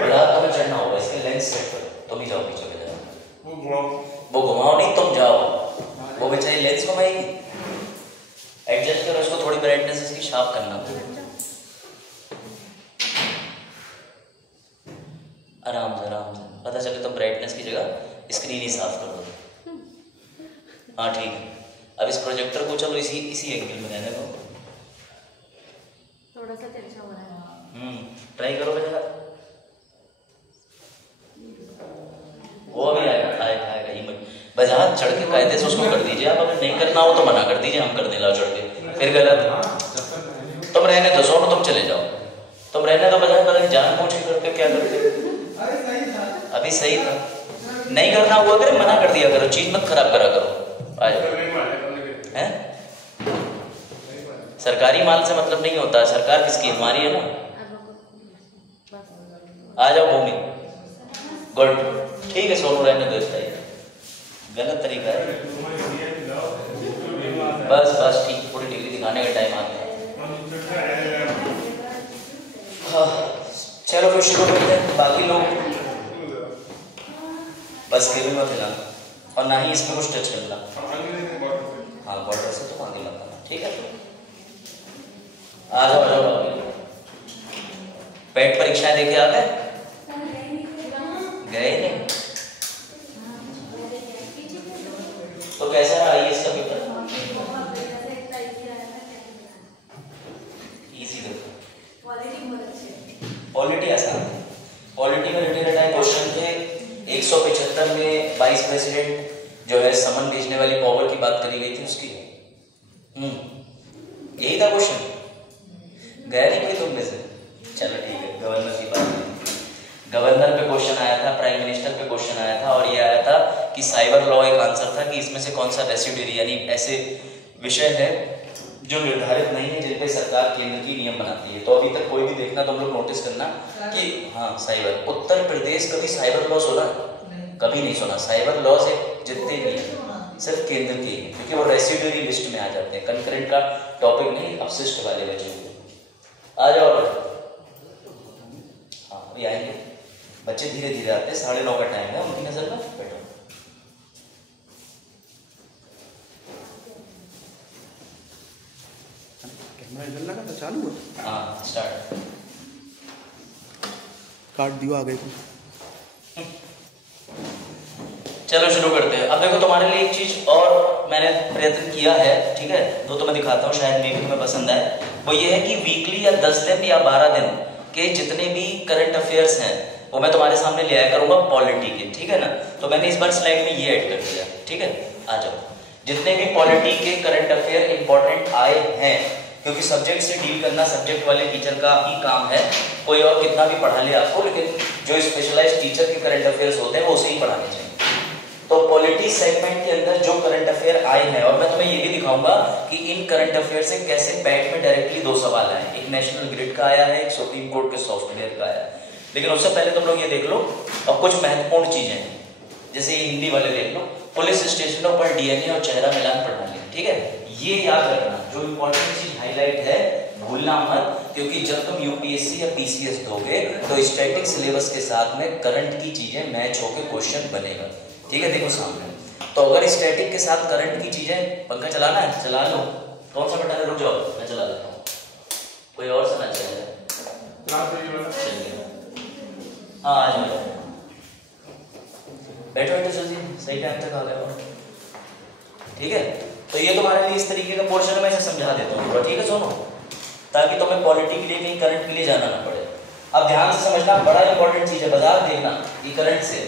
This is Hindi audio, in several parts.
बड़ा तुम्हें चढ़ना होगा, इसके लेंस सेट करो, तुम ही जाओ पीछे जाओ, वो घुमाओ नहीं, तुम जाओ, वो बेचारी लेंस घुमाएगी। एडजस्ट करो इसको, थोड़ी ब्राइटनेस इसकी शार्प करना, आराम से आराम से, पता चले तो ब्राइटनेस की जगह स्क्रीन ही साफ कर दो। हाँ ठीक है, अब इस प्रोजेक्टर को चलो इसी एंगल में रहने दो, थोड़ा सा तिरछा हो रहा है। ट्राई करो बेटा, वो भी आएगा ही बाजार चढ़ के कायदे से उसको कर दीजिए। आप अगर नहीं करना हो तो मना कर दीजिए, हम कर दें लाओ चढ़ के, फिर गलत। तुम रहने दो सोनू, तुम चले जाओ, तुम रहने दो, बाजार करें जान पूछ के करते क्या करते। अभी सही था, नहीं करना हुआ करे मना कर दिया करो, चीज मत खराब करा करो। आ जाओ, हैं सरकारी माल से मतलब नहीं होता, सरकार किसकी, हमारी है ना। आ जाओ भूमि, गुड, ठीक है सोनू रहने दो, इसका गलत तरीका है। बस ठीक, थोड़ी डिग्री दिखाने का टाइम आ गया। हाँ चलो फिर शुरू करते हैं। बाकी लोग बस के भी मत हिलाना, और ना ही इसमें कुछ टच करना। हाँ बॉर्डर से तो आगे मत करना, ठीक है। आ जाओ पेट परीक्षाएं देके आ गए नहीं तो कैसा रहा आईएएस का पेपर? इजी देखो, पॉलिटी आसान है। पॉलिटी में रिलेटेड क्वेश्चन थे 175 में वाइस प्रेसिडेंट जो है समन भेजने वाली पावर की बात करी गई थी उसकी। यही था क्वेश्चन, गया नहीं कोई तुम में से? चलो ठीक है, गवर्नर की बात, गवर्नर पे क्वेश्चन आया था, प्राइम मिनिस्टर पे क्वेश्चन आया था, और ये आया था कि साइबर लॉ एक आंसर था कि इसमें से कौन सा रेसिड्यूरी यानी ऐसे विषय है जो निर्धारित नहीं है जिन पे सरकार केंद्र की नियम बनाती है। तो अभी तक कोई भी देखना तुम लोग नोटिस करना कि हाँ साइबर, उत्तर प्रदेश कभी साइबर लॉ सुना? कभी नहीं सुना। साइबर लॉज जितने भी सिर्फ केंद्र के हैं, क्योंकि वो रेसिड्यूरी लिस्ट में आ जाते हैं, कंकरेंट का टॉपिक नहीं, अपशिष्ट वाले बचे हुए। आ जाओ, हाँ अभी आएंगे बच्चे, धीरे धीरे आते हैं, 9:30 का टाइम है, उनकी नजर में बैठो। कैमरा इधर लगा था, चालू है? हाँ स्टार्ट, काट दियो आगे को। चलो शुरू करते हैं। अब देखो तुम्हारे लिए एक चीज और मैंने प्रयत्न किया है, ठीक है, तो मैं दिखाता हूँ, शायद मे भी तुम्हें पसंद आए। वो ये है कि वीकली या 10 दिन या 12 दिन के जितने भी करंट अफेयर्स हैं वो मैं तुम्हारे सामने ले आया करूंगा पॉलिटी के, ठीक है ना। तो मैंने इस बार स्लाइड में ये ऐड कर दिया, ठीक है। आ जाओ, जितने भी पॉलिटी के करंट अफेयर इंपॉर्टेंट आए हैं, क्योंकि सब्जेक्ट से डील करना सब्जेक्ट वाले टीचर का ही काम है, कोई और कितना भी पढ़ा ले आपको, लेकिन जो स्पेशलाइज्ड टीचर के करंट अफेयर्स होते हैं वो उसे ही पढ़ाने चाहिए। तो पॉलिटी सेगमेंट के अंदर जो करंट अफेयर आए हैं, और मैं तुम्हें ये भी दिखाऊंगा कि इन करंट अफेयर से कैसे पैट में डायरेक्टली 2 सवाल आए, एक नेशनल ग्रिड का आया है, एक सुप्रीम कोर्ट के सॉफ्टवेयर का आया है। लेकिन उससे पहले तुम लोग ये देख लो, और कुछ महत्वपूर्ण चीजें हैं, जैसे ये हिंदी वाले देख लो, पुलिस स्टेशनों पर डीएनए और चेहरा मिलान प्रणाली, ठीक है। ये याद रखना, जो इंपॉर्टेंट चीज हाईलाइट है भूलना मत, क्योंकि जब तुम यूपीएससी या पीसीएस दोगे तो स्टैटिक सिलेबस के साथ में करंट की चीजें मैच होकर क्वेश्चन बनेगा, ठीक है। देखो सामने, तो अगर स्टैटिक के साथ करंट की चीजें, पंखा चलाना है चला लो, कौन सा बटन है, रुक जाओ मैं चला लेता हूँ, कोई और से ना चलेगा। हाँ आ जाओ, बैठो जल्दी, सही टाइम तक आ गए, ठीक है। तो ये तुम्हारे लिए इस तरीके का पोर्शन है, मैं इसे समझा देता हूँ थोड़ा, ठीक है सुनो, ताकि तुम्हें पॉलिटी के लिए कहीं करंट के लिए जाना ना पड़े। अब ध्यान से समझना, बड़ा इंपॉर्टेंट चीज है, बाजार देखना, ये करंट से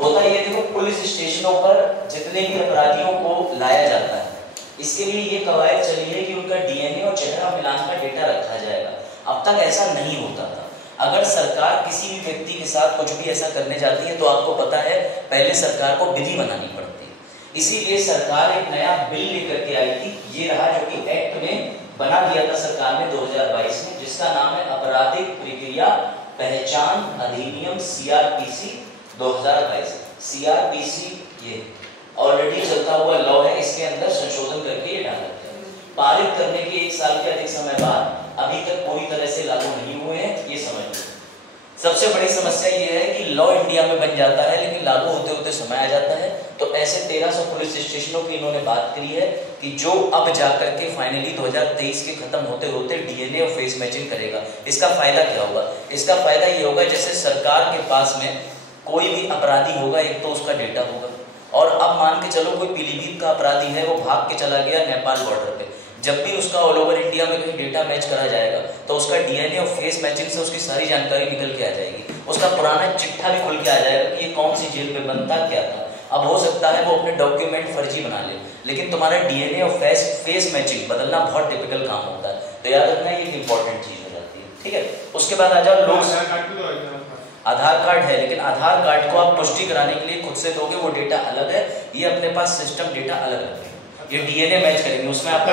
होता है। ये देखो, पुलिस स्टेशनों पर जितने भी अपराधियों को लाया जाता है, इसके लिए ये कवायद चली है कि उनका डीएनए और चेहरा मिलान का डेटा रखा जाएगा। अब तक ऐसा नहीं होता था। अगर सरकार किसी भी व्यक्ति के साथ कुछ भी ऐसा करने जाती है तो आपको पता है पहले सरकार को विधि बनानी पड़ती है। इसीलिए सरकार एक नया बिल लेकर के आई थी, ये रहा, जो कि एक्ट में बना दिया था सरकार ने 2022 में, जिसका नाम है आपराधिक प्रक्रिया पहचान अधिनियम सीआरपीसी 2022। सीआरपीसी ये ऑलरेडी चलता हुआ लॉ है, इसके अंदर संशोधन करके ये डाला गया। पारित करने के 1 साल के अधिक समय बाद अभी तक पूरी तरह से लागू नहीं हुए हैं, सबसे बड़ी समस्या ये है कि लॉ इंडिया में बन जाता है लेकिन लागू होते होते समय आ जाता है। तो ऐसे 1300 पुलिस स्टेशनों की इन्होंने बात करी है कि जो अब जाकर के फाइनली 2023 के खत्म होते होते डीएनए और फेस मैचिंग करेगा। इसका फायदा क्या होगा? इसका फायदा ये होगा जैसे सरकार के पास में कोई भी अपराधी होगा, एक तो उसका डेटा होगा, और अब मान के चलो कोई पीलीभीत का अपराधी है, वो भाग के चला गया नेपाल बॉर्डर पे, जब भी उसका ऑल ओवर इंडिया में कहीं डेटा मैच करा जाएगा तो उसका डीएनए और फेस मैचिंग से उसकी सारी जानकारी निकल के आ जाएगी। उसका पुराना चिट्ठा भी खुल के आ जाएगा कि ये कौन सी जेल में बनता क्या था। अब हो सकता है वो अपने डॉक्यूमेंट फर्जी बना ले, लेकिन तुम्हारा डीएनए और फेस मैचिंग बदलना बहुत टिपिकल काम होता है। तो याद रखना ये एक इंपॉर्टेंट चीज हो जाती है, ठीक है। उसके बाद आ जाओ लोग, आधार कार्ड है, लेकिन आधार कार्ड को आप पुष्टि कराने के लिए खुद से दोगे, वो डेटा अलग है, ये अपने पास सिस्टम डेटा अलग है। ये डीएनए मैच करेंगे उसमें आपका,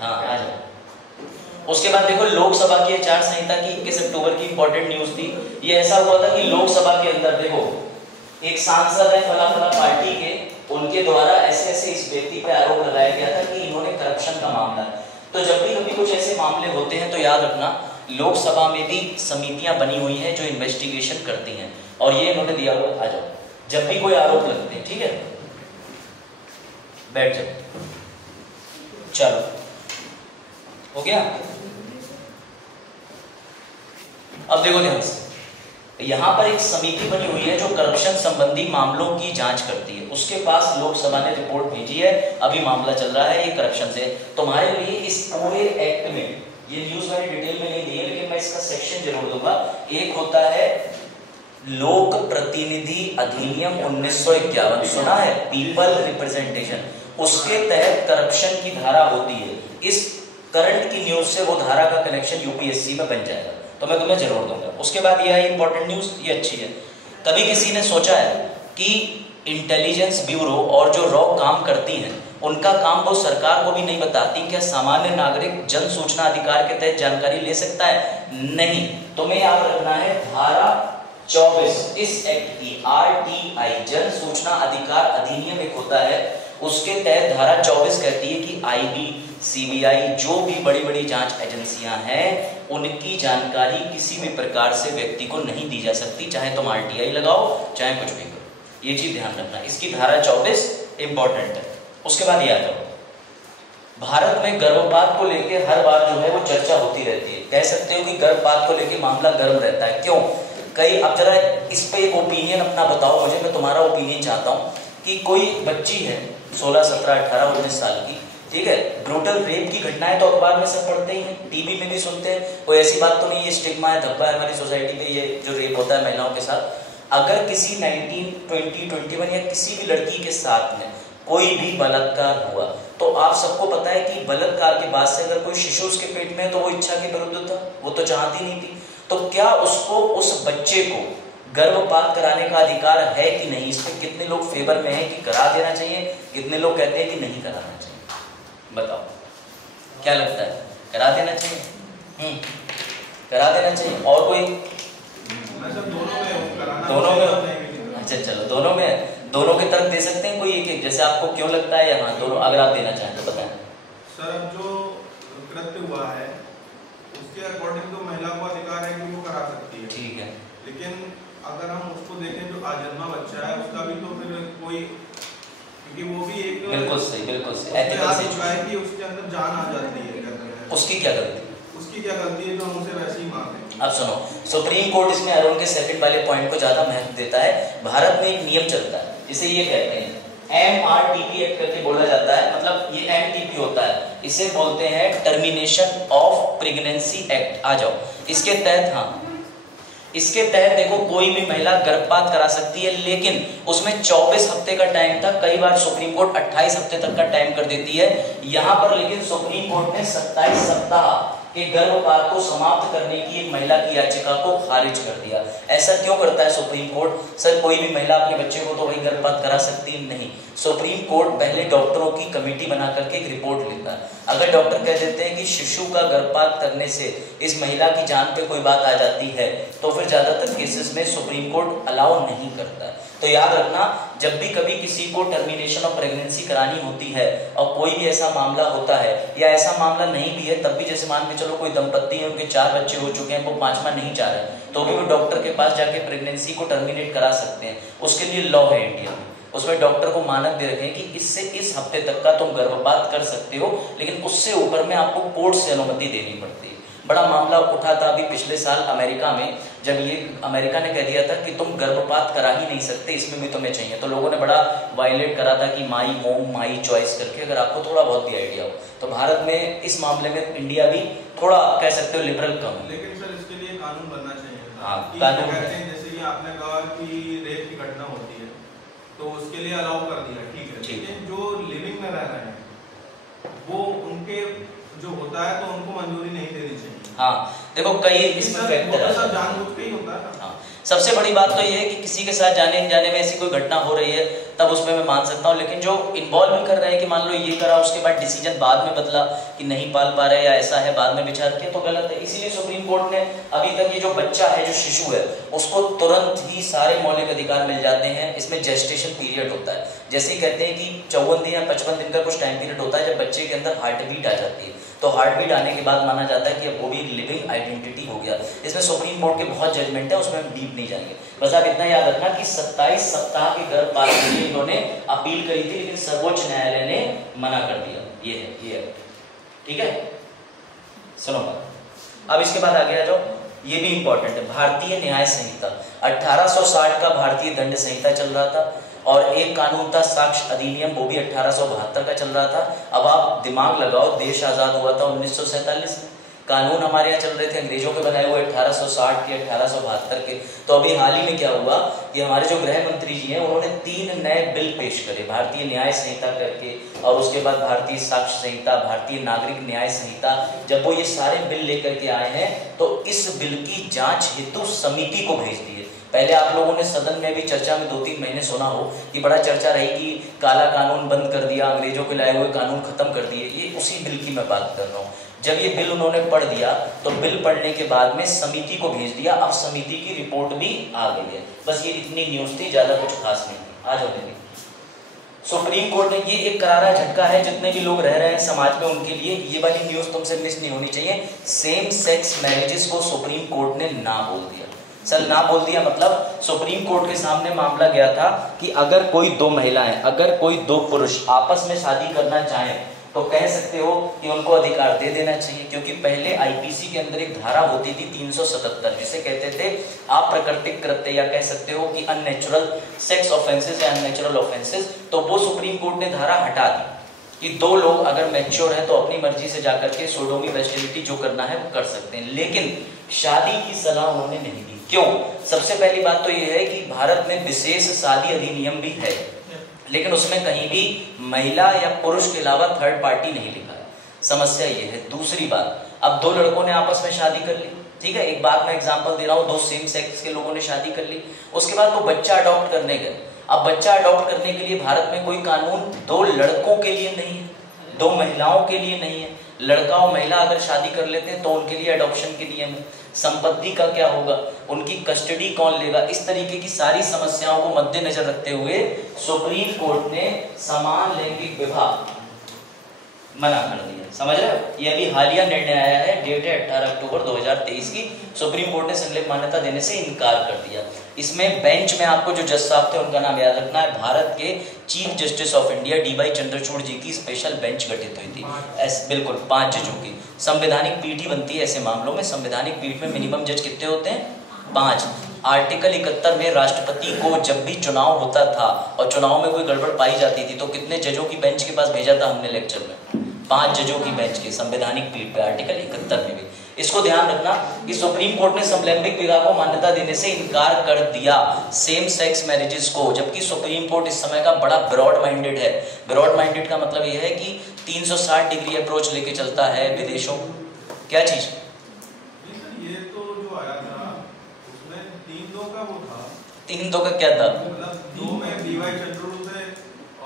हाँ आ जाओ। उसके बाद देखो लोकसभा की आचार संहिता की 21 अक्टूबर की इंपॉर्टेंट न्यूज थी। ये ऐसा हुआ था कि लोकसभा के अंदर देखो एक सांसद है फला फला पार्टी के, उनके द्वारा ऐसे ऐसे इस व्यक्ति पर आरोप लगाया गया था कि इन्होंने करप्शन का मामला है। तो जब भी कभी कुछ ऐसे मामले होते हैं तो याद रखना लोकसभा में भी समितियां बनी हुई हैं जो इन्वेस्टिगेशन करती हैं, और ये इन्होंने दिया हुआ। आ जाओ, जब भी कोई आरोप लगते हैं, ठीक है, बैठ जाओ। चलो हो गया। अब देखो ध्यान से, यहां पर एक समिति बनी हुई है जो करप्शन संबंधी मामलों की जांच करती है। उसके पास लोकसभा ने रिपोर्ट भेजी है, अभी मामला चल रहा है ये करप्शन से। तुम्हारे लिए इस पूरे एक्ट में, ये न्यूज मैंने डिटेल में नहीं दी है लेकिन मैं इसका सेक्शन जरूर दूंगा। एक होता है लोक प्रतिनिधि अधिनियम 1951, सुना है, पीपल रिप्रेजेंटेशन, उसके तहत करप्शन की धारा होती है। इस करंट की न्यूज से वो धारा का कनेक्शन यूपीएससी में बन जाएगा, तो मैं तुम्हें जरूर दूंगा। उसके बाद यह है इंपॉर्टेंट न्यूज, ये अच्छी है। कभी किसी ने सोचा है कि इंटेलिजेंस ब्यूरो और जो रॉ काम करती हैं उनका काम वो सरकार को भी नहीं बताती? क्या सामान्य नागरिक जन सूचना अधिकार के तहत जानकारी ले सकता है? नहीं। तुम्हें याद रखना है धारा 24 इस एक्ट की, आरटीआई जन सूचना अधिकार अधिनियम एक होता है, उसके तहत धारा 24 कहती है कि आईबी, सीबीआई, जो भी बड़ी बड़ी जांच एजेंसियां हैं उनकी जानकारी किसी भी प्रकार से व्यक्ति को नहीं दी जा सकती, चाहे तुम आरटीआई लगाओ चाहे कुछ भी करो। ये चीज ध्यान रखना, इसकी धारा 24 इंपॉर्टेंट है। उसके बाद ये आ जाओ, भारत में गर्भपात को लेकर हर बार जो है वो चर्चा होती रहती है। कह सकते हो कि गर्भपात को लेकर मामला गर्म रहता है, क्यों? कई, अब जरा इस पे एक ओपिनियन अपना बताओ मुझे, मैं तुम्हारा ओपिनियन चाहता हूँ कि कोई बच्ची है 16, 17, 18, 19 साल की, ठीक है, ब्रूटल रेप की घटनाएं तो अखबार में सब पढ़ते ही हैं, टीवी में भी सुनते हैं, कोई ऐसी बात तो नहीं, ये स्टिग्मा है, धब्बा है हमारी सोसाइटी में ये जो रेप होता है महिलाओं के साथ। अगर किसी 19, 20, 21 या किसी भी लड़की के साथ में कोई भी बलात्कार हुआ तो आप सबको पता है कि बलात्कार के बाद से अगर कोई शिशु उसके पेट में है तो वो इच्छा के विरुद्ध था, वो तो चाहती नहीं थी। तो क्या उसको, उस बच्चे को गर्भपात कराने का अधिकार है कि नहीं? इस पे कितने लोग फेवर में हैं कि करा देना चाहिए, कितने लोग कहते हैं कि नहीं कराना चाहिए? बताओ क्या लगता है, करा देना चाहिए? करा देना चाहिए। और कोई? दोनों में? अच्छा चलो, दोनों में, दोनों के तर्क दे सकते हैं कोई एक एक, जैसे आपको क्यों लगता है, या हाँ दोनों, अगर आप देना चाहें तो बताएं। सर, अब जो कृत्य हुआ है उसके अकॉर्डिंग तो महिला को अधिकार है कि वो करा सकती है, ठीक है, लेकिन अगर हम उसको देखें जो आजन्मा बच्चा है उसका भी तो फिर कोई, क्योंकि वो भी एक, बिल्कुल सही, बिल्कुल सही, एथिकल से चुका है कि उसके अंदर जान आ जाती है, उसकी क्या गलती? उसकी क्या गलती है जो हम उसे वैसे ही मानते हैं। अब सुनो, सुप्रीम कोर्ट इसमें अरुण के सेकंड वाले पॉइंट को ज्यादा महत्व देता है। भारत में एक नियम चलता है, इसे ये कहते हैं MRTP एक्ट करके बोला जाता है, मतलब ये MTP होता है, इसे बोलते हैं टर्मिनेशन ऑफ प्रेगनेंसी एक्ट। आ जाओ, इसके तहत, हाँ इसके तहत देखो कोई भी महिला गर्भपात करा सकती है, लेकिन उसमें 24 हफ्ते का टाइम था, कई बार सुप्रीम कोर्ट 28 हफ्ते तक का टाइम कर देती है। यहां पर लेकिन सुप्रीम कोर्ट ने 27 सप्ताह के गर्भपात को समाप्त करने की एक महिला की याचिका को खारिज कर दिया। ऐसा क्यों करता है सुप्रीम कोर्ट? सर, कोई भी महिला अपने बच्चे को तो वही गर्भपात करा सकती है? नहीं। सुप्रीम कोर्ट पहले डॉक्टरों की कमेटी बना करके एक रिपोर्ट लेता है। अगर डॉक्टर कह देते हैं कि शिशु का गर्भपात करने से इस महिला की जान पे कोई बात आ जाती है तो फिर ज्यादातर केसेस में सुप्रीम कोर्ट अलाउ नहीं करता है। तो याद रखना, जब भी कभी किसी को टर्मिनेशन ऑफ प्रेगनेंसी करानी होती है और कोई भी ऐसा मामला होता है या ऐसा मामला नहीं भी है, तब भी जैसे मान के चलो कोई दंपत्ति है, उनके 4 बच्चे हो चुके हैं, वो 5वां नहीं चाह रहे हैं, तो भी वो डॉक्टर के पास जाके प्रेगनेंसी को टर्मिनेट करा सकते हैं। उसके लिए लॉ है इंडिया में, उसमें डॉक्टर को मानक दे रखे हैं कि इससे इस हफ्ते तक का तुम गर्भपात कर सकते हो, लेकिन उससे ऊपर में आपको कोर्ट से अनुमति देनी पड़ती है। बड़ा मामला उठा था अभी पिछले साल अमेरिका में, जब ये अमेरिका ने कह दिया था कि तुम गर्भपात करा ही नहीं सकते, इसमें भी तुम्हें चाहिए, तो लोगों ने बड़ा वायलेट करा था कि माई मोम माई चॉइस करके, अगर आपको थोड़ा बहुत भी आइडिया हो। तो भारत में इस मामले में इंडिया भी थोड़ा कह सकते हो लिबरल कम, लेकिन सर इसके लिए कानून बनना चाहिए। हाँ, कानून जैसे कि आपने कहा कि रेप की घटना होती है तो उसके लिए अलाउ कर दिया, ठीक है, लेकिन जो लिविंग में रह रहे हैं वो उनके जो होता है तो उनको मंजूरी नहीं देनी चाहिए। हाँ देखो, कई इसमें फैक्टर है, जानबूझ के ही होता है। हाँ, सबसे बड़ी बात तो ये है कि किसी के साथ जाने जाने में ऐसी कोई घटना हो रही है तब उसमें मैं मान सकता हूँ, लेकिन जो इन्वॉल्व भी कर रहे हैं कि मान लो ये करा, उसके बाद डिसीजन बाद में बदला कि नहीं पाल पा रहे या ऐसा है, बाद में विचार किया, तो गलत है। इसीलिए सुप्रीम कोर्ट ने अभी तक ये जो बच्चा है, जो शिशु है, उसको तुरंत ही सारे मौलिक अधिकार मिल जाते हैं। इसमें जेस्टेशन पीरियड होता है, जैसे ही कहते हैं कि 54 दिन या 55 दिन का कुछ टाइम पीरियड होता है जब बच्चे के अंदर हार्ट बीट आ जाती है, तो हार्ट बीट आने के बाद माना जाता है कि अब वो भी लिविंग आइडेंटिटी हो गया। इसमें सुप्रीम कोर्ट के बहुत जजमेंट है, उसमें हम डीप नहीं जाएंगे, बस आप इतना याद रखना कि 27 सप्ताह के गर्भपात के लिए इन्होंने अपील करी थी, लेकिन सर्वोच्च न्यायालय ने मना कर दिया। ये है ठीक है, सुनो अब इसके बाद आगे आ जाओ, ये भी इंपॉर्टेंट है, भारतीय न्याय संहिता। 1860 का भारतीय दंड संहिता चल रहा था और एक कानून था साक्ष्य अधिनियम, वो भी 1872 का चल रहा था। अब आप दिमाग लगाओ, देश आजाद हुआ था 1947 में, कानून हमारे यहाँ चल रहे थे अंग्रेजों के बनाए हुए 1860 के, 1872 के। तो अभी हाल ही में क्या हुआ कि हमारे जो गृह मंत्री जी हैं, उन्होंने 3 नए बिल पेश करे, भारतीय न्याय संहिता करके, और उसके बाद भारतीय साक्ष्य संहिता, भारतीय नागरिक न्याय संहिता। जब वो ये सारे बिल लेकर के आए हैं तो इस बिल की जांच हेतु समिति को भेज दिए। पहले आप लोगों ने सदन में भी चर्चा में 2-3 महीने सुना हो कि बड़ा चर्चा रही कि काला कानून बंद कर दिया, अंग्रेजों के लाए हुए कानून खत्म कर दिए। ये उसी बिल की मैं बात कर रहा हूँ। जब ये बिल उन्होंने पढ़ दिया तो बिल पढ़ने के बाद में समिति को भेज दिया। अब समिति की रिपोर्ट भी आ गई है। बस ये इतनी न्यूज थी, ज्यादा कुछ खास नहीं थी। आ जाओ दीदी। सुप्रीम कोर्ट ने, ये एक करारा झटका है जितने भी लोग रह रहे हैं समाज में उनके लिए, ये वाली न्यूज तुमसे मिस नहीं होनी चाहिए। सेम सेक्स मैरिजेस को सुप्रीम कोर्ट ने ना बोल दिया। सर ना बोल दिया मतलब सुप्रीम कोर्ट के सामने मामला गया था कि अगर कोई 2 महिलाएं, अगर कोई 2 पुरुष आपस में शादी करना चाहें तो कह सकते हो कि उनको अधिकार दे देना चाहिए, क्योंकि पहले आईपीसी के अंदर एक धारा होती थी 377, जिसे कहते थे अप्राकृतिक कृत्य या कह सकते हो कि अननेचुरल सेक्स ऑफेंसेस या अननेचुरल ऑफेंसेस। तो वो सुप्रीम कोर्ट ने धारा हटा दी कि 2 लोग अगर मैच्योर है तो अपनी मर्जी से जाकर के सोडोमी वेस्टिलिटी जो करना है वो कर सकते हैं, लेकिन शादी की सलाह उन्होंने नहीं दी। क्यों? सबसे पहली बात तो ये है कि भारत में विशेष शादी अधिनियम भी है, लेकिन उसमें कहीं भी महिला या पुरुष के अलावा थर्ड पार्टी नहीं लिखा है। समस्या ये है। दूसरी बात, अब 2 लड़कों ने आपस में शादी कर ली, ठीक है, एक बात मैं एग्जांपल दे रहा हूँ, 2 सेम सेक्स के लोगों ने शादी कर ली, उसके बाद वो बच्चा अडॉप्ट करने गए। अब बच्चा अडॉप्ट करने के लिए भारत में कोई कानून 2 लड़कों के लिए नहीं है, 2 महिलाओं के लिए नहीं है। लड़का और महिला अगर शादी कर लेते हैं तो उनके लिए अडॉप्शन के नियम है। संपत्ति का क्या होगा, उनकी कस्टडी कौन लेगा, इस तरीके की सारी समस्याओं को मद्देनजर रखते हुए सुप्रीम कोर्ट ने समान लैंगिक विवाह मना कर दिया। समझ रहे हो? ये अभी हालिया निर्णय आया है, डेट है 18 अक्टूबर 2023 की। सुप्रीम कोर्ट ने संलिप्त मान्यता देने से इनकार कर दिया। इसमें बेंच में आपको जो जज साहब थे उनका नाम याद रखना है। भारत के chief justice of India D Y. Chandrachud ji की स्पेशल बेंच गठित हुई थी। बिल्कुल 5 जजों की संवैधानिक पीठ ही बनती है ऐसे मामलों में। संवैधानिक पीठ में मिनिमम जज कितने होते हैं? 5। आर्टिकल 71 में राष्ट्रपति को जब भी चुनाव होता था और चुनाव में कोई गड़बड़ पाई जाती थी तो कितने जजों की बेंच के पास भेजा था हमने लेक्चर में? 5 जजों की बेंच के संवैधानिक पीठ पे आर्टिकल 71 में भी। इसको ध्यान रखना कि सुप्रीम कोर्ट ने समलैंगिक विवाह को मान्यता देने से इनकार कर दिया, सेम सेक्स मैरिजेस को, जबकि सुप्रीम कोर्ट इस समय का बड़ा ब्रॉड माइंडेड है। ब्रॉड माइंडेड का मतलब यह है कि 360 डिग्री अप्रोच लेके चलता है विदेशों। क्या चीज? ये तो जो आया था उसमें 3-2 का वो था। 3-2 का क्या था? मतलब 2 में डी.वाई. चंद्रचूड़ थे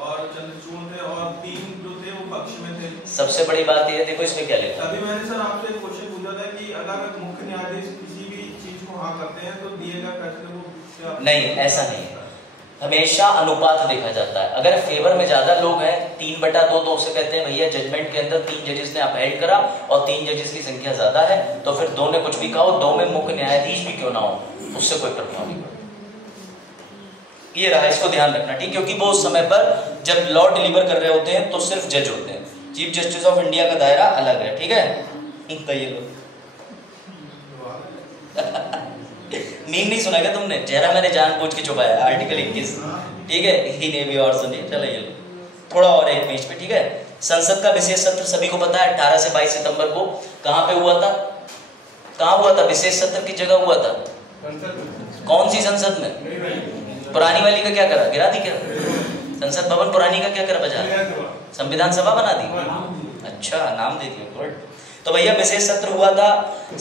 और चंद्रचूड़ थे और 3 जो थे वो पक्ष में थे। सबसे बड़ी बात ये है, देखो इसमें क्या लिखा है। अभी मैंने सर आपसे एक क्वेश्चन पूछा था कि अगर मुख्य न्यायाधीश किसी भी चीज को हाँ करते हैं तो दिए गए फैसले को नहीं, ऐसा नहीं है। हमेशा अनुपात देखा जाता है। अगर फेवर में ज्यादा लोग हैं 3/2, तो उसे कहते हैं भैया जजमेंट के अंदर 3 जजेस ने अपहेल्ड करा और 3 जजेस की संख्या ज्यादा है, तो फिर 2 ने कुछ भी कहा, 2 में मुख्य न्यायाधीश भी क्यों ना हो, उससे कोई प्रभाव नहीं पड़ता। ये रहा, इसको ध्यान रखना, ठीक, क्योंकि वो उस समय पर जब लॉ डिलीवर कर रहे होते हैं तो सिर्फ जज होते हैं, चीफ जस्टिस ऑफ इंडिया का दायरा अलग है, ठीक है। तो ये लो मीम नहीं सुना क्या तुमने, चेहरा मैंने जानबूझ के छुपाया, आर्टिकल 21, ठीक है, ही ने भी और सुनिए। चलो ये लो थोड़ा और एक पेज पे, ठीक है। संसद का विशेष सत्र सभी को पता है 18 से 22 सितंबर को कहां पे हुआ था, कहां हुआ था, विशेष सत्र की जगह हुआ था, कौन सी संसद में, पुरानी वाली का क्या करा, गिरा दी क्या, संसद भवन पुरानी का क्या करा, बजा संविधान सभा बना दी, अच्छा नाम दे दिया, गुड। तो भैया विशेष सत्र हुआ था,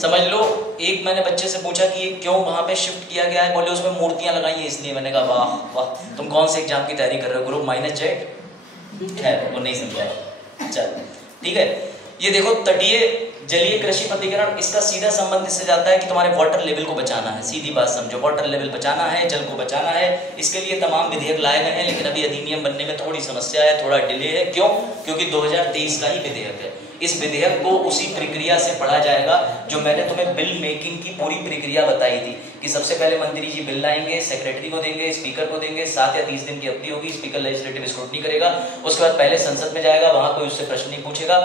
समझ लो। एक मैंने बच्चे से पूछा कि क्यों वहां पे शिफ्ट किया गया है, बोले उसमें मूर्तियां लगाई हैं इसलिए। मैंने कहा वाह वाह, तुम कौन से एग्जाम की तैयारी कर रहे हो, ग्रुप -Z, खैर वो नहीं समझा, चल ठीक है। ये देखो तटीय जलीय कृषि प्रतिकरण, इसका सीधा संबंध इससे जाता है कि तुम्हारे वाटर लेवल को बचाना है, सीधी बात समझो, वाटर लेवल बचाना है, जल को बचाना है। इसके लिए तमाम विधेयक लाए गए हैं, लेकिन अभी अधिनियम बनने में थोड़ी समस्या है, थोड़ा डिले है। क्यों? क्योंकि 2023 का ही विधेयक है। इस विधेयक को उसी प्रक्रिया से पढ़ा जाएगा जो मैंने तुम्हें बिल मेकिंग की पूरी प्रक्रिया बताई थी कि सबसे पहले मंत्री जी बिल लाएंगे, सेक्रेटरी को देंगे, स्पीकर को देंगे, 7 या 30 दिन की अवधि होगी, स्पीकर लेजिस्लेटिव स्क्रूटनी करेगा, उसके बाद पहले संसद में जाएगा, वहां कोई उससे प्रश्न नहीं पूछेगा,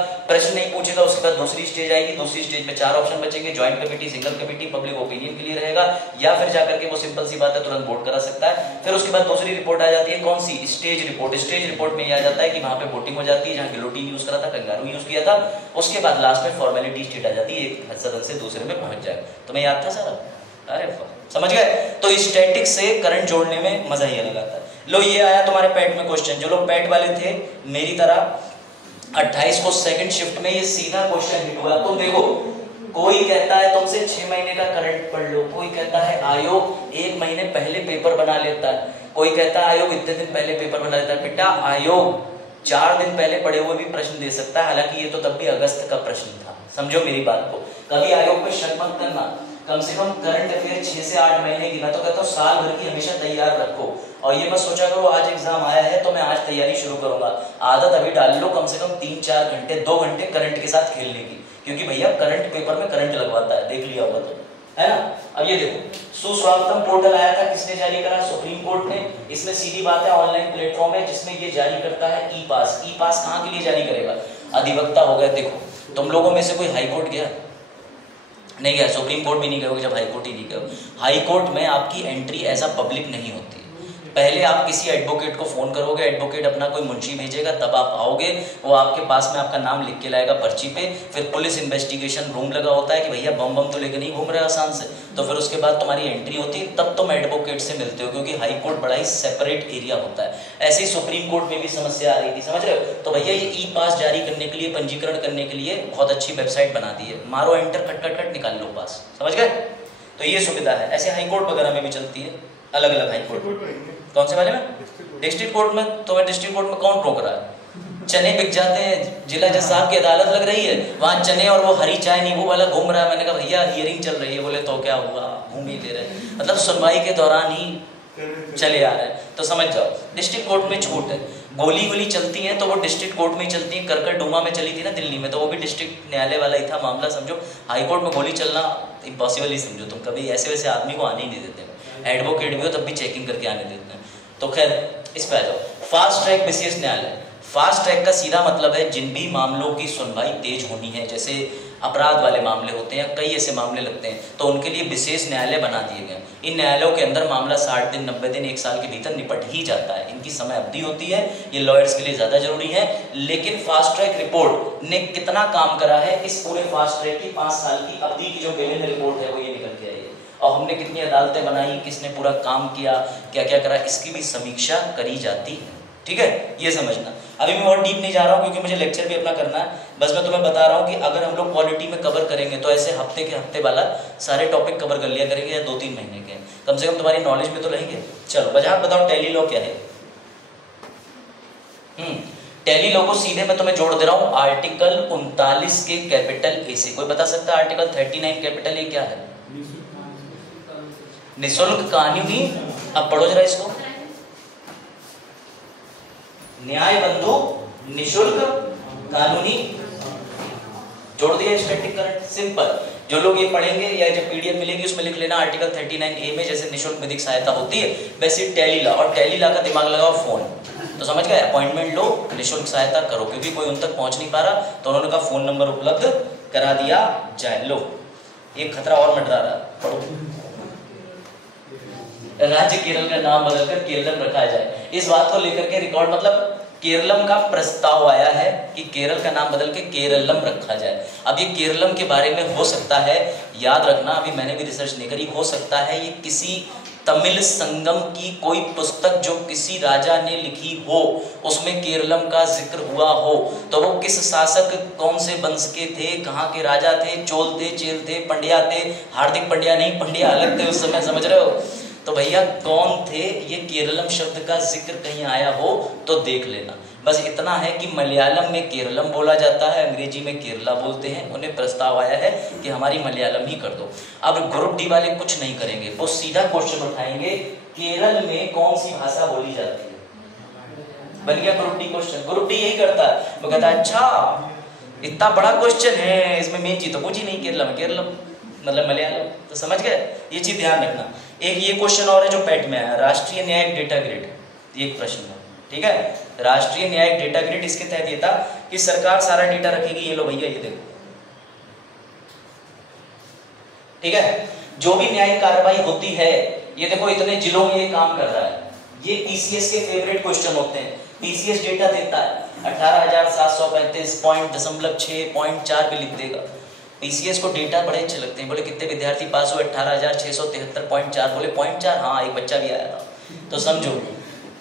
उसके बाद दूसरी स्टेज आएगी, दूसरी स्टेज में 4 ऑप्शन बचेंगे, joint committee, single committee, public opinion के लिए रहेगा, या फिर जाकर के वो सिंपल सी बात है तुरंत वोट करा सकता है। फिर उसके बाद दूसरी रिपोर्ट आ जाती है, कौन सी, स्टेज रिपोर्ट। स्टेज रिपोर्ट में आ जाता है कि वहां पे वोटिंग हो जाती है, जहां गिलोटिन यूज करा था, कंगारू यूज किया था। उसके बाद लास्ट में फॉर्मेलिटी स्टेट आ जाती है, एक सदन से दूसरे में पहुंच जाए। तुम्हें याद था सारा? अरे समझ गए? तो स्टैटिक से करंट जोड़ने में मजा ही अलग आता है। लो ये आया तुम्हारे पैट में क्वेश्चन, जो लोग पैट वाले थे मेरी तरह 28 को सेकंड शिफ्ट में ये सीधा क्वेश्चन हिट हुआ। तुम देखो, कोई कहता है तुमसे 6 महीने का करंट पढ़ लो, कोई कहता है आयोग 1 महीने पहले पेपर बना लेता है, कोई कहता है आयोग इतने दिन पहले पेपर बना लेता है। बेटा आयोग 4 दिन पहले पढ़े हुए भी प्रश्न दे सकता है, हालांकि ये तो तब भी अगस्त का प्रश्न था। समझो मेरी बात को, कभी आयोग पे शक मत करना। कम से कम करंट अफेयर 6 से 8 महीने की, मैं तो कहता हूँ साल भर की हमेशा तैयार रखो। और ये मत सोचा करो आज एग्जाम आया है तो मैं आज तैयारी शुरू करूंगा। आदत अभी डाल लो, कम से कम 3-4 घंटे 2 घंटे करंट के साथ खेलने की, क्योंकि भैया करंट पेपर में करंट लगवाता है, देख लिया होगा तो, है ना। अब ये देखो, सुस्वागतम पोर्टल आया था, किसने जारी करा? सुप्रीम कोर्ट ने। इसमें सीधी बात है ऑनलाइन प्लेटफॉर्म है जिसमें ये जारी करता है ई पास। ई पास कहाँ के लिए जारी करेगा? अधिवक्ता हो गया। देखो तुम लोगों में से कोई हाई कोर्ट गया? नहीं गया, सुप्रीम कोर्ट भी नहीं गए जब हाई कोर्ट ही नहीं गए। हाई कोर्ट में आपकी एंट्री ऐसा पब्लिक नहीं होती। पहले आप किसी एडवोकेट को फोन करोगे, एडवोकेट अपना कोई मुंशी भेजेगा, तब आप आओगे, वो आपके पास में आपका नाम लिख के लाएगा पर्ची पे। फिर पुलिस इन्वेस्टिगेशन रूम लगा होता है कि भैया बम तो लेके नहीं घूम रहे आसान से, तो फिर उसके बाद तुम्हारी एंट्री होती है, तब तुम एडवोकेट से मिलते हो, क्योंकि हाई कोर्ट बड़ा ही सेपरेट एरिया होता है। ऐसे ही सुप्रीम कोर्ट में भी समस्या आ रही थी, समझ रहे हो? तो भैया ये ई पास जारी करने के लिए, पंजीकरण करने के लिए बहुत अच्छी वेबसाइट बना दी है, मारो एंटर, कट कट कट निकाल लो पास, समझ गए? तो ये सुविधा है। ऐसे हाई कोर्ट वगैरह में भी चलती है, अलग अलग हाई कोर्ट। कौन से वाले में? डिस्ट्रिक्ट कोर्ट में। तो डिस्ट्रिक्ट कोर्ट में कौन रोक रहा है? चने बिक जाते हैं, जिला जज साहब की अदालत लग रही है, वहां चने और वो हरी चाय नींबू वाला घूम रहा है। मैंने कहा भैया हियरिंग चल रही है, बोले तो क्या हुआ, घूम ही ले रहे, मतलब सुनवाई के दौरान ही चले आ रहे हैं। तो समझ जाओ डिस्ट्रिक्ट कोर्ट में छूट है। गोली चलती है तो वो डिस्ट्रिक्ट कोर्ट में ही चलती है। करकर डूमा में चली थी ना दिल्ली में, तो वो भी डिस्ट्रिक्ट न्यायालय वाला ही था मामला, समझो। हाई कोर्ट में गोली चलना इम्पॉसिबल ही समझो तुम, कभी ऐसे वैसे आदमी को आने ही नहीं देते। एडवोकेट भी हो तब भी चेकिंग करके आने देते हैं। तो खैर इस पे आ जाओ। फास्ट ट्रैक विशेष न्यायालय। फास्ट ट्रैक का सीधा मतलब है जिन भी मामलों की सुनवाई तेज होनी है, जैसे अपराध वाले मामले होते हैं, कई ऐसे मामले लगते हैं, तो उनके लिए विशेष न्यायालय बना दिए गए। इन न्यायालयों के अंदर मामला 60 दिन, 90 दिन, 1 साल के भीतर निपट ही जाता है। इनकी समय अवधि होती है, ये लॉयर्स के लिए ज़्यादा जरूरी है। लेकिन फास्ट ट्रैक रिपोर्ट ने कितना काम करा है, इस पूरे फास्ट ट्रैक की 5 साल की अवधि की जो विभिन्न रिपोर्ट है वो ये निकल के आई है। और हमने कितनी अदालतें बनाई, किसने पूरा काम किया, क्या क्या करा, इसकी भी समीक्षा करी जाती है। ठीक है, ये समझना। अभी मैं बहुत डीप नहीं जा रहा हूँ क्योंकि मुझे लेक्चर भी अपना करना है, बस मैं तुम्हें बता रहा हूँ कि अगर हम लोग पॉलिटी में कवर करेंगे तो ऐसे हफ्ते के हफ्ते वाला सारे टॉपिक कवर कर लिया करेंगे, या 2-3 महीने के, कम से कम तुम्हारी नॉलेज में तो रहेंगे। चलो बजात बताओ टैली लॉ क्या है। टैली लॉ को सीधे मैं तुम्हें जोड़ दे रहा हूँ आर्टिकल 39 के कैपिटल ए से। कोई बता सकता है आर्टिकल 39 कैपिटल ए क्या है? निःशुल्क कानूनी। अब पढ़ो जरा इसको, न्याय बंधु निशुल्क कानूनी, जोड़ दिया स्टैटिक करंट, सिंपल। जो लोग ये पढ़ेंगे या जब पीडीएफ मिलेगी उसमें लिख लेना आर्टिकल 39A में जैसे निशुल्क विधिक सहायता होती है वैसे टेली लॉ, और टेली लॉ का दिमाग लगाओ फोन, तो समझ गए, अपॉइंटमेंट लो, निशुल्क सहायता करो, क्योंकि कोई उन तक पहुंच नहीं पा रहा तो उन्होंने कहा फोन नंबर उपलब्ध करा दिया जाए। लो एक खतरा और मंडरा रहा, पढ़ो। राज्य केरल का नाम बदलकर केरलम रखा जाए, इस बात को लेकर के रिकॉर्ड, मतलब केरलम का प्रस्ताव आया है कि केरल का नाम बदल के केरलम रखा जाए। अब ये केरलम के बारे में हो सकता है, याद रखना, अभी मैंने भी रिसर्च नहीं करी, हो सकता है ये किसी तमिल संगम की कोई पुस्तक जो किसी राजा ने लिखी हो उसमें केरलम का जिक्र हुआ हो, तो वो किस शासक, कौन से वंश के थे, कहाँ के राजा थे, चोल थे, चेल थे, पंड्या थे, हार्दिक पंड्या नहीं, पंड्या अलग थे उस समय, समझ रहे हो, तो भैया कौन थे, ये केरलम शब्द का जिक्र कहीं आया हो तो देख लेना। बस इतना है कि मलयालम में केरलम बोला जाता है, अंग्रेजी में केरला बोलते हैं, उन्हें प्रस्ताव आया है कि हमारी मलयालम ही कर दो। अब ग्रुप डी वाले कुछ नहीं करेंगे, वो सीधा क्वेश्चन उठाएंगे केरल में कौन सी भाषा बोली जाती है, बन गया group D question. Group D यही करता है, वो कहता है अच्छा इतना बड़ा क्वेश्चन है, इसमें मेन चीज तो पूछी नहीं, केरलम केरलम मतलब मलयालम, तो समझ गए, ये चीज ध्यान रखना। एक ये क्वेश्चन और है जो पैट में आया, राष्ट्रीय न्यायिक डेटा ग्रिड, एक प्रश्न है, ठीक है, राष्ट्रीय न्यायिक डेटा ग्रिड, इसके तहत ये था कि सरकार सारा डेटा रखेगी, ये लो भैया ये देखो, ठीक है, जो भी न्यायिक कार्रवाई होती है, ये देखो इतने जिलों में ये काम कर रहा है, ये पीसीएस के फेवरेट क्वेश्चन होते हैं। पीसीएस डेटा देता है 18,735.6.4 पे लिख देगा। पीसीएस को डेटा बड़े अच्छे लगते हैं, बोले कितने विद्यार्थी पास हुए, 18,673.4, बोले 0.4, हाँ एक बच्चा भी आया था, तो समझो।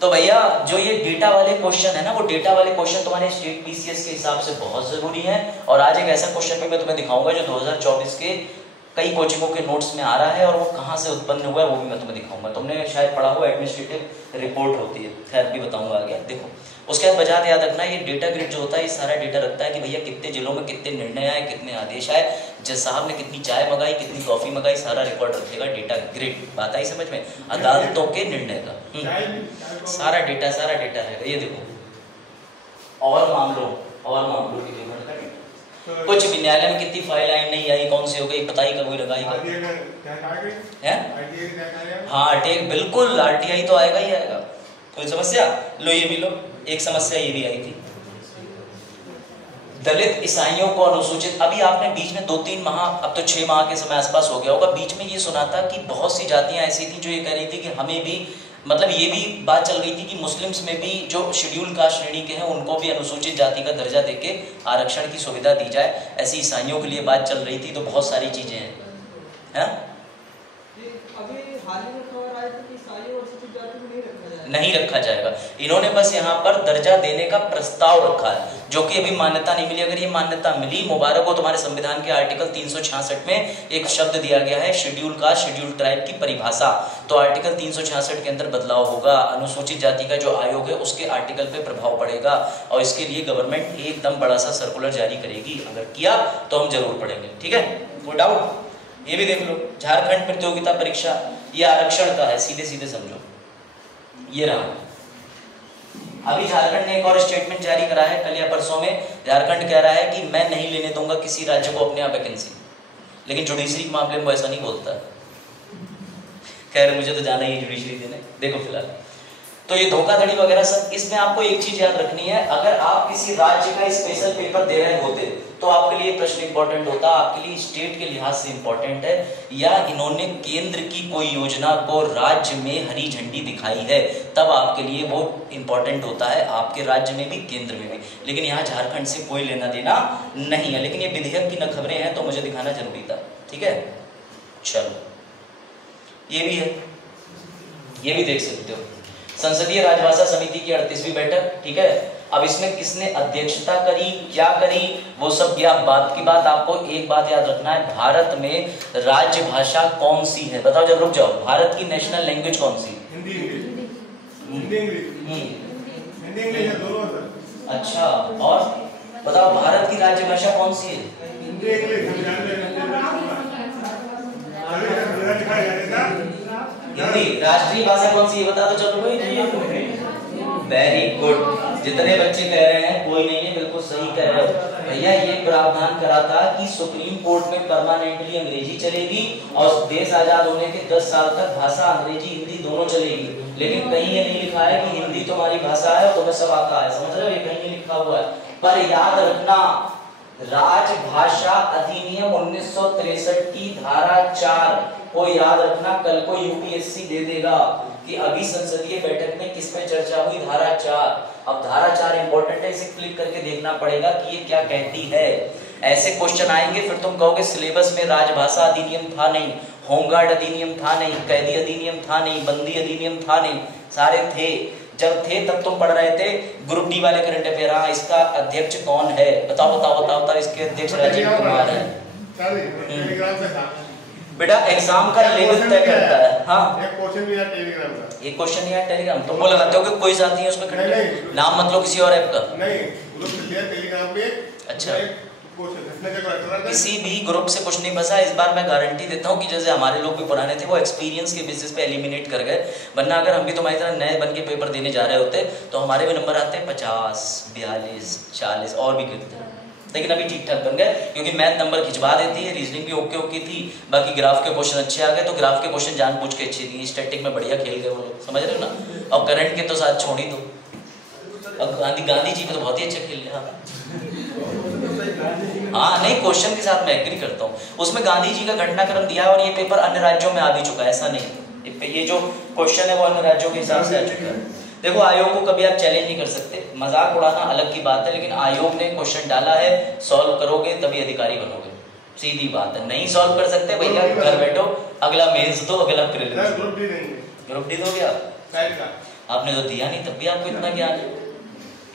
तो भैया जो ये डेटा वाले क्वेश्चन है ना, वो डेटा वाले क्वेश्चन तुम्हारे स्टेट पीसीएस के हिसाब से बहुत जरूरी है। और आज एक ऐसा क्वेश्चन भी मैं तुम्हें दिखाऊंगा जो 2024 के कई कोचिंगों के नोट्स में आ रहा है, और वो कहाँ से उत्पन्न हुआ है वो भी मैं तुम्हें दिखाऊंगा। तुमने शायद पढ़ा हो, एडमिनिस्ट्रेटिव रिपोर्ट होती है, खैर भी बताऊंगा आगे। देखो उसके बाद बजाय याद रखना, ये डेटा ग्रिड जो होता है ये सारा डेटा रखता है कि भैया कितने जिलों में कितने निर्णय आए, कितने आदेश आए, जज साहब ने कितनी चाय मंगाई, कितनी कॉफी मंगाई, सारा रिकॉर्ड रखेगा डेटा ग्रिड। बात आई समझ में, अदालतों के निर्णय का सारा डेटा रहेगा। ये देखो और मामलों की विवरण का डेटा, कुछ भी न्यायालय में कितनी फाइल आई नहीं आई, कौन सी हो गई, बताई का कोई लगाई है, हाँ आरटीआई, बिल्कुल आरटीआई तो आएगा ही आएगा, कोई समस्या। लो ये भी लो, एक समस्या ये भी आई थी, दलित ईसाइयों को अनुसूचित, अभी आपने बीच में 2-3 माह, अब तो 6 माह के समय आसपास हो गया होगा, बीच में ये सुना था कि बहुत सी जातियां ऐसी थी जो ये कह रही थी कि हमें भी, मतलब ये भी बात चल रही थी कि मुस्लिम्स में भी जो शेड्यूल कास्ट श्रेणी के हैं उनको भी अनुसूचित जाति का दर्जा देके आरक्षण की सुविधा दी जाए, ऐसी ईसाइयों के लिए बात चल रही थी। तो बहुत सारी चीजें हैं, है? नहीं रखा जाएगा, इन्होंने बस यहाँ पर दर्जा देने का प्रस्ताव रखा है, जो कि अभी मान्यता नहीं मिली। अगर ये मान्यता मिली, मुबारक हो, तुम्हारे संविधान के आर्टिकल 366 में एक शब्द दिया गया है शेड्यूल कास्ट, शेड्यूल ट्राइब की परिभाषा, तो आर्टिकल 366 के अंदर बदलाव होगा, अनुसूचित जाति का जो आयोग है उसके आर्टिकल पे प्रभाव पड़ेगा, और इसके लिए गवर्नमेंट एकदम बड़ा सा सर्कुलर जारी करेगी। अगर किया तो हम जरूर पढ़ेंगे, ठीक है, कोई डाउट? ये भी देख लो, झारखंड प्रतियोगिता परीक्षा, ये आरक्षण का है, सीधे सीधे समझो, ये रहा। अभी झारखंड ने एक और स्टेटमेंट जारी करा है कल या परसों में, झारखंड कह रहा है कि मैं नहीं लेने दूंगा किसी राज्य को अपने यहाँ वैकेंसी, लेकिन जुडिशरी के मामले में वो ऐसा नहीं बोलता। खैर मुझे तो जाना ही जुडिशरी देने, देखो फिलहाल तो ये धोखाधड़ी वगैरह सब। इसमें आपको एक चीज याद रखनी है, अगर आप किसी राज्य का स्पेशल पेपर दे रहे होते तो आपके लिए प्रश्न इंपॉर्टेंट होता, आपके लिए स्टेट के लिहाज से इंपॉर्टेंट है, या इन्होंने केंद्र की कोई योजना को राज्य में हरी झंडी दिखाई है, तब आपके लिए वो इंपॉर्टेंट होता है, आपके राज्य में भी केंद्र में भी। लेकिन यहाँ झारखंड से कोई लेना देना नहीं है, लेकिन ये विधेयक की न खबरें हैं तो मुझे दिखाना जरूरी था, ठीक है। चलो ये भी है, ये भी देख सकते हो, संसदीय राजभाषा समिति की 38वीं बैठक, ठीक है। अब इसमें किसने अध्यक्षता करी, क्या करी, वो सब बात की बात। आपको एक बात याद रखना है, भारत में राजभाषा कौन सी है, बताओ जब रुक जाओ, भारत की नेशनल लैंग्वेज कौन सी? हिंदी। अच्छा, और बताओ भारत की राजभाषा कौन सी है? हिंदी। राष्ट्रीय भाषा कौन सी है बता दो, चलो कोई। वेरी गुड, जितने बच्चे कह रहे हैं कोई नहीं है, बिल्कुल सही कह रहे हो भैया। ये प्रावधान करा था कि सुप्रीम कोर्ट में परमानेंटली अंग्रेजी चलेगी और देश आजाद होने के 10 साल तक भाषा अंग्रेजी हिंदी दोनों चलेगी। लेकिन कहीं ये नहीं लिखा है कि हिंदी तुम्हारी भाषा है और तुम्हें सब आता है, समझ रहे हो, ये कहीं नहीं लिखा हुआ है। पर याद रखना, राजभाषा अधिनियम 1963 की धारा 4 को याद रखना, कल को यूपीएससी दे देगा कि अभी संसदीय बैठक में किस पे चर्चा हुई, धारा 4। अब धारा 4 इंपॉर्टेंट है, इसे क्लिक करके देखना पड़ेगा कि ये क्या कहती है। ऐसे क्वेश्चन आएंगे, फिर तुम कहोगे सिलेबस में राजभाषा अधिनियम था नहीं, होमगार्ड अधिनियम था नहीं, कैदी अधिनियम था नहीं, बंदी अधिनियम था नहीं, सारे थे। जब थे तब तुम पढ़ रहे थे ग्रुप डी वाले करंट अफेयर। हाँ, इसका अध्यक्ष कौन है बताओ बताओ बताओ बताओ। इसके अध्यक्ष राजीव कुमार है। बेटा एग्जाम का लेवल तय करता है। हाँ, एक क्वेश्चन भी यार टेलीग्राम का, एक क्वेश्चन यार टेलीग्राम तुम वो लगाते हो कि कोई साथी है उसमें नहीं, नाम मत लो किसी और ऐप का। नहीं, ग्रुप लिया टेलीग्राम पे। अच्छा, क्वेश्चन किसी भी ग्रुप से कुछ नहीं फंसा। इस बार मैं गारंटी देता हूँ कि जैसे हमारे लोग भी पुराने थे वो एक्सपीरियंस के बेसिस पे एलिमिनेट कर गए, वरना अगर हम भी तुम्हारी तरह नए बन के पेपर देने जा रहे होते तो हमारे भी नंबर आते 50, 42, 40 और भी गिरते। लेकिन अभी ठीक ठाक बन गए क्योंकि मैथ नंबर खिंचवा देती है, रीजनिंग भी ओके ओके थी, बाकी ग्राफ के क्वेश्चन अच्छे आ गए तो ग्राफ के क्वेश्चन जानबूझ के अच्छे दिए, स्टैटिक में बढ़िया खेल गए वो लोग, समझ रहे हो ना। और करंट के तो साथ छोड़ ही दो। अब गांधी जी पे तो बहुत ही अच्छा खेल लिया। हाँ नहीं, क्वेश्चन के साथ मैं एग्री करता हूँ, उसमें गांधी जी का घटनाक्रम दिया है और ये पेपर अन्य राज्यों में आ भी चुका है, ऐसा नहीं, ये जो क्वेश्चन है वो अन्य राज्यों के हिसाब से आ चुका है। देखो आयोग को कभी आप चैलेंज नहीं कर सकते, मजाक उड़ाना अलग की बात है, लेकिन आयोग ने क्वेश्चन डाला है, सॉल्व करोगे तभी अधिकारी बनोगे, सीधी बात है। नहीं सॉल्व कर सकते भैया घर बैठो, अगला मेंस दो, अगला प्रीलिम्स। ग्रुप डी दोगे आप? आपने तो दिया नहीं तब भी आपको इतना ज्ञान है।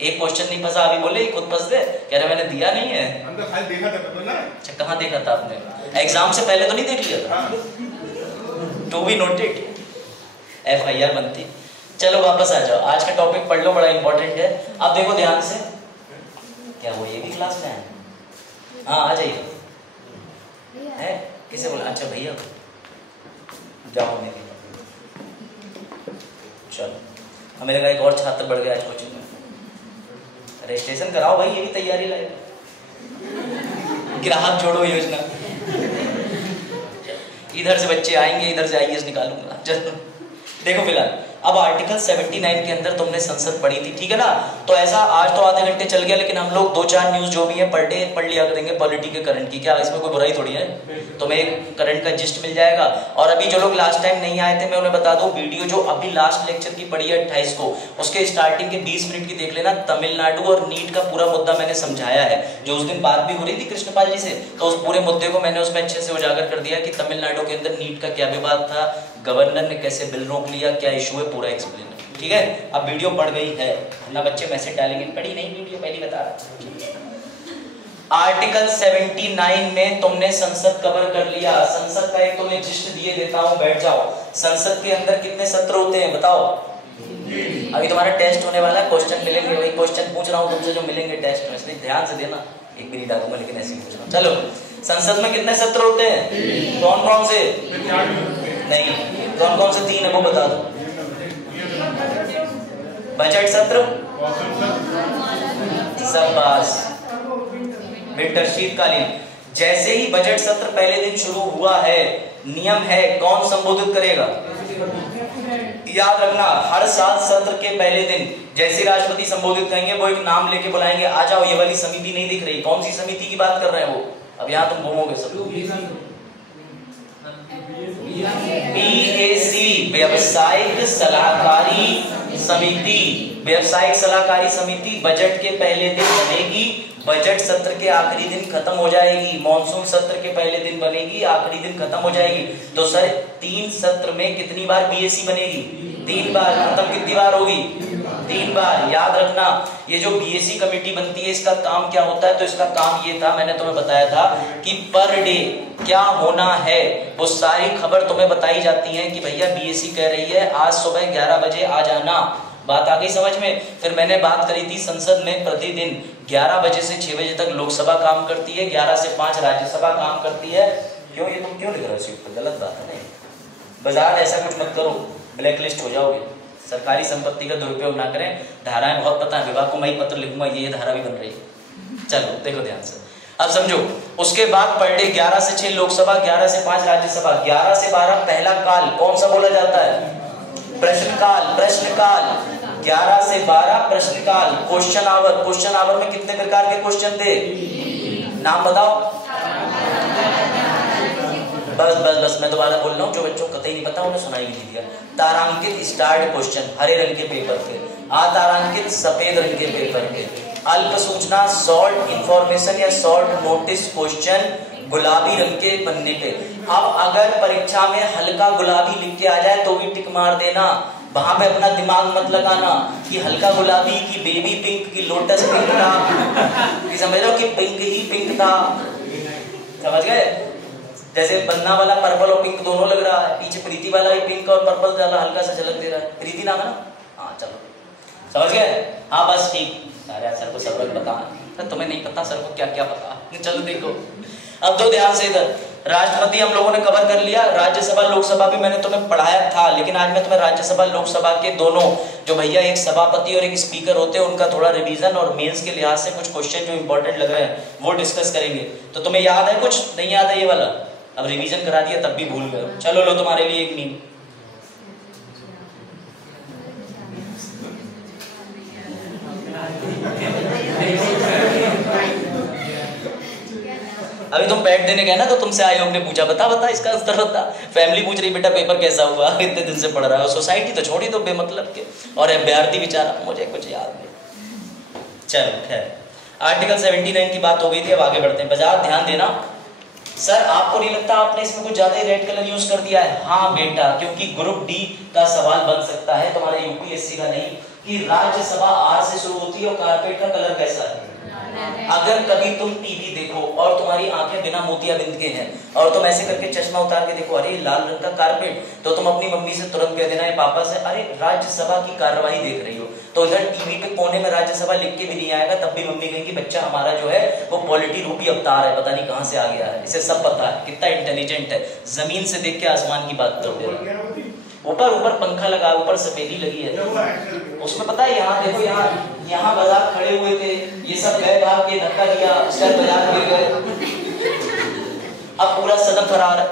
एक क्वेश्चन नहीं फंसा, अभी बोले खुद फंस गए, कह रहे मैंने दिया नहीं है। हम तो खाली देखा था ना। अच्छा, कहाँ देखा था आपने? एग्जाम से पहले तो नहीं देख लिया था? टू बी नोटेड, FIR बनती। चलो वापस आ जाओ, आज का टॉपिक पढ़ लो, बड़ा इंपॉर्टेंट है। अब देखो ध्यान से, क्या वो ये भी क्लास में है? हाँ आ जाइए। है किसे बोला? अच्छा भैया जाओ मेरे। चलो हमें लगा एक और छात्र बढ़ गया आज कोचिंग में। रजिस्ट्रेशन कराओ भाई, ये भी तैयारी लाएगा, ग्राहक जोड़ो योजना। इधर से बच्चे आएंगे, इधर से IAS निकालूंगा। चलो देखो फिलहाल अब आर्टिकल 79 के अंदर तुमने संसद पढ़ी थी, ठीक है ना। तो ऐसा आज तो आधे घंटे चल गया, लेकिन हम लोग 2-4 न्यूज जो भी है पर डे पढ़ लिया करेंगे पॉलिटी के करंट की। क्या इसमें कोई बुराई थोड़ी है? तुम्हें एक करंट का जिस्ट मिल जाएगा। और अभी जो लोग लास्ट टाइम नहीं आए थे, मैं उन्हें बता दूं, वीडियो जो अभी लास्ट लेक्चर की पड़ी है 28 को, उसके स्टार्टिंग के 20 मिनट की देख लेना। तमिलनाडु और नीट का पूरा मुद्दा मैंने समझाया है, जो उस दिन बात भी हो रही थी कृष्णपाल जी से, तो उस पूरे मुद्दे को मैंने उसमें अच्छे से उजागर कर दिया कि तमिलनाडु के अंदर नीट का क्या विवाद था, गवर्नर ने कैसे बिल रोक लिया, क्या इशू है, पूरा एक्सप्लेन। ठीक है, अब वीडियो पढ़ गई है ना, बच्चे मैसेज डालेंगे पढ़ी नहीं वीडियो, पहले बता रहा। आर्टिकल 79 में तुमने संसद कवर कर लिया। संसद का एक तुम्हें जिस्ट दिए देता हूं, बैठ जाओ। संसद के अंदर कितने सत्र होते हैं बताओ? अभी तुम्हारा टेस्ट होने वाला है, क्वेश्चन मिलेंगे, वही क्वेश्चन पूछ रहा हूं तुमसे जो मिलेंगे टेस्ट में, इसलिए ध्यान से देना। एक भी नहीं डालूंगा लेकिन ऐसे ही पूछ रहा हूं। चलो, संसद में कितने सत्र होते हैं? कौन कौन से? नहीं, कौन कौन से 3 है वो बता दो। बजट सत्र, शाबाश, विंटर शीतकालीन। जैसे ही बजट सत्र पहले दिन शुरू हुआ है, नियम है कौन संबोधित करेगा? याद रखना, हर साल सत्र के पहले दिन जैसे राष्ट्रपति संबोधित करेंगे, वो एक नाम लेके बुलाएंगे, आ जाओ। ये वाली समिति नहीं दिख रही, कौन सी समिति की बात कर रहे हैं वो? अब यहाँ तुम घूमोगे सब। PAC, व्यवसायिक सलाहकारी समिति। व्यवसायिक सलाहकारी समिति बजट के पहले दिन बनेगी, बजट सत्र के आखिरी दिन खत्म हो जाएगी। मॉनसून सत्र के पहले दिन बनेगी, आखिरी दिन खत्म हो जाएगी। तो सर 3 सत्र में कितनी बार BAC बनेगी? 3 बार। खत्म कितनी बार होगी? 3 बार। याद रखना, ये जो BAC कमेटी बनती है, इसका काम क्या होता है? तो इसका काम ये था, मैंने तुम्हें बताया था कि पर डे क्या होना है वो सारी खबर तुम्हें बताई जाती है कि भैया BAC कह रही है आज सुबह 11 बजे आ जाना। बात आ गई समझ में? फिर मैंने बात करी थी संसद में प्रतिदिन 11 बजे से 6 बजे तक लोकसभा काम करती है, 11 से 5 राज्यसभा काम करती है। क्यों तुम क्यों लिख रहे हो सीट पर? गलत बात है। नहीं, बाजार ऐसा कुछ मत करो, ब्लैक लिस्ट हो जाओगे। सरकारी संपत्ति का दुरुपयोग ना करें। धाराएं बहुत पता है, विभाग को मैं ही पत्र लिखूंगा, ये धारा भी बन रही है। चलो देखो ध्यान से, अब समझो। उसके बाद पर डे 11 से 6 लोकसभा, 11 से 5 राज्यसभा, 11 से 12 पहला काल कौन सा बोला जाता है? प्रश्नकाल। प्रश्नकाल 11 से 12 प्रश्नकाल। क्वेश्चन आवर, क्वेश्चन आवर में कितने प्रकार के क्वेश्चन थे? नाम बताओ। बस बस बस मैं दोबारा बोल रहा हूँ, जो बच्चों को कतई नहीं पता उन्हें सुनाई नहीं दिया। तारांकित स्टार्ड क्वेश्चन हरे रंग के पेपर थे, अतारांकित सफेद रंग के पेपर थे। अल्प सूचना शॉर्ट इंफॉर्मेशन या शॉर्ट नोटिस क्वेश्चन गुलाबी रंग के पन्ने पे। अब अगर परीक्षा में हल्का गुलाबी लिख के आ जाए तो भी टिक मार देना, वहां पे अपना दिमाग मत लगाना कि हल्का गुलाबी की बेबी पिंक की लोटस पिंक था, समझ रहे हो कि पिंक ही पिंक था, समझ गए? जैसे बन्ना वाला पर्पल और पिंक दोनों लग रहा है, पीछे प्रीति वाला भी पिंक और पर्पल वाला हल्का सा झलक दे रहा है। प्रीति नाम है ना? हाँ चलो समझ गए? हाँ बस ठीक। अरे सर को सब लोग पता है, तुम्हें नहीं पता, सर को क्या क्या पता। चलो देखो अब तो ध्यान से इधर। राष्ट्रपति हम लोगों ने कवर कर लिया, राज्यसभा लोकसभा भी मैंने तुम्हें पढ़ाया था, लेकिन आज मैं तुम्हें राज्यसभा लोकसभा के दोनों जो भैया एक सभापति और एक स्पीकर होते हैं उनका थोड़ा रिवीजन और मेंस के लिहाज से कुछ क्वेश्चन जो इंपॉर्टेंट लग रहे हैं वो डिस्कस करेंगे। तो तुम्हें याद है? कुछ नहीं याद है ये वाला? अब रिवीजन करा दिया तब भी भूल गए। चलो लो तुम्हारे लिए एक मीम। अभी तुम पैड देने गए ना तो तुमसे आयोग ने पूछा बता इसका आंसर बता। फैमिली पूछ रही बेटा पेपर कैसा हुआ, इतने दिन से पढ़ रहा है। सोसाइटी तो छोड़ी दो बेमतलब के, और अभ्यर्थी बेचारा मुझे कुछ याद नहीं। चलो खैर, आर्टिकल 79 की बात हो गई थी, अब आगे बढ़ते हैं। बाजार ध्यान देना। सर आपको नहीं लगता आपने इसमें कुछ ज्यादा रेड कलर यूज कर दिया है? हाँ बेटा, क्योंकि ग्रुप डी का सवाल बन सकता है, तुम्हारे यूपीएससी का नहीं, कि राज्यसभा आर से शुरू होती है और कारपेट का कलर कैसा है। अगर कभी तुम टीवी देखो और तुम्हारी आंखें बिना मोतियाबिंद के हैं और तुम ऐसे करके चश्मा उतार के देखो, अरे लाल रंग का कारपेट, तो तुम अपनी मम्मी से तुरंत कह देना है पापा से, अरे राज्यसभा की कार्यवाही देख रही हो। तो इधर टीवी पे कोने में राज्यसभा लिख के भी नहीं आएगा, तब भी मम्मी कहेगी बच्चा हमारा जो है वो पॉलिटी रूपी अवतार है, पता नहीं कहां से आ गया है, इसे सब पता है, कितना इंटेलिजेंट है, जमीन से देख के आसमान की बात कर दे रहा है। ऊपर पंखा लगा, ऊपर सफेदी लगी है, उसमें पता है यहाँ देखो, यहाँ बाजार खड़े हुए थे, ये सब गए भाग के, धक्का दिया, सर बाजार गिर गए, अब पूरा सदन फरार है।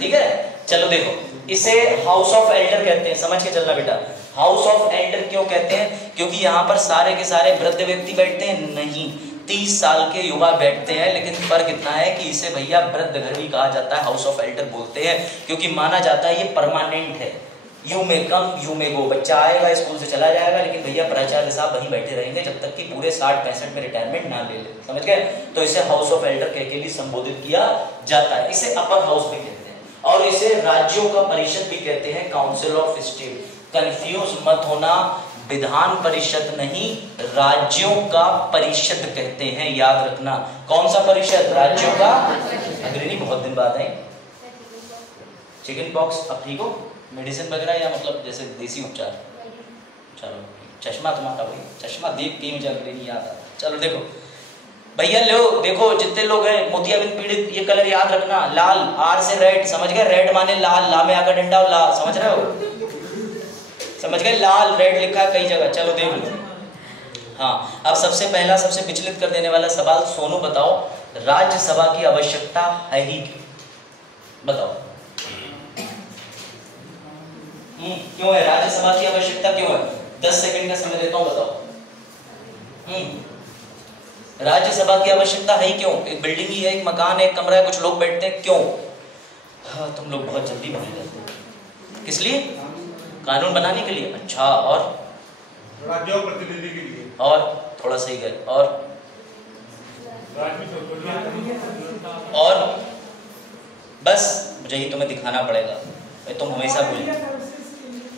ठीक है, चलो देखो, इसे हाउस ऑफ एल्डर कहते हैं, समझ के चलना बेटा। हाउस ऑफ एल्डर क्यों कहते हैं? क्योंकि यहाँ पर सारे के सारे वृद्ध व्यक्ति बैठते हैं? नहीं, 30 साल के युवा बैठते हैं, लेकिन फर्क इतना है कि इसे भैया वृद्ध घर भी कहा जाता है, हाउस ऑफ एल्डर बोलते हैं, क्योंकि माना जाता है ये परमानेंट है। यू में कम यू में गो, बच्चा आएगा स्कूल से चला जाएगा, लेकिन भैया प्राचार्य साहब वहीं बैठे रहेंगे जब तक कि पूरे 60-65 में रिटायरमेंट ना ले ले, समझ गए? तो इसे हाउस ऑफ एल्डर कह के भी संबोधित किया जाता है। इसे अपर हाउस भी कहते हैं, और इसे राज्यों का परिषद भी कहते हैं, काउंसिल ऑफ स्टेट। कंफ्यूज मत होना, विधान परिषद नहीं, राज्यों का परिषद कहते हैं, याद रखना। कौन सा परिषद? राज्यों का। अग्रणी बहुत दिन बाद है। चिकन पॉक्स अब ठीक हो? मेडिसिन वगैरह या मतलब जैसे देसी उपचार? चलो, चश्मा तुम्हारा भाई, चश्मा देख के मुझे अग्रणी याद आता। चलो देखो भैया, लो देखो जितने लोग हैं मोतियाबिंद पीड़ित, ये कलर याद रखना, लाल, आर से रेड, समझ गए? रेड माने लाल, ला में आकर डंडा ला, समझ रहे हो? समझ गए? लाल रेड लिखा है कई जगह, चलो देख लो। हाँ, अब सबसे पहला, सबसे विचलित कर देने वाला सवाल, सोनू बताओ, राज्यसभा की आवश्यकता है ही? बताओ क्यों है राज्यसभा की आवश्यकता, क्यों है? 10 सेकंड का समय देता हूं, बताओ। राज्यसभा की आवश्यकता है क्यों? एक बिल्डिंग ही है, एक मकान है, एक कमरा है, कुछ लोग बैठते हैं, क्यों? हाँ, तुम लोग बहुत जल्दी भूल जाते हो। किस लिए? कानून बनाने के लिए। अच्छा, और राज्यों प्रतिनिधि के लिए, और थोड़ा सही गए, और बस मुझे ही तुम्हें दिखाना पड़ेगा, तुम हमेशा भूल।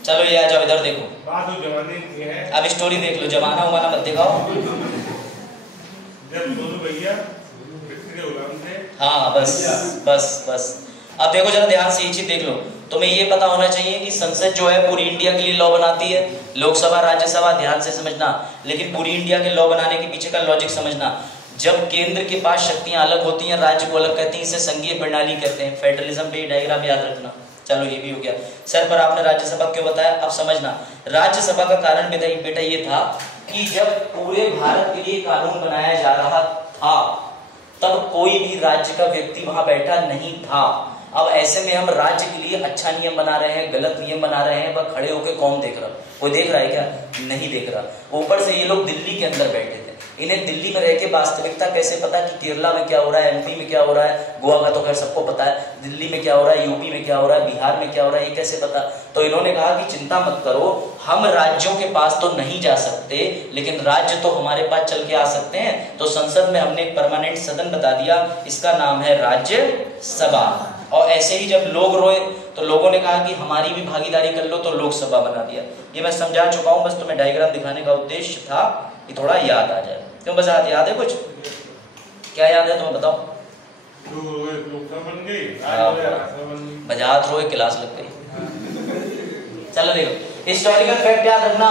चलो ये आ जाओ, इधर देखो, बात हो जमाने की है। अब स्टोरी देख लो, जमाना उमाना मत दिखाओ। जब दोनों भैया ब्रिटिश के गुलाम थे। हाँ बस बस बस, अब देखो जरा ध्यान से ये चीज देख लो। तुम्हें ये पता होना चाहिए कि संसद जो है पूरी इंडिया के लिए लॉ बनाती है, लोकसभा राज्यसभा, ध्यान से समझना, लेकिन पूरी इंडिया के लॉ बनाने के पीछे का लॉजिक समझना। जब केंद्र के पास शक्तियां अलग होती हैं, राज्य को अलग कहती हैं, इसे संघीय प्रणाली कहते हैं। फेडरलिज्म पे डायग्राम याद रखना। चलो ये भी हो गया। सर पर आपने राज्यसभा क्यों बताया, अब समझना। राज्यसभा का कारण बेटा ये था कि जब पूरे भारत के लिए कानून बनाया जा रहा था तब कोई भी राज्य का व्यक्ति वहां बैठा नहीं था। अब ऐसे में हम राज्य के लिए अच्छा नियम बना रहे हैं, गलत नियम बना रहे हैं, पर खड़े होकर कौन देख रहा? कोई देख रहा है क्या? नहीं देख रहा। ऊपर से ये लोग दिल्ली के अंदर बैठे थे, इन्हें दिल्ली में रह के वास्तविकता कैसे पता कि केरला में क्या हो रहा है, एमपी में क्या हो रहा है, गोवा का तो खैर सबको पता है, दिल्ली में क्या हो रहा है, यूपी में क्या हो रहा है, बिहार में क्या हो रहा है, ये कैसे पता? तो इन्होंने कहा कि चिंता मत करो, हम राज्यों के पास तो नहीं जा सकते लेकिन राज्य तो हमारे पास चल के आ सकते हैं। तो संसद में हमने एक परमानेंट सदन बता दिया, इसका नाम है राज्यसभा। और ऐसे ही जब लोग रोए तो लोगों ने कहा कि हमारी भी भागीदारी कर लो, तो लोकसभा बना दिया। ये मैं समझा चुका हूं, बस तुम्हें डायग्राम दिखाने का उद्देश्य था कि थोड़ा याद आ जाए। क्यों बस याद है? कुछ क्या याद है तुम्हें बताओ? बजात रोए क्लास लग गई। चलो देखो, हिस्टोरिकल फैक्ट याद रखना।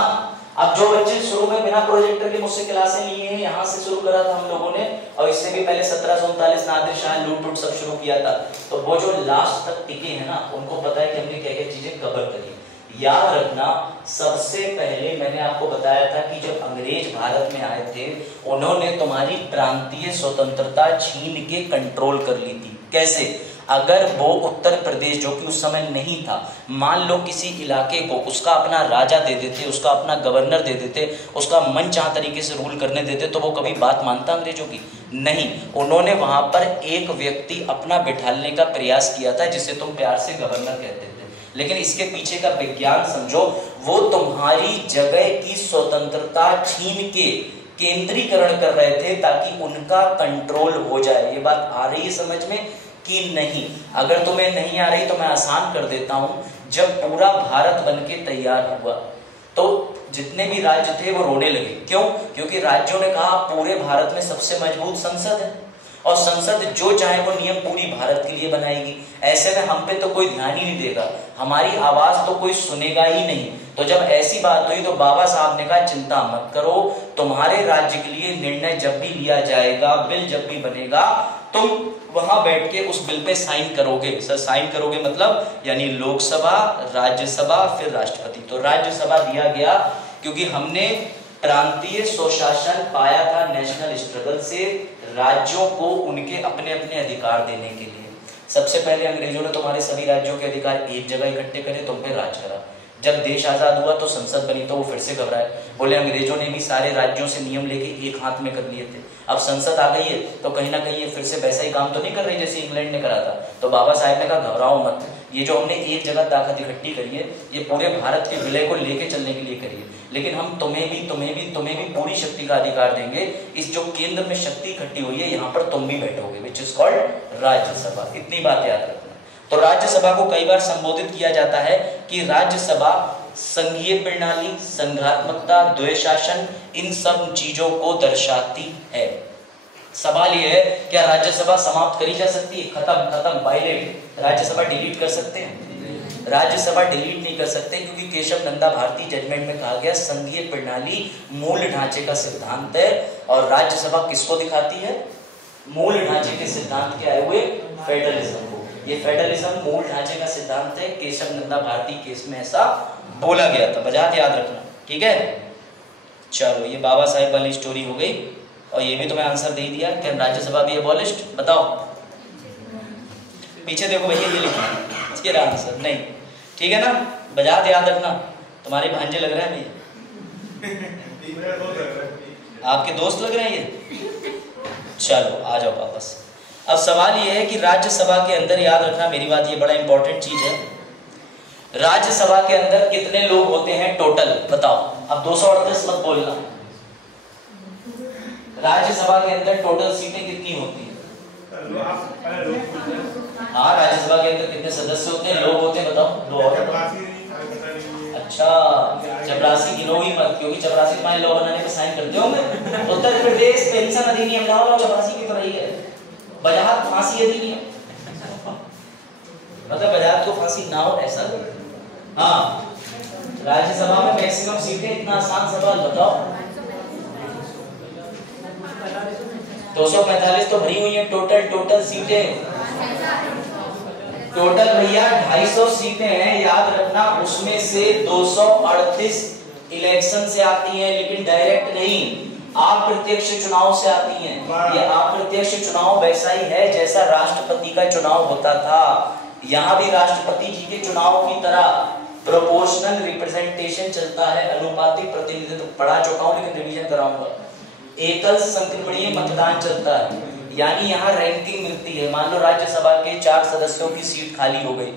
अब जो बच्चे शुरू में बिना प्रोजेक्टर के मुझसे क्लासें लिए हैं, यहाँ से शुरू करा था हम लोगों ने, और इससे भी पहले 1739 नादिर शाह लूट सब शुरू किया था, तो वो जो लास्ट तक टिके हैं ना, उनको पता है कि हमने क्या क्या चीजें कवर करी। याद रखना, सबसे पहले मैंने आपको बताया था कि जब अंग्रेज भारत में आए थे, उन्होंने तुम्हारी प्रांतीय स्वतंत्रता छीन के कंट्रोल कर ली थी। कैसे? अगर वो उत्तर प्रदेश, जो कि उस समय नहीं था, मान लो किसी इलाके को उसका अपना राजा दे देते, उसका अपना गवर्नर दे देते, उसका मन चाह तरीके से रूल करने देते, तो वो कभी बात मानता अंग्रेजों की? नहीं। उन्होंने वहां पर एक व्यक्ति अपना बिठालने का प्रयास किया था, जिसे तुम प्यार से गवर्नर कहते थे, लेकिन इसके पीछे का विज्ञान समझो। वो तुम्हारी जगह की स्वतंत्रता छीन के केंद्रीकरण कर रहे थे ताकि उनका कंट्रोल हो जाए। ये बात आ रही है समझ में कि नहीं? अगर तुम्हें नहीं आ रही तो मैं आसान कर देता हूं। जब पूरा भारत बनके तैयार हुआ तो जितने भी राज्य थे वो रोने लगे। क्यों? क्योंकि राज्यों ने कहा पूरे भारत में सबसे मजबूत संसद है और संसद जो चाहे वो नियम पूरी भारत के लिए बनाएगी। ऐसे में हम पे तो कोई ध्यान ही नहीं देगा, हमारी आवाज तो कोई सुनेगा ही नहीं। तो जब ऐसी बात हुई तो बाबा साहब ने कहा चिंता मत करो, तुम्हारे राज्य के लिए निर्णय जब भी लिया जाएगा, बिल जब भी बनेगा, तुम वहां बैठ के उस बिल पे साइन करोगे। सर साइन करोगे मतलब यानी लोकसभा, राज्यसभा, फिर राष्ट्रपति। तो राज्यसभा दिया गया क्योंकि हमने प्रांतीय स्वशासन पाया था नेशनल स्ट्रगल से, राज्यों को उनके अपने अपने अधिकार देने के लिए। सबसे पहले अंग्रेजों ने तुम्हारे सभी राज्यों के अधिकार एक जगह इकट्ठे करे, तुम पे राज करा। जब देश आजाद हुआ तो संसद बनी तो वो फिर से घबराए, बोले अंग्रेजों ने भी सारे राज्यों से नियम लेके एक हाथ में कर लिए थे, अब संसद आ गई है तो कहीं ना कहीं ये फिर से वैसा ही काम तो नहीं कर रही जैसे इंग्लैंड ने करा था। तो बाबा साहब ने कहा घबराओ मत, ये जो हमने एक जगह ताकत इकट्ठी करी है ये पूरे भारत के विलय को लेके चलने के लिए करी है, लेकिन हम तुम्हें भी पूरी शक्ति का अधिकार देंगे। इस जो केंद्र में शक्ति इकट्ठी हुई है यहाँ पर तुम भी बैठोगे, विच इज कॉल्ड राज्यसभा। इतनी बात याद रखना। तो राज्यसभा को कई बार संबोधित किया जाता है कि राज्यसभा संघीय प्रणाली, संघात्मकता, द्वैशासन, इन सब चीजों को दर्शाती है। सवाल यह है क्या राज्यसभा समाप्त करी जा सकती है? खत्म वायलेट। राज्यसभा डिलीट कर सकते हैं? राज्यसभा डिलीट नहीं कर सकते क्योंकि केशव नंदा भारती जजमेंट में कहा गया संघीय प्रणाली मूल ढांचे का सिद्धांत है और राज्यसभा किसको दिखाती है? मूल ढांचे के सिद्धांत के आए हुए फेडरलिज्म को। ये फेडरलिज्म मूल ढांचे का सिद्धांत है, केशव नंदा भारती केस में ऐसा बोला गया था, बजात याद रखना, ठीक है। चलो ये बाबा साहेब वाली स्टोरी हो गई और ये भी तुम्हें आंसर दे दिया कि राज्यसभा भी एबॉलिश्ड। बताओ पीछे देखो भैया, ये लिखा है इसके आंसर नहीं, ठीक है ना। बजात याद रखना, तुम्हारे भांजे लग रहे हैं भैया, आपके दोस्त लग रहे हैं ये। चलो आ जाओ वापस। अब सवाल ये है कि राज्यसभा के अंदर, याद रखना मेरी बात, ये बड़ा इंपॉर्टेंट चीज है, राज्यसभा के अंदर कितने लोग होते हैं टोटल? बताओ। अब 238 मत बोलना। राज्यसभा के अंदर टोटल सीटें कितनी होती हैं? हाँ, राज्यसभा के अंदर कितने सदस्य होते हैं, लोग होते हैं? बताओ। अच्छा, चपरासी गिनोगी मत क्योंकि चपरासी तुम्हारे लॉ बनाने पे साइन करते होंगे। उत्तर प्रदेश पेंशन अधिनियम लाओ, चपरासी की तरह ही है। बजात फांसी अधिनियम, मतलब बजात को फांसी ना हो ऐसा। हाँ, राज्यसभा में मैक्सिमम सीटें, इतना आसान सवाल बताओ। 245 तो भरी हुई है टोटल सीटें। टोटल भैया 250 सीटें हैं, याद रखना। उसमें से 238 इलेक्शन से आती हैं, लेकिन डायरेक्ट नहीं, अप्रत्यक्ष चुनाव से आती हैं। ये अप्रत्यक्ष चुनाव वैसा ही है जैसा राष्ट्रपति का चुनाव होता था। यहाँ भी राष्ट्रपति जी के चुनाव की तरह प्रोपोर्शनल रिप्रेजेंटेशन चलता है, अनुपातिक प्रतिनिधित्व। पढ़ा चुका हूं लेकिन रिवीजन कराऊंगा। एकल संक्रमणीय मतदान चलता है, यानी यहाँ रैंकिंग मिलती है। मान लो राज्यसभा के 4 सदस्यों की सीट खाली हो गई,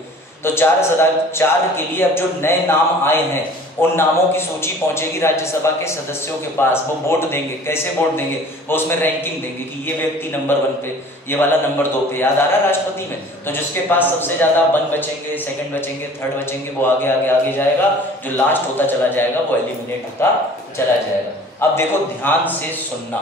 तो 4 के लिए अब जो नए नाम आए हैं उन नामों की सूची पहुंचेगी राज्यसभा के सदस्यों के पास। वो वोट देंगे। कैसे वोट देंगे? वो उसमें रैंकिंग देंगे कि ये व्यक्ति नंबर 1 पे, ये वाला नंबर 2 पे। याद आ रहा है राष्ट्रपति में? तो जिसके पास सबसे ज्यादा 1 बचेंगे, 2 बचेंगे, 3 बचेंगे, वो आगे आगे आगे जाएगा। जो लास्ट होता चला जाएगा वो एलिमिनेट होता चला जाएगा। अब देखो ध्यान से सुनना,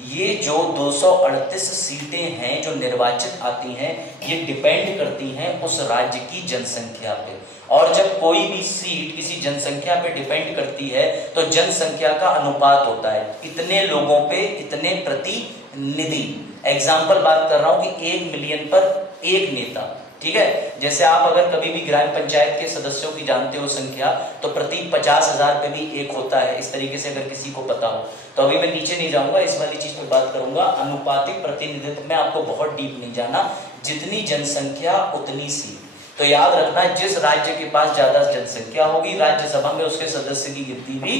ये जो 238 सीटें हैं जो निर्वाचित आती हैं, ये डिपेंड करती हैं उस राज्य की जनसंख्या पे। और जब कोई भी सीट किसी जनसंख्या पे डिपेंड करती है तो जनसंख्या का अनुपात होता है, इतने लोगों पे इतने प्रतिनिधि। एग्जाम्पल बात कर रहा हूं कि 1 मिलियन पर 1 नेता, ठीक है। जैसे आप अगर कभी भी ग्राम पंचायत के सदस्यों की जानते हो संख्या, तो प्रति 50,000 पे भी 1 होता है। इस तरीके से अगर किसी को पता हो तो अभी मैं नीचे नहीं जाऊंगा, इस वाली चीज पे बात करूंगा। अनुपातिक प्रतिनिधित्व में आपको बहुत डीप नहीं जाना, जितनी जनसंख्या उतनी सीट। तो याद रखना, जिस राज्य के पास ज्यादा जनसंख्या होगी राज्यसभा में उसके सदस्य की गिनती भी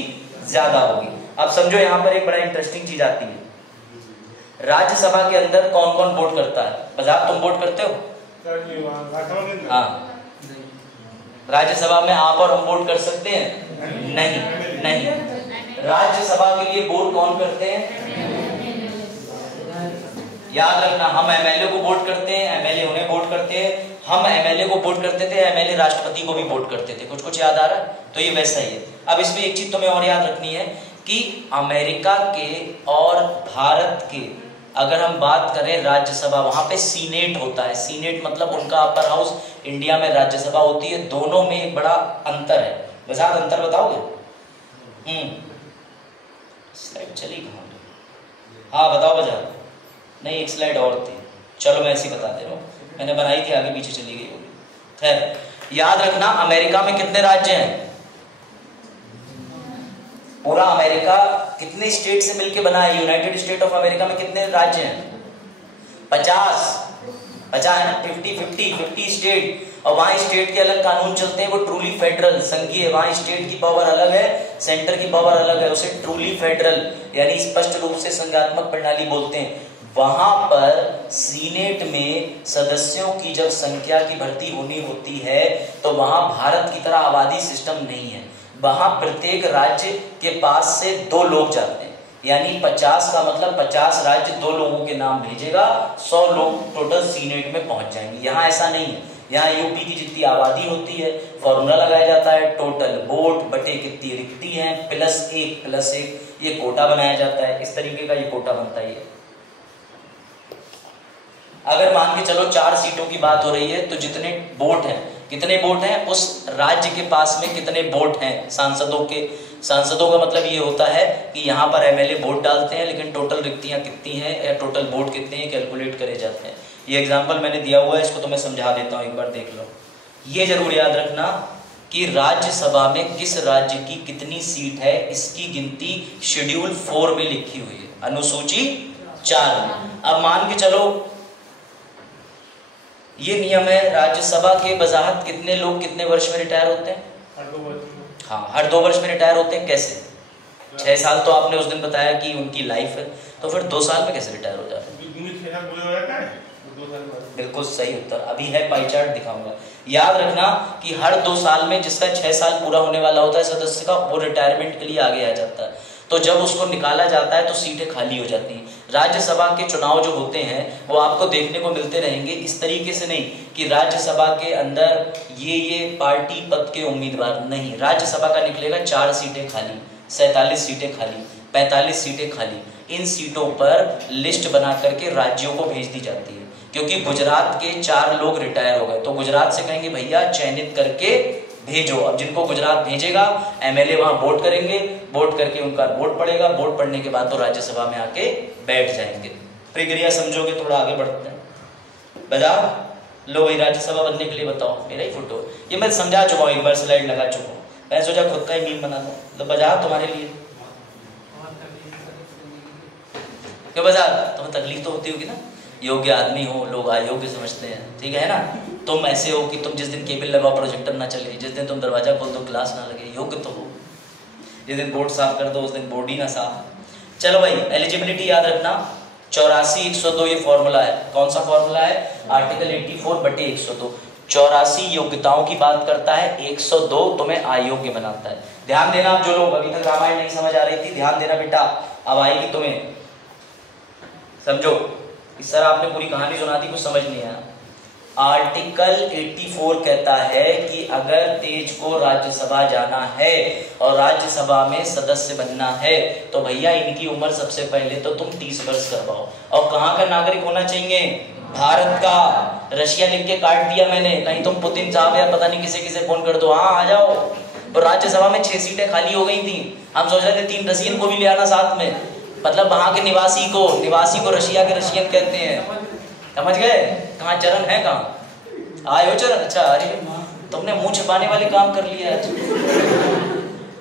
ज्यादा होगी। अब समझो यहाँ पर एक बड़ा इंटरेस्टिंग चीज आती है। राज्यसभा के अंदर कौन कौन वोट करता है? बजाज, तुम वोट करते हो? हाँ, राज्यसभा में आप और हम वोट कर सकते हैं? नहीं। राज्यसभा के लिए वोट कौन करते हैं? याद रखना, हम एमएलए को वोट करते हैं, एमएलए उन्हें वोट करते हैं। हम एमएलए को वोट करते थे, एमएलए राष्ट्रपति को भी वोट करते थे। कुछ याद आ रहा है? तो ये वैसा ही है। अब इसमें एक चीज तुम्हें और याद रखनी है कि अमेरिका के और भारत के अगर हम बात करें राज्यसभा, वहां पे सीनेट होता है। सीनेट मतलब उनका अपर हाउस, इंडिया में राज्यसभा होती है। दोनों में एक बड़ा अंतर है। बजाज, अंतर बताओगे? स्लाइड चली कहाँ? हाँ बताओ बजाज। नहीं, एक स्लाइड और थी, चलो मैं ऐसी बता दे रहा हूँ, मैंने बनाई थी, आगे पीछे चली गई होगी। खैर, याद रखना, अमेरिका में कितने राज्य हैं? पूरा अमेरिका कितने स्टेट से मिलकर बना है? यूनाइटेड स्टेट ऑफ अमेरिका में कितने राज्य हैं? 50 है ना, 50 स्टेट। और वहां स्टेट के अलग कानून चलते हैं, वो ट्रूली फेडरल संघीय। वहां स्टेट की पावर अलग है, सेंटर की पावर अलग है, उसे ट्रूली फेडरल यानी स्पष्ट रूप से संघात्मक प्रणाली बोलते हैं। वहां पर सीनेट में सदस्यों की जब संख्या की भर्ती होनी होती है तो वहां भारत की तरह आबादी सिस्टम नहीं है। वहां प्रत्येक राज्य के पास से 2 लोग जाते हैं, यानी 50 का मतलब 50 राज्य 2 लोगों के नाम भेजेगा, 100 लोग टोटल सीनेट में पहुंच जाएंगे। यहाँ ऐसा नहीं है। यहाँ यूपी की जितनी आबादी होती है फॉर्मूला लगाया जाता है, टोटल वोट बटे कितनी रिक्ति है +1 ये कोटा बनाया जाता है। इस तरीके का ये कोटा बनता है। अगर मान के चलो 4 सीटों की बात हो रही है तो जितने वोट हैं, कितने वोट हैं उस राज्य के पास में, कितने वोट हैं सांसदों के। सांसदों का मतलब ये होता है कि यहाँ पर एमएलए वोट डालते हैं, लेकिन टोटल रिक्तियां कितनी हैं या टोटल वोट कितने हैं कैलकुलेट करे जाते हैं। ये एग्जाम्पल मैंने दिया हुआ है, इसको तो मैं समझा देता हूँ, एक बार देख लो। ये जरूर याद रखना कि राज्यसभा में किस राज्य की कितनी सीट है, इसकी गिनती शेड्यूल 4 में लिखी हुई है, अनुसूची 4 में। अब मान के चलो ये नियम है, राज्यसभा के वजाहत कितने लोग कितने वर्ष में रिटायर होते हैं? हाँ, हर 2 वर्ष में रिटायर होते हैं। कैसे? 6 साल तो आपने उस दिन बताया कि उनकी लाइफ है, तो फिर 2 साल में कैसे रिटायर हो जाते हैं? बिल्कुल सही उत्तर। अभी है पाई चार्ट दिखाऊंगा। याद रखना कि हर 2 साल में जिसका 6 साल पूरा होने वाला होता है सदस्य का, वो रिटायरमेंट के लिए आगे आ जाता है। तो जब उसको निकाला जाता है तो सीटें खाली हो जाती हैं। राज्यसभा के चुनाव जो होते हैं वो आपको देखने को मिलते रहेंगे, इस तरीके से नहीं कि राज्यसभा के अंदर ये पार्टी पद के उम्मीदवार नहीं। राज्यसभा का निकलेगा 4 सीटें खाली, 47 सीटें खाली, 45 सीटें खाली। इन सीटों पर लिस्ट बना करके राज्यों को भेज दी जाती है। क्योंकि गुजरात के 4 लोग रिटायर हो गए तो गुजरात से कहेंगे भैया चयनित करके भेजो। अब जिनको गुजरात भेजेगा एमएलए वहां वोट करेंगे, वोट करके उनका वोट पड़ेगा, वोट पड़ने के बाद तो राज्यसभा में आके बैठ जाएंगे। प्रक्रिया समझोगे? थोड़ा आगे बढ़ते हैं। बजाओ लो भाई राज्यसभा बनने के लिए बताओ, मेरा ही फोटो। ये मैं समझा चुका हूँ, एक बार स्लाइड लगा चुका हूँ, मैं सोचा खुद का ही मीम बना लो। तो बाजार तुम्हारे लिए क्यों बाजार, तुम्हें तकलीफ तो होती होगी ना, योग्य आदमी हो, लोग अयोग्य समझते हैं, ठीक है ना। तुम ऐसे हो कि तुम जिस दिन केबल लगाओ प्रोजेक्टर ना चले, जिस दिन तुम दरवाजा खोल दो क्लास ना लगे, योग्य तो हो। जिस दिन बोर्ड साफ कर दो उस दिन बोर्ड ही ना साफ। चलो भाई, एलिजिबिलिटी याद रखना 84/102 ये फॉर्मूला है। कौन सा फॉर्मूला है? आर्टिकल 84/102। 84 योग्यताओं की बात करता है, 102 तुम्हें अयोग्य बनाता है। ध्यान देना, आप जो लोग अभी तक रामायण नहीं समझ आ रही थी, ध्यान देना बेटा, अब आएगी तुम्हें, समझो। इस सर आपने पूरी कहानी सुना दी, कुछ समझ नहीं आया। आर्टिकल 84 कहता है कि अगर तेज को राज्यसभा जाना है और राज्यसभा में सदस्य बनना है तो भैया इनकी उम्र सबसे पहले तो तुम 30 वर्ष करवाओ। और कहाँ का नागरिक होना चाहिए? भारत का। रशिया लिख के काट दिया मैंने, कहीं तुम पुतिन साहब या पता नहीं किसे किसे फोन कर दो, हाँ आ जाओ। तो राज्यसभा में 6 सीटें खाली हो गई थी, हम सोच रहे थे 3 रशियन को भी ले आना साथ में, मतलब वहां के निवासी को रशिया के रशियन कहते हैं, समझ गए? कहाँ चरण है, कहाँ आए हो चरण? अच्छा, अरे तुमने मुंह छिपाने वाले काम कर लिया आज,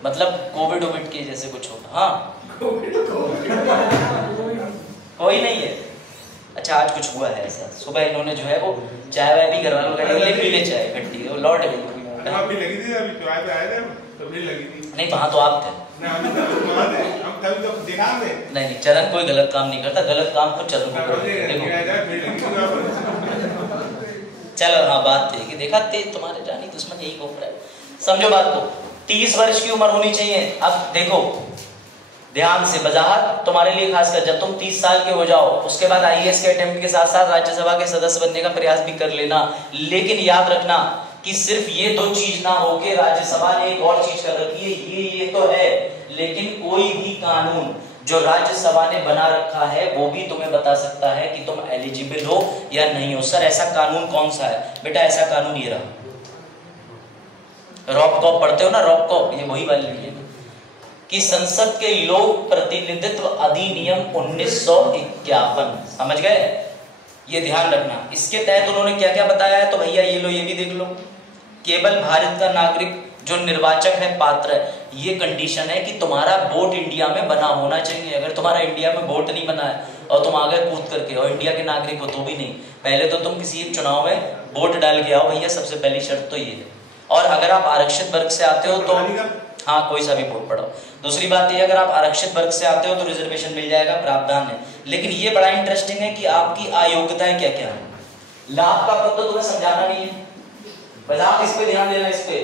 मतलब कोविड के जैसे कुछ होगा। हाँ कोई नहीं है। अच्छा आज कुछ हुआ है ऐसा, सुबह इन्होंने जो है वो चाय वाय भी घर वालों का पी ले चाय खट्टी, वो लौट गई। अभी लगी थी, अभी चाय पे आए थे तब लगी थी। नहीं वहां तो आप थे। नहीं चरण कोई गलत काम नहीं करता, गलत काम तो चरण को करता। चलो हाँ बात थी कि देखा तेज तुम्हारे जानी दुश्मन यही घूम रहा है, समझो बात को। 30 वर्ष की उम्र होनी चाहिए। अब देखो ध्यान से, वजाहत तुम्हारे लिए खासकर, जब तुम 30 साल के हो जाओ उसके बाद IAS के अटेम्प्ट के साथ साथ राज्यसभा के सदस्य बनने का प्रयास भी कर लेना। लेकिन याद रखना कि सिर्फ ये 2 चीज ना हो के राज्यसभा ने एक और चीज कर रखी है, ये तो है, लेकिन कोई भी कानून जो राज्यसभा ने बना रखा है वो भी तुम्हें बता सकता है कि तुम एलिजिबल हो या नहीं हो। सर ऐसा कानून कौन सा है? बेटा ऐसा कानून ये रहा, रॉबकॉप पढ़ते हो ना, रॉबकॉप, ये वही वाली है कि संसद के लोक प्रतिनिधित्व अधिनियम 1951, समझ गए? ये ध्यान रखना। इसके तहत उन्होंने क्या क्या बताया है, तो भैया ये लो, ये भी देख लो। केवल भारत का नागरिक जो निर्वाचक है पात्र है, ये कंडीशन है कि तुम्हारा वोट इंडिया में बना होना चाहिए। अगर तुम्हारा इंडिया में वोट नहीं बना है और तुम आ गए कूद करके और इंडिया के नागरिक हो तो भी नहीं, पहले तो तुम किसी एक चुनाव में वोट डाल के आओ भैया, सबसे पहली शर्त तो ये है। और अगर आप आरक्षित वर्ग से आते हो तो हाँ कोई सा भी वोट पढ़ाओ। दूसरी बात ये, अगर आप आरक्षित वर्ग से आते हो तो रिजर्वेशन मिल जाएगा, प्रावधान है। लेकिन ये बड़ा इंटरेस्टिंग है कि आपकी अयोग्यताएं क्या क्या है। लाभ का पद तो तुम्हें समझाना नहीं है, बस आप इस पे ध्यान देना। इस पे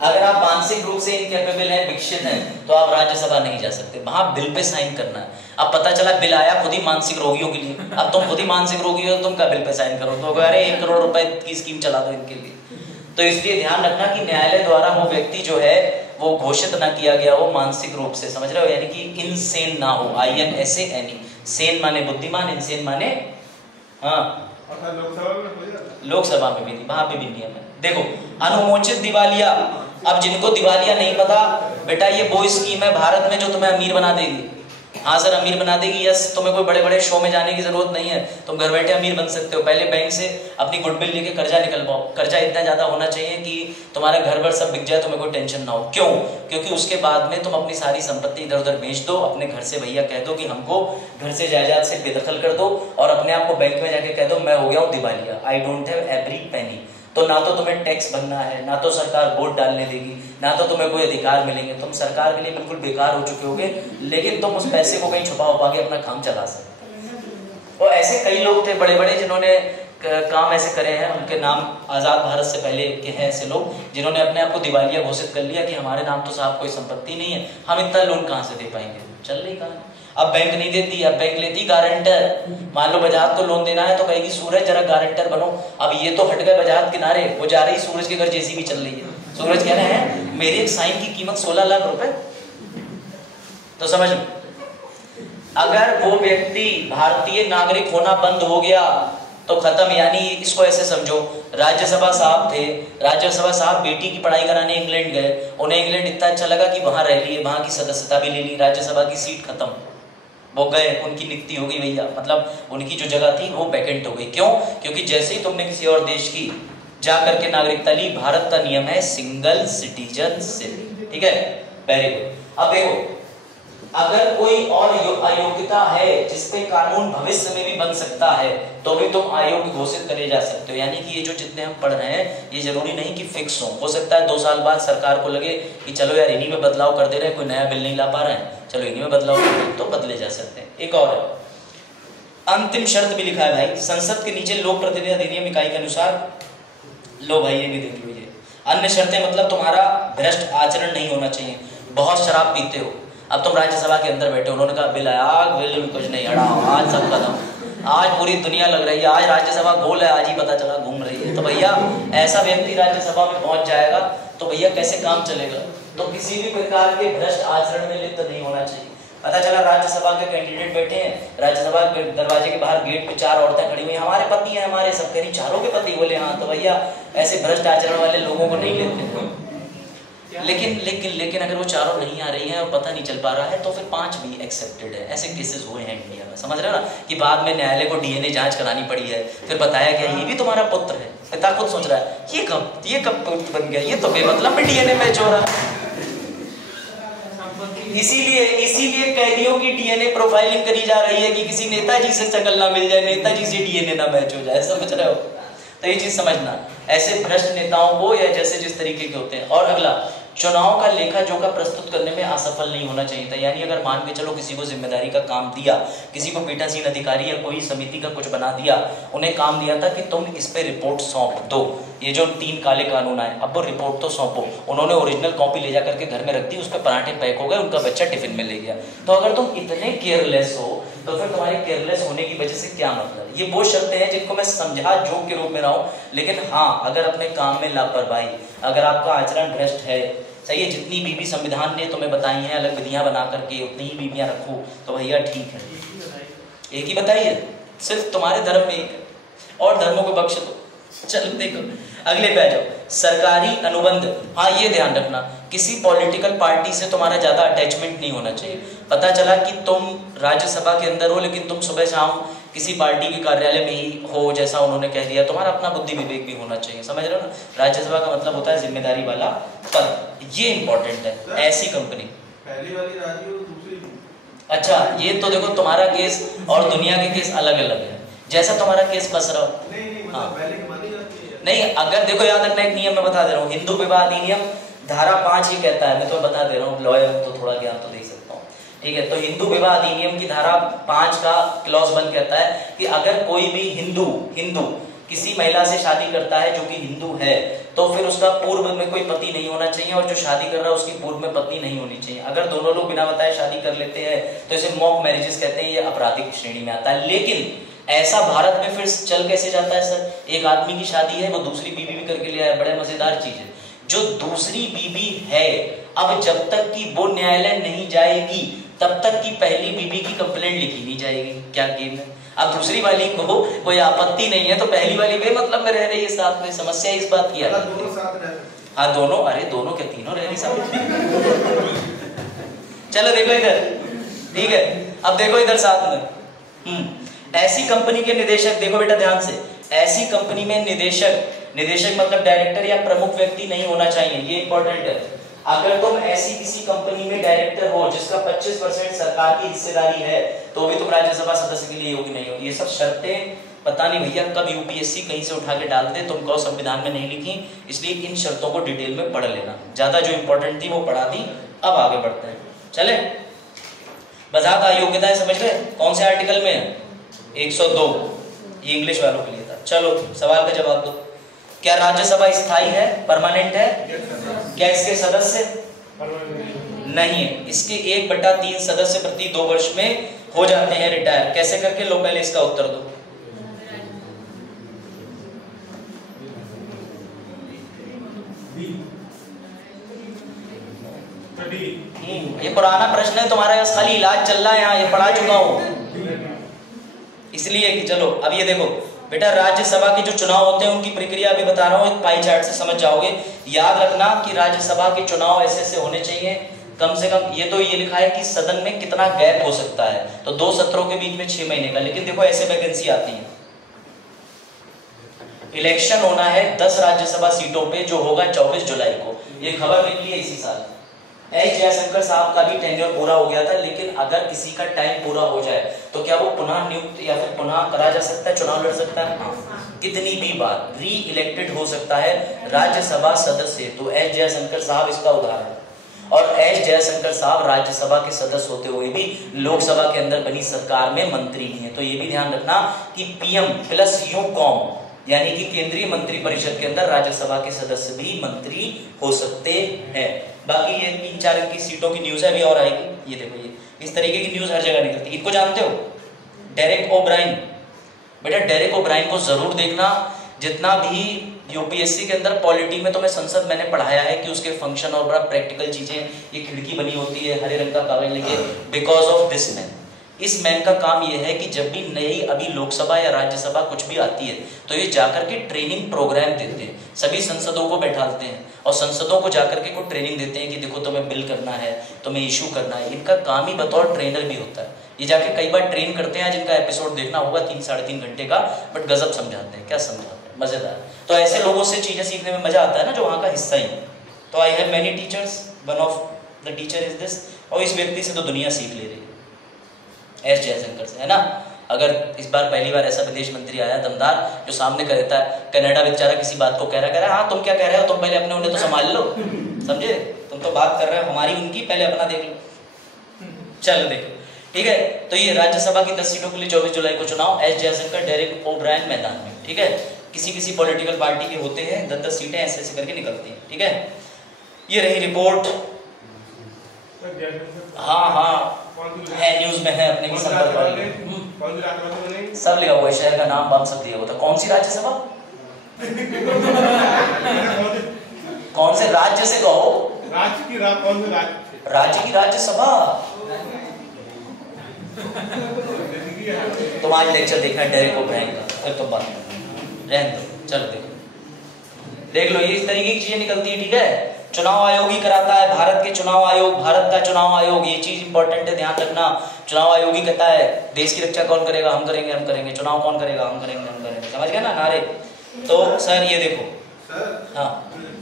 अगर आप मानसिक रूप से इनकैपेबल हैं, विकसित हैं, तो आप राज्यसभा नहीं जा सकते। वहां बिल पे साइन करना है। अब पता चला बिल आया खुद ही मानसिक रोगियों के लिए, अब तुम खुद ही मानसिक रोगी हो, तुम क्या बिल पे साइन करो? तो अरे 1 करोड़ रुपए की स्कीम चला दो इनके लिए। तो इसलिए ध्यान रखना कि न्यायालय द्वारा वो व्यक्ति जो है वो घोषित ना किया गया हो मानसिक रूप से, समझ रहे हो? यानी कि इनसेन ना हो, INSANE, सेन माने बुद्धिमान, इनसेन माने हाँ। लोकसभा में भी नहीं, वहां पे भी नियम है। देखो अनुमोचित दिवालिया, अब जिनको दिवालिया नहीं पता, बेटा ये वो स्कीम है भारत में जो तुम्हें अमीर बना देगी। हाँ सर अमीर बना देगी, यस, तुम्हें कोई बड़े बड़े शो में जाने की जरूरत नहीं है, तुम घर बैठे अमीर बन सकते हो। पहले बैंक से अपनी गुडविल लेके कर्जा निकलवाओ, कर्जा इतना ज्यादा होना चाहिए कि तुम्हारा घर भर सब बिक जाए, तुम्हें कोई टेंशन ना हो। क्यों? क्योंकि उसके बाद में तुम अपनी सारी संपत्ति इधर उधर बेच दो, अपने घर से भैया कह दो कि हमको घर से जायदाद से बेदखल कर दो, और अपने आप को बैंक में जाके कह दो मैं हो गया हूँ दिवालिया, I don't have every penny. तो ना तो तुम्हें टैक्स भरना है, ना तो सरकार वोट डालने देगी, ना तो तुम्हें कोई अधिकार मिलेंगे, तुम सरकार के लिए बिल्कुल बेकार हो चुके होगे। लेकिन तुम उस पैसे को कहीं छुपा उपा के अपना काम चला सकते। और ऐसे कई लोग थे बड़े बड़े जिन्होंने काम ऐसे करे हैं, उनके नाम आज़ाद भारत से पहले के हैं ऐसे लोग जिन्होंने अपने आप को दिवालिया घोषित कर लिया कि हमारे नाम तो साहब कोई संपत्ति नहीं है, हम इतना लोन कहाँ से दे पाएंगे, चल रही कहानी। अब बैंक नहीं देती, अब बैंक लेती गारंटर। मान लो बजाज को लोन देना है तो कहेगी सूरज जरा गारंटर बनो। अब ये तो हट गए बजाज किनारे, वो जा रही सूरज के घर जेसीबी चल रही है। सूरज कह रहे हैं मेरी एक साइन की कीमत 16 लाख रुपए। तो समझ लो, अगर वो व्यक्ति भारतीय नागरिक होना बंद हो गया तो खत्म। यानी इसको ऐसे समझो, राज्यसभा साहब थे, राज्यसभा साहब बेटी की पढ़ाई कराने इंग्लैंड गए, उन्हें इंग्लैंड इतना अच्छा लगा कि वहां रह लिए, वहां की सदस्यता भी ले ली, राज्यसभा की सीट खत्म, वो गए, उनकी नियुक्ति हो गई भैया, मतलब उनकी जो जगह थी वो वैकेंट हो गई। क्यों? क्योंकि जैसे ही तुमने किसी और देश की जा करके नागरिकता ली, भारत का नियम है सिंगल सिटीजनशिप, ठीक है, वेरी गुड। अब देखो, अगर कोई और अयोग्यता है जिसपे कानून भविष्य में भी बन सकता है तो भी तुम अयोग्य घोषित करे जा सकते हो। यानी कि ये जो जितने हम पढ़ रहे हैं ये जरूरी नहीं कि फिक्स हो सकता है 2 साल बाद सरकार को लगे कि चलो यार इन्हीं में बदलाव कर दे रहे हैं, कोई नया बिल नहीं ला पा रहे हैं, चलो इन्हीं में बदलाव कर दे, तो बदले जा सकते हैं। एक और है, अंतिम शर्त भी लिखा है भाई, संसद के नीचे लोक प्रतिनिधि अधिनियम इकाई के अनुसार, लो भाई ये भी देख लो, ये अन्य शर्तें मतलब तुम्हारा भ्रष्ट आचरण नहीं होना चाहिए। बहुत शराब पीते हो, अब तुम राज्यसभा के अंदर बैठे, उन्होंने कहा बिल आया, बिल कुछ नहीं हटा, आज सब खत्म, आज पूरी दुनिया लग रही है, आज राज्यसभा गोल है, आज ही पता चला घूम रही है, तो भैया ऐसा व्यक्ति राज्यसभा में पहुंच जाएगा तो भैया कैसे काम चलेगा? तो किसी भी प्रकार के भ्रष्ट आचरण में लिप्त नहीं होना चाहिए। पता चला राज्यसभा के कैंडिडेट बैठे हैं, राज्यसभा के दरवाजे के बाहर गेट पे 4 औरतें खड़ी हुई, हमारे पति हैं, हमारे सब कह रही, चारों के पति, बोले हाँ, तो भैया ऐसे भ्रष्ट आचरण वाले लोगों को नहीं लेते। लेकिन अगर वो चारों नहीं आ रही हैं और पता नहीं चल पा रहा है तो फिर 5 भी एक्सेप्टेड है। ऐसे केसेस हुए हैं इंडिया में, समझ रहे हो ना, कि बाद में न्यायालय को डीएनए जांच करानी पड़ी है, फिर बताया गया ये भी तुम्हारा पुत्र है, पिता खुद सोच रहा है ये कब पुत्र बन गया, ये तो बेमतलब में डीएनए मैच हो रहा है। इसीलिए कैदियों की डीएनए प्रोफाइलिंग करी जा रही है कि किसी नेताजी से शक्ल ना मिल जाए, नेताजी से डीएनए ना मैच हो जाए, समझ रहे हो? तो ये चीज समझना, ऐसे भ्रष्ट नेताओं को या जैसे जिस तरीके के होते हैं। और अगला, चुनाव का लेखा जोखा प्रस्तुत करने में असफल नहीं होना चाहिए था। यानी अगर मान के चलो किसी को जिम्मेदारी का काम दिया, किसी को पीठासीन अधिकारी या कोई समिति का कुछ बना दिया, उन्हें काम दिया था कि तुम इस पे रिपोर्ट सौंप दो, ये जो 3 काले कानून आए, अब वो रिपोर्ट तो सौंपो। उन्होंने ओरिजिनल कॉपी ले जा करके घर में रख दी, उसके पराठे पैक हो गए, उनका बच्चा टिफिन में ले गया। तो अगर तुम इतने केयरलेस हो तो फिर तुम्हारे केयरलेस होने की वजह से क्या मतलब? ये वो शर्तें हैं जिनको मैं समझा जोक के रूप में रहा हूँ, लेकिन हाँ, अगर अपने काम में लापरवाही, अगर आपका आचरण भ्रष्ट है, सही है, जितनी बीबी संविधान ने तुम्हें बताई हैं अलग विधियां बना करके उतनी ही बीबियां रखो तो भैया ठीक है। एक ही बताई है, सिर्फ तुम्हारे धर्म में एक है, और धर्मों को बख्श दो। चलो देखो अगले पे आ जाओ, सरकारी अनुबंध। हाँ ये ध्यान रखना, किसी पॉलिटिकल पार्टी से तुम्हारा ज्यादा अटैचमेंट नहीं होना चाहिए। पता चला कि तुम राज्यसभा के अंदर हो लेकिन तुम सुबह शाम किसी पार्टी के कार्यालय में ही हो, जैसा उन्होंने कह दिया, तुम्हारा अपना बुद्धि विवेक भी होना चाहिए, समझ रहे हो ना? राज्यसभा का मतलब होता है जिम्मेदारी वाला पद, ये इंपॉर्टेंट है। ऐसी कंपनी पहली वाली राजी और दूसरी, अच्छा ये तो देखो तुम्हारा केस और दुनिया के केस अलग अलग है, जैसा तुम्हारा केस फंस रहा हो। नहीं मतलब हाँ। पहले की मानी जाती है। नहीं, अगर देखो याद रखना, एक नियम मैं बता दे रहा हूँ, हिंदू विवाह अधिनियम धारा 5 ही कहता है, मैं तुम्हें बता दे रहा हूँ, लॉयर तो थोड़ा ज्ञान तो दे सकता हूँ, ठीक है? तो हिंदू विवाह अधिनियम की धारा 5 का क्लॉज 1 कहता है कि अगर कोई भी हिंदू किसी महिला से शादी करता है जो कि हिंदू है, तो फिर उसका पूर्व में कोई पति नहीं होना चाहिए, और जो शादी कर रहा है उसकी पूर्व में पत्नी नहीं होनी चाहिए। अगर दोनों लोग बिना बताए शादी कर लेते हैं तो इसे मॉक मैरिजेस कहते हैं, ये आपराधिक श्रेणी में आता है। लेकिन ऐसा भारत में फिर चल कैसे जाता है सर? एक आदमी की शादी है, वो दूसरी बीवी भी करके ले आया, बड़े मजेदार चीज है। जो दूसरी बीवी है, अब जब तक कि वो न्यायालय नहीं जाएगी तब तक की पहली बीवी की कंप्लेंट लिखी नहीं जाएगी। क्या गेम है? अब दूसरी वाली को कोई आपत्ति नहीं है तो पहली वाली बेमतलब में रह रही है साथ में। समस्या इस बात की है। दोनों साथ रह रहे हैं। हाँ दोनों, अरे दोनों क्या तीनों रह रही साथ। चलो देखो इधर, ठीक है, अब देखो इधर साथ में। ऐसी कंपनी के निदेशक, देखो बेटा ध्यान से, ऐसी कंपनी में निदेशक मतलब डायरेक्टर या प्रमुख व्यक्ति नहीं होना चाहिए, ये इंपॉर्टेंट है। अगर तुम ऐसी किसी कंपनी में डायरेक्टर हो जिसका 25% सरकार की हिस्सेदारी है तो भी तुम राज्यसभा सदस्य के लिए योग्य नहीं हो। ये सब शर्तें पता नहीं भैया कब यूपीएससी कहीं से उठा के डाल दे, तुमको संविधान में नहीं लिखी, इसलिए इन शर्तों को डिटेल में पढ़ लेना। ज्यादा जो इंपॉर्टेंट थी वो पढ़ा दी, अब आगे बढ़ते हैं। चले, बजात अयोग्यता समझ गए कौन से आर्टिकल में है? 102, ये इंग्लिश वालों के लिए था। चलो सवाल का जवाब दो। क्या राज्यसभा स्थायी है, परमानेंट है? क्या इसके सदस्य नहीं है? इसके 1/3 सदस्य प्रति 2 वर्ष में हो जाते हैं रिटायर। कैसे करके? लो पहले इसका उत्तर दो। ये पुराना प्रश्न है तुम्हारा, खाली इलाज चल रहा है यहाँ, ये पढ़ा चुका हूं इसलिए कि चलो अब ये देखो बेटा, राज्यसभा के जो चुनाव होते हैं उनकी प्रक्रिया अभी बता रहा हूँ, एक पाई चार्ट से समझ जाओगे। याद रखना कि राज्यसभा के चुनाव ऐसे होने चाहिए, कम से कम ये तो ये लिखा है कि सदन में कितना गैप हो सकता है, तो 2 सत्रों के बीच में 6 महीने का। लेकिन देखो ऐसे वैकेंसी आती है, इलेक्शन होना है 10 राज्यसभा सीटों पे, जो होगा 24 जुलाई को। ये खबर निकली है इसी साल। एस जयशंकर साहब का भी टेन्योर पूरा हो गया था, लेकिन अगर किसी का टाइम पूरा हो जाए तो क्या वो पुनः नियुक्त या फिर पुनः करा जा सकता है, चुनाव लड़ सकता है, कितनी भी बार री इलेक्टेड हो सकता है राज्यसभा सदस्य। तो एस जयशंकर साहब इसका उदाहरण। और एस जयशंकर साहब राज्यसभा के सदस्य होते हुए भी लोकसभा के अंदर बनी सरकार में मंत्री नहीं है। तो ये भी ध्यान रखना कि पीएम प्लस यूकॉम यानी कि केंद्रीय मंत्रिपरिषद के अंदर राज्यसभा के सदस्य भी मंत्री हो सकते हैं। बाकी ये 3-4 इनकी सीटों की न्यूज है, अभी और आएगी। ये देखो, ये इस तरीके की न्यूज हर जगह निकलती है। इनको जानते हो, डेरेक ओब्रायन। बेटा डेरेक ओब्रायन को जरूर देखना। जितना भी यूपीएससी के अंदर पॉलिटी में तुम्हें संसद मैंने पढ़ाया है कि उसके फंक्शन और बड़ा प्रैक्टिकल चीजें, ये खिड़की बनी होती है हरे रंग का कागज लेके, बिकॉज ऑफ दिस मैन। इस मैन का काम ये है कि जब भी नई अभी लोकसभा या राज्यसभा कुछ भी आती है तो ये जाकर के ट्रेनिंग प्रोग्राम देते हैं, सभी संसदों को बैठाते हैं और संसदों को जाकर के कुछ ट्रेनिंग देते हैं कि देखो तुम्हें बिल करना है, तुम्हें इशू करना है। इनका काम ही बतौर ट्रेनर भी होता है। ये जाके कई बार ट्रेन करते हैं, जिनका एपिसोड देखना होगा 3-3.5 घंटे का, बट गजब समझाते हैं। क्या समझाते हैं, मजेदार। तो ऐसे लोगों से चीजें सीखने में मजा आता है ना, जो वहाँ का हिस्सा ही है। तो I have many teachers, one of the teacher is this. और इस व्यक्ति से तो दुनिया सीख ले रही है, एस जयशंकर से, है ना। अगर इस बार पहली बार ऐसा विदेश मंत्री आया दमदार, जो सामने कहता है, कनाडा बेचारा किसी बात को कह रहा है, हाँ तुम क्या कह रहे हो, तुम पहले अपने उन्हें तो संभाल लो, समझे, तुम तो बात कर रहे हो हमारी उनकी, पहले अपना देख लो। चलो देखो, ठीक है। तो ये राज्यसभा की 10 सीटों के लिए 24 जुलाई को चुनाव। एस जयशंकर, डेरेक ओब्रायन मैदान में, ठीक है। किसी किसी पॉलिटिकल पार्टी के होते हैं 10-10 सीटें ऐसे ऐसे करके निकलती हैं, ठीक है। ये रही रिपोर्ट। हाँ है, न्यूज में है, अपने भी संपर्क वाले सब लिखा हुआ है, शहर का नाम वाम सब दिया हुआ था। कौन सी राज्यसभा कौन से राज्य से कहो, राज्य की कौन से राज्य की राज्यसभा। तुम आज लेक्चर देखना है डेरेक ओब्रायन का, फिर तुम बात रहने दो। चलो देखो, देख लो, ये इस तरीके की चीजें निकलती है, ठीक है। चुनाव आयोग ही कराता है, भारत के चुनाव आयोग, भारत का चुनाव आयोग। ये चीज इंपॉर्टेंट है, ध्यान रखना। चुनाव आयोग ही कहता है देश की रक्षा कौन करेगा, हम करेंगे, हम करेंगे। चुनाव कौन करेगा, हम करेंगे, हम करेंगे। समझ गए ना नारे। तो सर ये देखो सर, हाँ,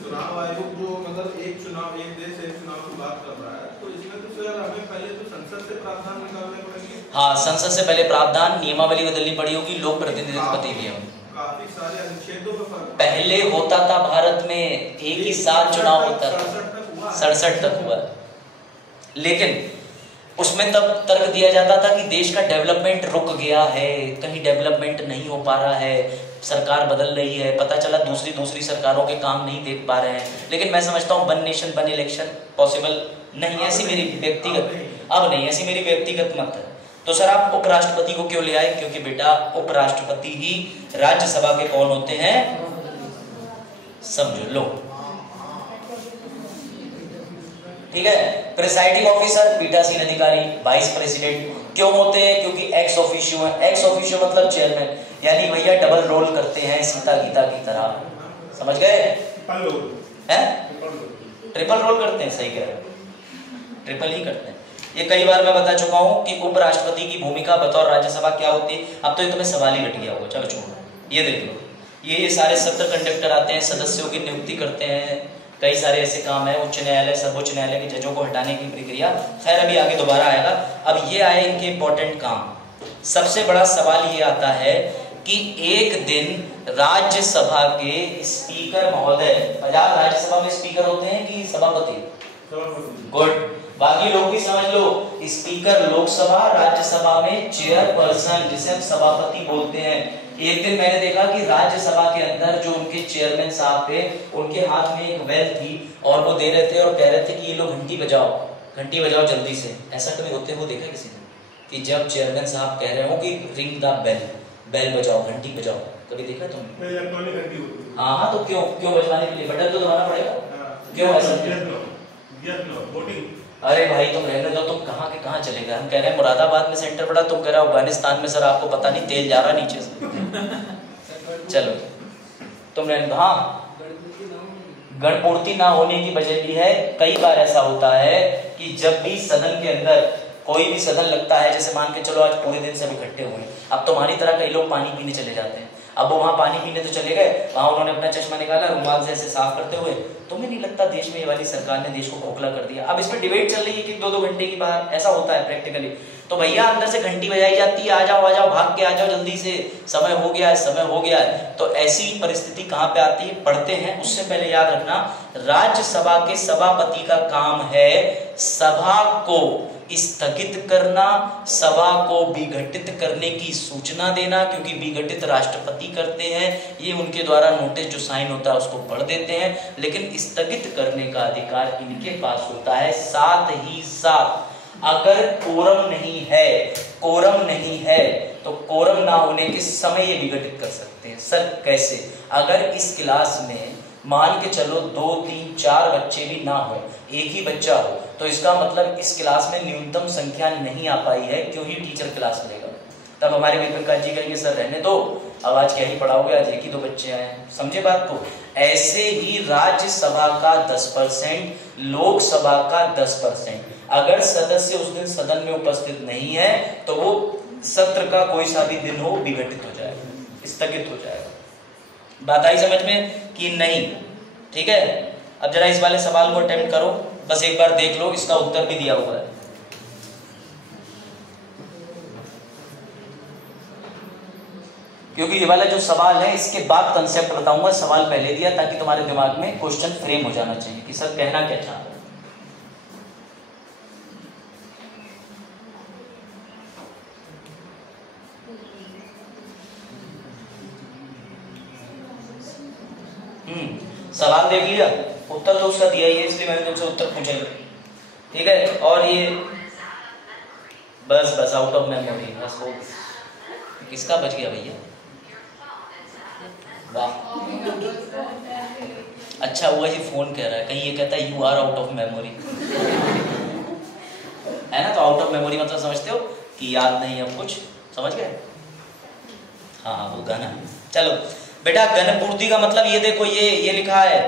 चुनाव आयोग जो मतलब एक चुनाव, एक देश एक चुनाव की बात कर रहा है, तो इसमें तो सर हमें पहले तो संसद से प्रावधान निकालने पड़ेंगे। हाँ, संसद से पहले प्रावधान, नियमावली बदलनी पड़ी होगी, लोक प्रतिनिधित्व भी है। काफी सारे अनुच्छेदों में फर्क पहले होता था भारत में एक ही साथ चुनाव होता था, 67 तक हुआ, लेकिन उसमें तब तर्क दिया जाता था कि देश का डेवलपमेंट रुक गया है, कहीं डेवलपमेंट नहीं हो पा रहा है, सरकार बदल रही है, पता चला दूसरी सरकारों के काम नहीं देख पा रहे हैं। लेकिन मैं समझता हूँ one nation one election possible नहीं है, ऐसी मेरी व्यक्तिगत, अब नहीं ऐसी मेरी व्यक्तिगत मत है। तो सर आप उपराष्ट्रपति को क्यों ले आए, क्योंकि बेटा उपराष्ट्रपति ही राज्यसभा के कौन होते हैं, समझो लो, ठीक है। प्रिसाइडिंग ऑफिसर पीठासीन अधिकारी, वाइस प्रेसिडेंट क्यों होते हैं, क्योंकि एक्स ऑफिशियो है। एक्स ऑफिशियो मतलब चेयरमैन, यानी भैया डबल रोल करते हैं सीता गीता की तरह, समझ गए हैं, ट्रिपल रोल करते हैं, सही कह रहे हो, ट्रिपल ही करते हैं। ये कई बार मैं बता चुका हूं कि उपराष्ट्रपति की भूमिका बतौर राज्यसभा क्या होती है। अब तो ये तुम्हें सवाल ही घट गया होगा, चलो छोड़ो, ये देख लो, ये सारे सत्र कंडक्टर आते हैं, सदस्यों की नियुक्ति करते हैं, कई सारे ऐसे काम है, उच्च न्यायालय सर्वोच्च न्यायालय के जजों को हटाने की प्रक्रिया, खैर अभी आगे दोबारा आएगा। अब ये आए इनके इंपॉर्टेंट काम। सबसे बड़ा सवाल ये आता है कि एक दिन राज्यसभा के स्पीकर महोदय, पंजाब राज्यसभा में स्पीकर होते हैं कि सभापति, गुड, बाकी लोग भी समझ लो, स्पीकर लोकसभा, राज्यसभा में चेयरपर्सन जिसे हम सभापति बोलते हैं। एक दिन मैंने देखा कि राज्यसभा के अंदर जो उनके चेयरमैन साहब थे, उनके हाथ में एक बेल थी और वो दे रहे थे और कह रहे थे कि ये लोग घंटी बजाओ जल्दी से। ऐसा कभी होते हुए देखा किसी ने कि जब चेयरमैन साहब कह रहे हो कि रिंग द बेल, बेल बजाओ, घंटी बजाओ, कभी देखा तुमने? इलेक्ट्रॉनिक घंटी होती है। हाँ, तो क्यों बजवाने के लिए बटन तो दबाना पड़ेगा, क्यों ऐसा? वोटिंग। अरे भाई तुम रहने दो, तुम कहाँ के कहाँ चले गए। हम कह रहे हैं मुरादाबाद में सेंटर पड़ा, तुम कह रहे हो अफगानिस्तान में। सर आपको पता नहीं तेल जा रहा नीचे से। चलो तुम रहने दो। हाँ, गणपूर्ति ना होने की वजह भी है। कई बार ऐसा होता है कि जब भी सदन के अंदर कोई भी सदन लगता है, जैसे मान के चलो आज पूरे दिन सब इकट्ठे हुए हैं, अब तुम्हारी तरह कई लोग पानी पीने चले जाते हैं, अब वो वहाँ पानी पीने तो चले गए, वहाँ उन्होंने अपना चश्मा निकाला रुमाल से ऐसे साफ करते हुए, तुम्हें नहीं लगता देश में ये वाली सरकार ने देश को खोखला कर दिया? अब इस पर डिबेट चल रही है कि 2-2 घंटे की बाहर ऐसा होता है प्रैक्टिकली, तो भैया अंदर से घंटी बजाई जाती है, आ जाओ भाग के आ जाओ जल्दी से, समय हो गया है, समय हो गया है। तो ऐसी परिस्थिति कहाँ पे आती है, पढ़ते हैं। उससे पहले याद रखना, राज्यसभा के सभापति का काम है सभा को स्थगित करना, सभा को विघटित करने की सूचना देना, क्योंकि विघटित राष्ट्रपति करते हैं, ये उनके द्वारा नोटिस जो साइन होता है उसको पढ़ देते हैं, लेकिन स्थगित करने का अधिकार इनके पास होता है। साथ ही साथ अगर कोरम नहीं है तो कोरम ना होने के समय ये विघटित कर सकते हैं। सर कैसे? अगर इस क्लास में मान के चलो 2, 3, 4 बच्चे भी ना हो, एक ही बच्चा हो, तो इसका मतलब इस क्लास में न्यूनतम संख्या नहीं आ पाई है, क्यों ही टीचर क्लास लेगा। तब हमारे विपिन जी कहेंगे सर रहने दो, अब आज क्या ही पढ़ाओगे, आज एक ही 2 बच्चे आए हैं। समझे बात को? ऐसे ही राज्यसभा का 10%, लोकसभा का 10%, अगर सदस्य उस दिन सदन में उपस्थित नहीं है तो वो सत्र का कोई सा भी दिन हो विघटित हो जाएगा, स्थगित हो जाएगा। बात आई समझ में कि नहीं? ठीक है, अब जरा इस वाले सवाल को अटेम्प्ट करो, बस एक बार देख लो, इसका उत्तर भी दिया हुआ है। क्योंकि ये वाला जो सवाल है इसके बाद कंसेप्ट बताऊंगा, सवाल पहले दिया ताकि तुम्हारे दिमाग में क्वेश्चन फ्रेम हो जाना चाहिए कि सर कहना क्या चाह रहे हैं। सवाल देख लिया, उत्तर तो उसका दिया ही है, इसलिए मैंने तुमसे उत्तर पूछे। ठीक है, और ये बस आउट ऑफ मेमोरी, बस वो किसका बच गया भैया? वाह, अच्छा हुआ जी फोन कह रहा है, कहीं ये कहता है you are out of memory, है ना? तो आउट ऑफ मेमोरी मतलब समझते हो कि याद नहीं है कुछ, समझ गए? हाँ वो गाना। चलो बेटा, गणपूर्ति का मतलब ये देखो, ये लिखा है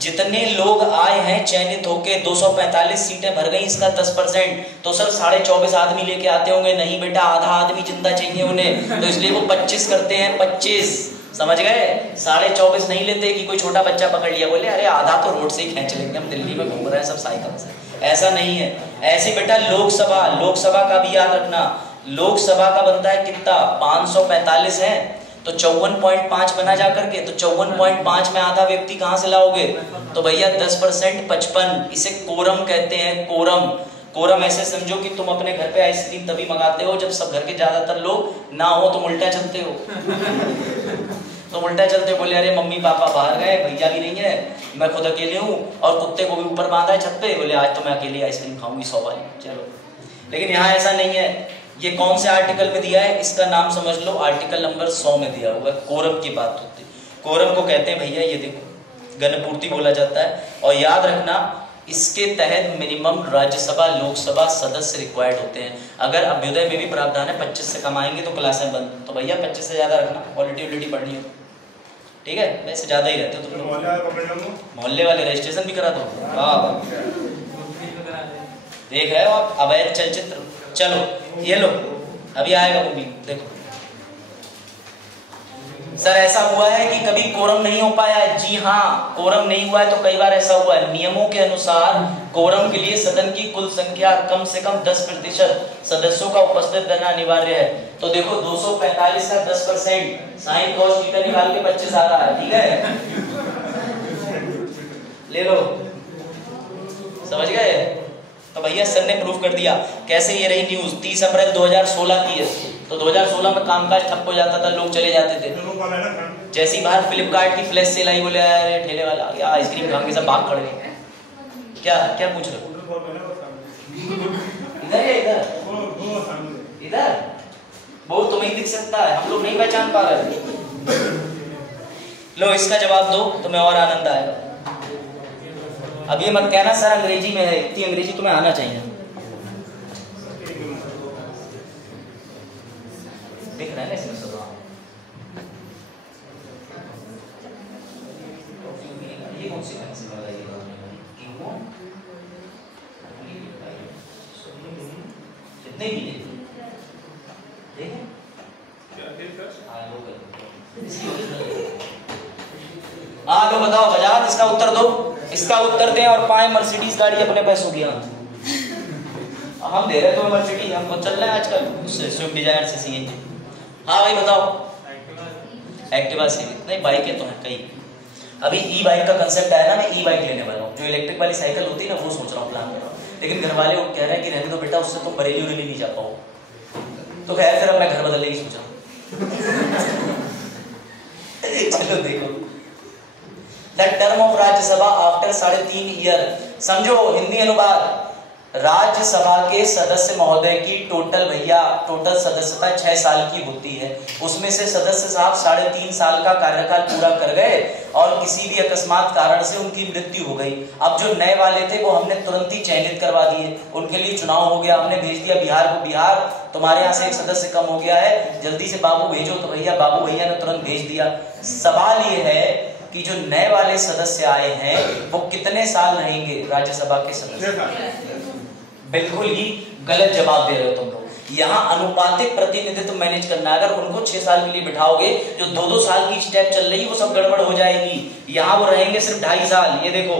जितने लोग आए हैं चयनित होके 245 सीटें भर गई, इसका 10%, तो सर 24.5 आदमी लेके आते होंगे। नहीं बेटा, आधा आदमी जिंदा चाहिए उन्हें, तो इसलिए वो 25 करते हैं, 25, समझ गए? 24.5 नहीं लेते कि कोई छोटा बच्चा पकड़ लिया बोले अरे आधा तो रोड से ही खींच लेंगे, हम दिल्ली में घूम रहे हैं सब साइकिल से, ऐसा नहीं है। ऐसे बेटा लोकसभा का भी याद रखना, लोकसभा का बनता है कितना? 545 है, तो 54.5 बना जा करके, तो 54.5 में आधा व्यक्ति कहां से लाओगे? तो भैया 10% 55, इसे कोरम कहते हैं। कोरम ऐसे समझो कि तुम अपने घर पे आइसक्रीम तभी मंगाते हो जब सब घर के ज्यादातर लोग ना हो, तुम उल्टा चलते हो। तुम उल्टा चलते हो, बोले अरे मम्मी पापा बाहर गए, भैया भी नहीं है, मैं खुद अकेले हूँ और कुत्ते को भी ऊपर बांधा है छत पे, बोले आज तो मैं अकेली आइसक्रीम खाऊंगी 100 वाली, चलो। लेकिन यहाँ ऐसा नहीं है। ये कौन से आर्टिकल में दिया है, इसका नाम समझ लो, आर्टिकल नंबर 100 में दिया हुआ है। कोरम की बात होती है, कोरम को कहते हैं भैया, ये देखो गणपूर्ति बोला जाता है। और याद रखना, इसके तहत मिनिमम राज्यसभा लोकसभा सदस्य रिक्वायर्ड होते हैं। अगर अभ्युदय में भी प्रावधान है 25 से कम आएंगे तो क्लासें बंद, तो भैया 25 से ज्यादा रखना, क्वालिटी पढ़नी हो, ठीक है? वैसे ज्यादा ही रहते हो तुम लोग, मोहल्ले वाले रजिस्ट्रेशन भी करा दो। हाँ देख रहे हो आप, अवैध चलचित्र। चलो ये लो, अभी आएगा वो भी, देखो। सर ऐसा हुआ है कि कभी कोरम नहीं हो पाया है? जी हाँ, कोरम नहीं हुआ है तो कई बार ऐसा हुआ है। नियमों के अनुसार कोरम के लिए सदन की कुल संख्या कम से कम 10% सदस्यों का उपस्थित रहना अनिवार्य है। तो देखो 245 का 10%, साइन कॉस थीटा निकाल के 25 आ रहा है, ठीक है? ले लो, समझ गए? तो भैया सर ने प्रूफ कर दिया। कैसे? ये रही न्यूज, 30 अप्रैल 2016 की है। तो 2016 में कामकाज ठप हो जाता था, लोग चले जाते थे। जैसी बाहर फ्लिपकार्ट की फ्लैश सेल आई, बोले अरे ठेले वाला आ गया, आइसक्रीम खा के सब भाग खड़े। क्या पूछ रहे हो? इधर है, इधर बहुत तुम्हें दिख सकता है, हम लोग नहीं पहचान पा रहे। लो इसका जवाब दो, तुम्हें और आनंद आएगा। अब ये मत कहना सर अंग्रेजी में है, इतनी अंग्रेजी तुम्हें आना चाहिए। दिख रहा है ना इसमें सब? ये कौन सी नहीं मिले, ठीक है? हाँ लो बताओ बजाज, इसका उत्तर दो, इसका उत्तर दें और पाए मर्सिडीज गाड़ी अपने पैसों की। हम दे रहे तो मर्सिडीज, हमको चल रहा है आजकल स्विफ्ट डिजायर से सीएनजी। हाँ भाई बताओ। एक्टिवा सिविक नहीं, बाइकें तो हैं कई। अभी ई बाइक का कंसेप्ट आया ना, मैं ई बाइक लेने वाला हूँ, जो इलेक्ट्रिक वाली साइकिल होती है ना, वो सोच रहा हूँ, प्लान कर रहा हूँ। लेकिन घर वाले वो कह रहे हैं कि रहने दो बेटा, उससे तुम बरेली उरेली नहीं जा पाओ। तो खैर फिर अब मैं घर बदलने की सोच रहा हूँ। चलो देखो, the term of Rajya Sabha after 3.5 year. समझो हिंदी अनुवाद, राज्यसभा के सदस्य महोदय की टोटल सदस्यता 6 साल की होती है। उसमें से सदस्य साहब 3.5 साल का कार्यकाल पूरा कर गए और किसी भी अकस्मात कारण से उनकी मृत्यु हो गई। अब जो नए वाले थे वो हमने तुरंत ही चयनित करवा दिए, उनके लिए चुनाव हो गया, हमने भेज दिया बिहार को, बिहार तुम्हारे यहाँ से एक सदस्य कम हो गया है, जल्दी से बाबू भेजो। तो भैया बाबू भैया ने तुरंत भेज दिया। सवाल ये है कि जो नए वाले सदस्य आए हैं वो कितने साल रहेंगे राज्यसभा के सदस्य? बिल्कुल ही गलत जवाब दे रहे हो तुम लोग। यहाँ अनुपातिक प्रतिनिधित्व मैनेज करना है। अगर उनको 6 साल के लिए बिठाओगे, जो 2-2 साल की स्टेप चल रही है वो सब गड़बड़ हो जाएगी। यहाँ वो रहेंगे सिर्फ 2.5 साल। ये देखो,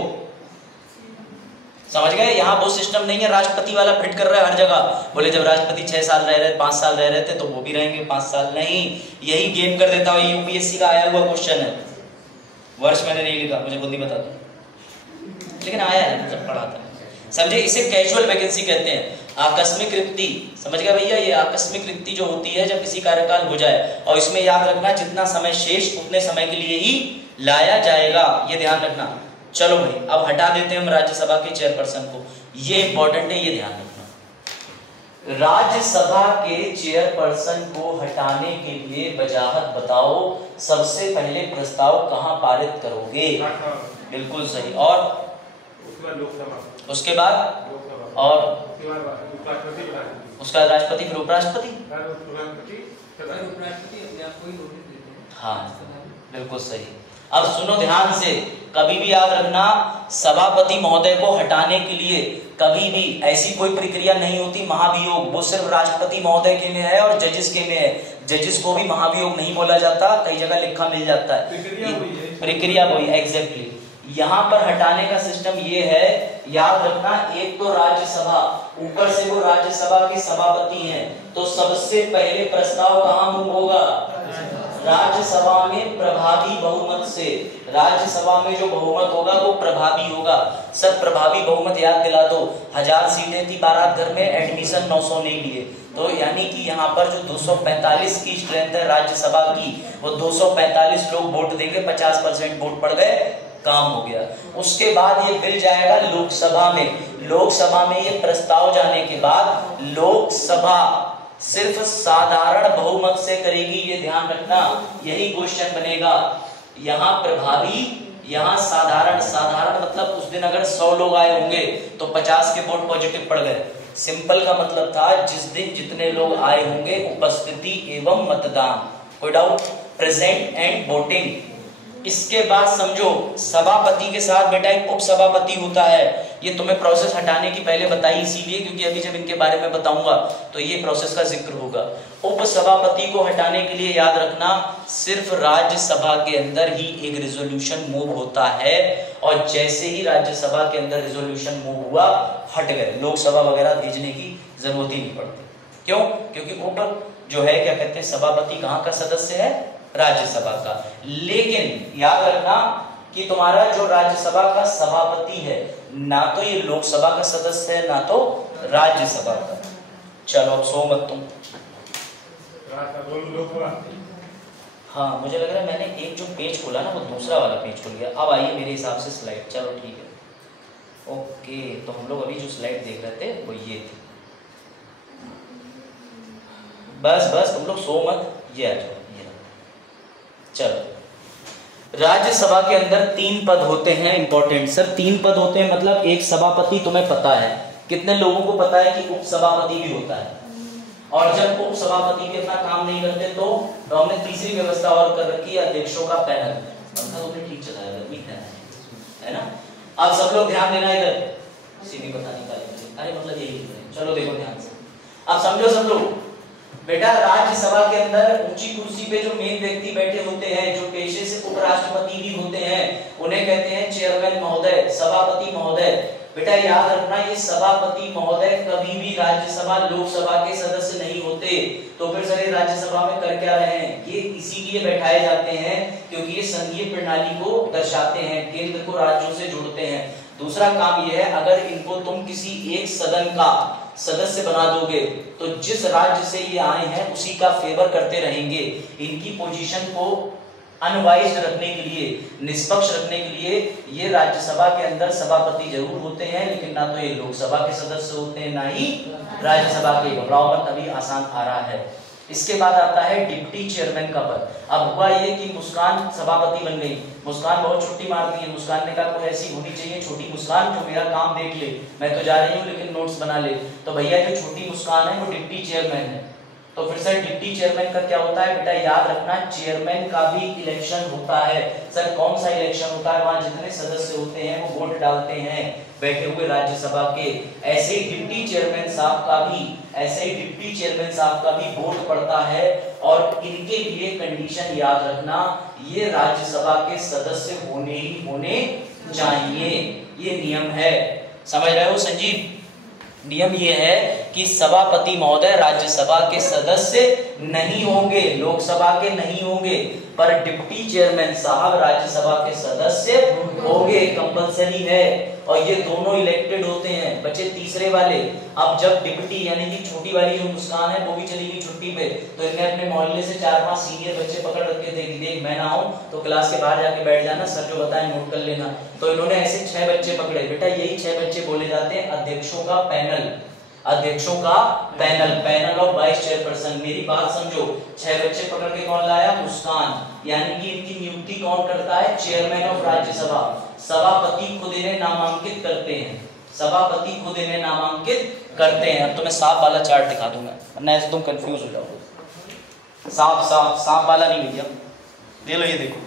समझ गए? यहाँ वो सिस्टम नहीं है राष्ट्रपति वाला फिट कर रहा है हर जगह। बोले जब राष्ट्रपति 6 साल रह रहे, 5 साल रह रहे थे तो वो भी रहेंगे 5 साल। नहीं, यही गेम कर देता हूँ। यूपीएससी का आया हुआ क्वेश्चन है, वर्ष मैंने नहीं लिखा, मुझे खुद नहीं पता था, लेकिन आया है जब पढ़ा था। समझे? इसे कैजुअल वैकेंसी कहते हैं, आकस्मिक रिक्ति। समझ गया भैया? ये आकस्मिक रिक्ति जो होती है जब किसी कार्यकाल हो जाए, और इसमें याद रखना जितना समय शेष उतने समय के लिए ही लाया जाएगा, ये ध्यान रखना। चलो भाई, अब हटा देते हैं हम राज्यसभा के चेयरपर्सन को, ये इंपॉर्टेंट है, ये ध्यान रखना। राज्यसभा के चेयरपर्सन को हटाने के लिए वजाहत बताओ। सबसे पहले प्रस्ताव कहां पारित करोगे? बिल्कुल सही। और उसके बाद और उसका राष्ट्रपति, फिर उपराष्ट्रपति। हाँ बिल्कुल सही। अब सुनो ध्यान से, कभी भी याद रखना, सभापति महोदय को हटाने के लिए कभी भी ऐसी कोई प्रक्रिया नहीं होती महाभियोग। वो सिर्फ राष्ट्रपति महोदय के में है और जजेस के में है। जजेस को भी महाभियोग नहीं बोला जाता, कई जगह लिखा मिल जाता है, प्रक्रिया वही। एग्जैक्टली। यहाँ पर हटाने का सिस्टम ये है, याद रखना, एक तो राज्यसभा, ऊपर से वो राज्यसभा के सभापति हैं, तो सबसे पहले प्रस्ताव कहाँ मूव होगा? राज्यसभा में प्रभावी बहुमत से। राज्यसभा में जो बहुमत होगा वो प्रभावी होगा। सब प्रभावी बहुमत याद दिला दो। 1000 सीटें थी बारात घर में, एडमिशन 900 नहीं लिए, तो यानी कि यहाँ पर जो 245 की स्ट्रेंथ है राज्यसभा की, वो 245 लोग वोट देंगे, 50% वोट पड़ गए, काम हो गया। उसके बाद ये बिल जाएगा लोकसभा में। लोकसभा में ये प्रस्ताव जाने के बाद लोकसभा सिर्फ साधारण बहुमत से करेगी, ये ध्यान रखना। यही क्वेश्चन बनेगा। यहाँ प्रभावी, यहाँ साधारण। साधारण मतलब उस दिन अगर 100 लोग आए होंगे तो 50 के वोट पॉजिटिव पड़ गए। सिंपल का मतलब था जिस दिन जितने लोग आए होंगे, उपस्थिति एवं मतदान। कोई डाउट? Present and voting. इसके बाद समझो, सभापति के साथ बेटा एक उप सभापति होता है। ये तुम्हें प्रोसेस हटाने की पहले बताई इसीलिए क्योंकि अभी जब इनके बारे में बताऊंगा तो ये प्रोसेस का जिक्र होगा। उप सभापति को हटाने के लिए याद रखना, सिर्फ राज्यसभा के अंदर ही एक रेजोल्यूशन मूव होता है, और जैसे ही राज्यसभा के अंदर रेजोल्यूशन मूव हुआ, हट गए। लोकसभा वगैरह भेजने की जरूरत ही नहीं पड़ती। क्यों? क्योंकि उप जो है, क्या कहते हैं, सभापति कहाँ का सदस्य है? राज्यसभा का। लेकिन याद रखना कि तुम्हारा जो राज्यसभा का सभापति है, ना तो ये लोकसभा का सदस्य है, ना तो राज्यसभा का। चलो अब सो मत तुम। हाँ मुझे लग रहा है मैंने एक जो पेज खोला ना वो दूसरा वाला पेज खुल गया। अब आइए मेरे हिसाब से स्लाइड। चलो ठीक है, ओके। तो हम लोग अभी जो स्लाइड देख रहे थे वो ये थी। बस बस तुम लोग सो मत, ये आ जाओ। चलो, राज्यसभा के अंदर 3 पद होते हैं। इंपॉर्टेंट सर, 3 पद होते हैं मतलब एक सभापति, तुम्हें पता है। कितने लोगों को पता है कि उप सभापति भी होता है? और जब उप सभापति भी अपना काम नहीं करते तो हमने तीसरी व्यवस्था और कर रखी है, अध्यक्षों का पैनल। ठीक चला है ना? अब सब लोग ध्यान देना इधर, सीधी पता नहीं। अरे मतलब यही। चलो देखो ध्यान से, अब समझो सब लोग, बेटा राज्यसभा के अंदर ऊंची कुर्सी पे जो मेन व्यक्ति बैठे होते हैं, जो पेशे से उपराष्ट्रपति भी होते हैं, उन्हें कहते हैं चेयरमैन महोदय, सभापति महोदय। बेटा याद रखना, ये सभापति महोदय कभी भी राज्यसभा लोकसभा के सदस्य नहीं होते। तो फिर सर राज्यसभा में कर क्या रहे हैं? ये इसीलिए बैठाए जाते हैं क्योंकि ये संघीय प्रणाली को दर्शाते हैं, केंद्र को राज्यों से जोड़ते हैं। दूसरा काम ये है, अगर इनको तुम किसी एक सदन का सदस्य बना दोगे तो जिस राज्य से ये आए हैं उसी का फेवर करते रहेंगे। इनकी पोजीशन को अनवाइज्ड रखने के लिए, निष्पक्ष रखने के लिए ये राज्यसभा के अंदर सभापति जरूर होते हैं, लेकिन ना तो ये लोकसभा के सदस्य होते हैं, ना ही राज्यसभा के। घबराओ मत, अभी आसान आ रहा है। इसके बाद आता है डिप्टी चेयरमैन का पद। अब हुआ ये कि मुस्कान सभापति बन गई। मुस्कान बहुत छुट्टी मारती है। मुस्कान ने कहा कोई ऐसी होनी चाहिए छोटी मुस्कान जो मेरा काम देख ले, मैं तो जा रही हूँ लेकिन नोट्स बना ले। तो भैया जो छोटी मुस्कान है वो डिप्टी चेयरमैन है। तो फिर सर डिप्टी चेयरमैन का क्या होता है? बेटा याद रखना, चेयरमैन का भी इलेक्शन होता है। सर कौन सा इलेक्शन होता है? वहां जितने सदस्य होते हैं वो वोट डालते हैं बैठे हुए राज्यसभा के। ऐसे ही डिप्टी चेयरमैन साहब का भी वोट पड़ता है। और इनके लिए कंडीशन याद रखना, ये राज्यसभा के सदस्य होने ही होने चाहिए, ये नियम है। समझ रहे हो संजीव? नियम ये है कि सभापति महोदय राज्यसभा के सदस्य नहीं होंगे, लोकसभा के नहीं होंगे, पर डिप्टी चेयरमैन साहब राज्यसभा के सदस्य होंगे, कंपलसरी है। और ये दोनों इलेक्टेड होते हैं। बच्चे तीसरे वाले, अब जब डिप्टी यानी कि छोटी वाली जो मुस्कान है वो भी चली गई छुट्टी पे, तो इन्हें अपने मोहल्ले से 4-5 सीनियर बच्चे पकड़ रखे थे कि देख मैं ना आऊं तो क्लास के बाहर जाके बैठ जाना, सर जो बताए नोट कर लेना। तो इन्होंने ऐसे 6 बच्चे पकड़े। बेटा यही 6 बच्चे बोले जाते हैं अध्यक्षों का पैनल। अध्यक्षों का panel, panel of vice chairperson. मेरी बात समझो, 6 बच्चे पकड़ के कौन लाया? मुस्कान। यानी कि इनकी नियुक्ति कौन करता है? Chairman of Rajya Sabha. सभापति खुद इन्हें नामांकित करते हैं, सभापति खुद इन्हें नामांकित करते हैं। अब तो मैं सांप वाला चार्ट दिखा दूंगा, वरना ऐसे तुम कंफ्यूज हो जाओगे। सांप वाला नहीं भैया, ले लो ये देखो।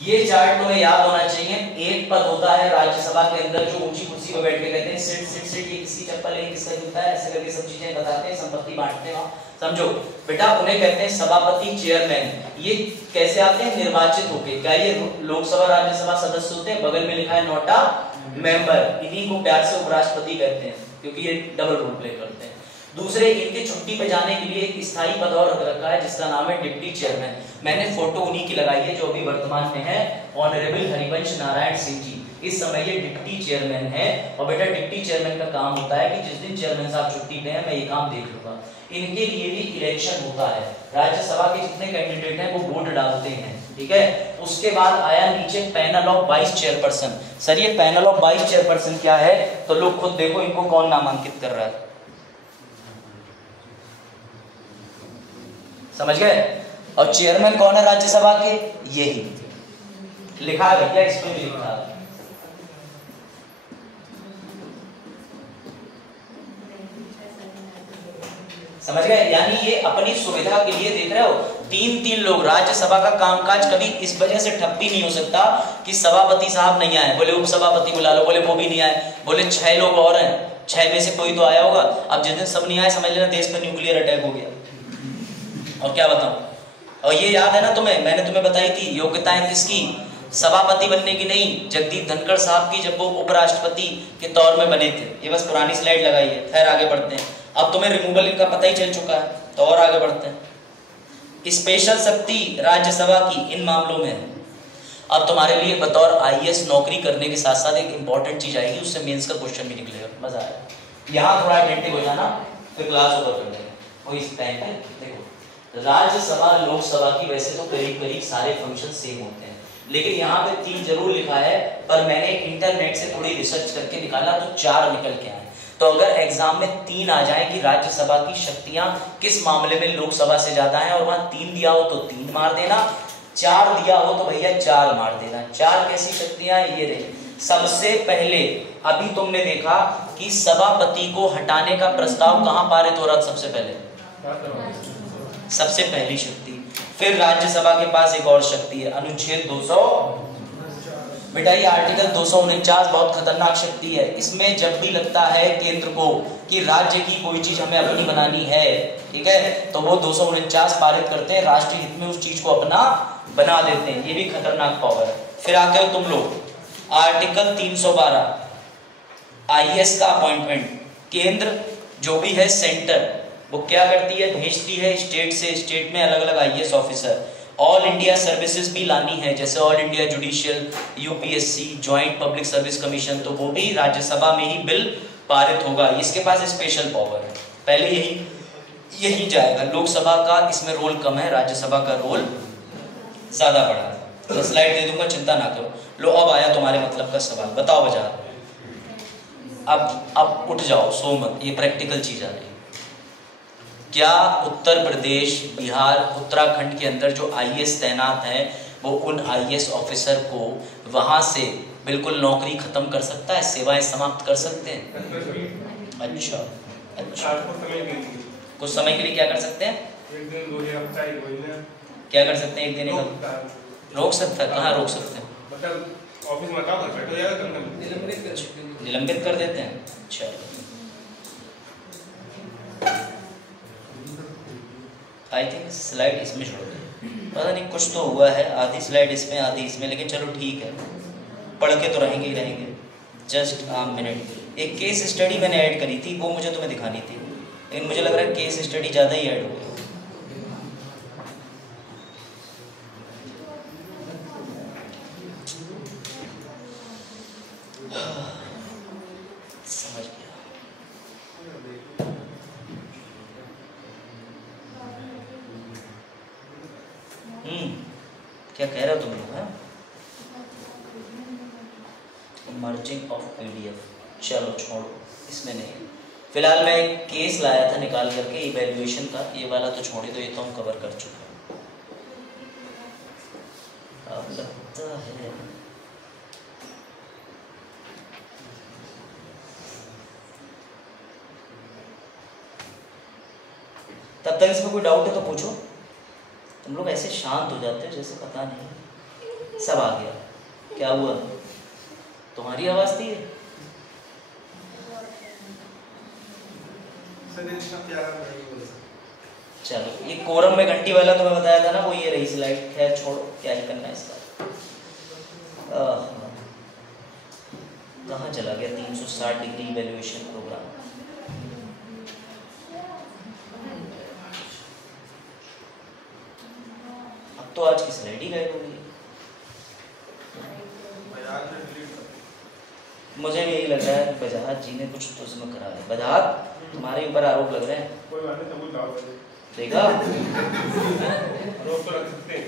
ये चार्ट तुम्हें याद होना चाहिए। एक पद होता है राज्यसभा के अंदर जो ऊंची कुर्सी पर बैठ के कहते हैं सिट सिट सिट, ये किसकी चप्पल है, किसका जूता है, ऐसे करके सब चीजें बताते हैं, संपत्ति बांटते हैं। समझो बेटा, उन्हें कहते हैं सभापति चेयरमैन। ये कैसे आते हैं? निर्वाचित होके। क्या ये लोकसभा राज्यसभा सदस्य होते हैं? बगल में लिखा है नोटा मेंबर। इन्हीं को प्यार से उपराष्ट्रपति कहते हैं क्योंकि ये डबल रोल प्ले करते हैं। दूसरे, इनके छुट्टी पे जाने के लिए एक स्थायी पद और रखा है जिसका नाम है डिप्टी चेयरमैन। मैंने फोटो उन्हीं की लगाई है जो अभी वर्तमान में है, ऑनरेबल हरिवंश नारायण सिंह जी। इस समय ये डिप्टी चेयरमैन है। और बेटा डिप्टी चेयरमैन का काम होता है कि जिस दिन चेयरमैन साहब छुट्टी पे हैं मैं ये काम देख लूंगा। इनके लिए भी इलेक्शन होता है। राज्यसभा के जितने कैंडिडेट हैं वो वोट डालते हैं, ठीक है। उसके बाद आया नीचे panel of vice chairperson. Sir ये पैनल ऑफ वाइस चेयरपर्सन क्या है? तो लोग खुद देखो इनको कौन नामांकित कर रहा है, समझ गए? और चेयरमैन कौन है राज्यसभा के? यही लिखा है भैया, इसमें भी लिखा है। समझ गए? यानी ये अपनी सुविधा के लिए, देख रहे हो, 3-3 लोग। राज्यसभा का कामकाज कभी इस वजह से ठप भी नहीं हो सकता कि सभापति साहब नहीं आए, बोले उपसभापति बुला लो, बोले वो भी नहीं आए, बोले 6 लोग और हैं, 6 में से कोई तो आया होगा। अब जिस दिन सब नहीं आए समझ लेना देश पर न्यूक्लियर अटैक हो गया। और क्या बताऊं? और ये याद है ना तुम्हें, मैंने तुम्हें बताई थी योग्यताएं किसकी? सभापति बनने की नहीं, जगदीप धनखड़ साहब की, जब वो उपराष्ट्रपति के तौर में बने थे। ये बस पुरानी स्लाइड लगाई है। खैर आगे बढ़ते हैं। अब तुम्हें रिमूवल इनका पता ही चल चुका है, तो और आगे बढ़ते हैं। स्पेशल शक्ति राज्यसभा की इन मामलों में। अब तुम्हारे लिए बतौर IAS नौकरी करने के साथ साथ एक इंपॉर्टेंट चीज आएगी, उससे मेंस का क्वेश्चन भी निकलेगा, मजा आएगा। यहाँ थोड़ा अटेंटिव हो जाना, फिर क्लास ओवर कर देंगे। और इस टाइम पे देखो, राज्यसभा लोकसभा की वैसे तो करीब करीब सारे फंक्शन सेम होते हैं, लेकिन यहाँ पे 3 जरूर लिखा है, पर मैंने इंटरनेट से थोड़ी रिसर्च करके निकाला तो 4 निकल के आए। तो अगर एग्जाम में 3 आ जाए कि राज्यसभा की शक्तियां किस मामले में लोकसभा से ज्यादा हैं, और वहां 3 दिया हो तो 3 मार देना, 4 दिया हो तो भैया 4 मार देना। 4 कैसी शक्तियां? ये रही। सबसे पहले अभी तुमने देखा कि सभापति को हटाने का प्रस्ताव कहां पारित हो रहा था? सबसे पहले सबसे पहली शक्ति। फिर राज्यसभा के पास एक और शक्ति है, अनुच्छेद 200। बेटा ये आर्टिकल 249 बहुत खतरनाक शक्ति है। इसमें जब भी लगता है केंद्र को कि राज्य की कोई चीज हमें अपनी बनानी है, ठीक है, तो वो 249 पारित करते हैं, राष्ट्रीय हित में उस चीज को अपना बना देते हैं। ये भी खतरनाक पावर है। फिर आते हो तुम लोग आर्टिकल 312 आईएएस का अपॉइंटमेंट। केंद्र जो भी है सेंटर वो क्या करती है, भेजती है स्टेट से, स्टेट में अलग अलग IAS officer. All India services भी लानी है, जैसे all India judicial, UPSC, joint public service commission, तो वो भी राज्यसभा में ही बिल पारित होगा। इसके पास स्पेशल पावर है, पहले यही जाएगा। लोकसभा का इसमें रोल कम है, राज्यसभा का रोल ज्यादा बड़ा है। तो स्लाइड दे दूंगा, चिंता ना करो। लो अब आया तुम्हारे मतलब का सवाल, बताओ बाजार। अब उठ जाओ, सो मत, ये प्रैक्टिकल चीज आ रही है। क्या उत्तर प्रदेश, बिहार, उत्तराखंड के अंदर जो आईएएस तैनात हैं वो उन आईएएस ऑफिसर को वहां से बिल्कुल नौकरी खत्म कर सकता है, सेवाएं समाप्त कर सकते हैं? अच्छा, कुछ समय के लिए क्या कर सकते हैं? क्या कर सकते हैं? एक दिन रोक सकता है। कहाँ रोक सकते हैं? ऑफिस में निलंबित कर देते हैं। अच्छा, आई थिंक स्लाइड इसमें छोड़ दें, पता नहीं कुछ तो हुआ है, आधी स्लाइड इसमें आधी इसमें, लेकिन चलो ठीक है, पढ़ के तो रहेंगे ही रहेंगे। जस्ट आ मिनट, एक केस स्टडी मैंने ऐड करी थी, वो मुझे तुम्हें दिखानी थी, लेकिन मुझे लग रहा है केस स्टडी ज़्यादा ही ऐड हो गई। समझ गया। क्या कह रहे हो तुम लोग? हैं मर्जिंग ऑफ पीडीएफ, चलो छोड़ो, इसमें नहीं। फिलहाल मैं एक केस लाया था निकाल करके इवैल्यूएशन का, ये वाला तो छोड़ दो, ये तो हम कवर कर चुके हैं। अब लगता है तब तक इसमें कोई डाउट है तो पूछो। तुम लोग ऐसे शांत हो जाते हो जैसे पता नहीं। सब आ गया, क्या हुआ? तुम्हारी आवाज थी? चलो, ये कोरम में घंटी वाला तुम्हें बताया था ना, वो ये रही स्लाइड। खैर छोड़ो, क्या ही करना है इसका। कहाँ चला गया 360 डिग्री इवैल्यूएशन प्रोग्राम? तो आज की स्लाइड ही गायब हो गई। मुझे भी यही लग रहा है बजाज जी ने कुछ तो उसमें करा है। बजाज, तुम्हारे ऊपर आरोप लग रहे हैं। कोई बात नहीं, सबूत लाओ। देखा, आरोप तो रख सकते हैं।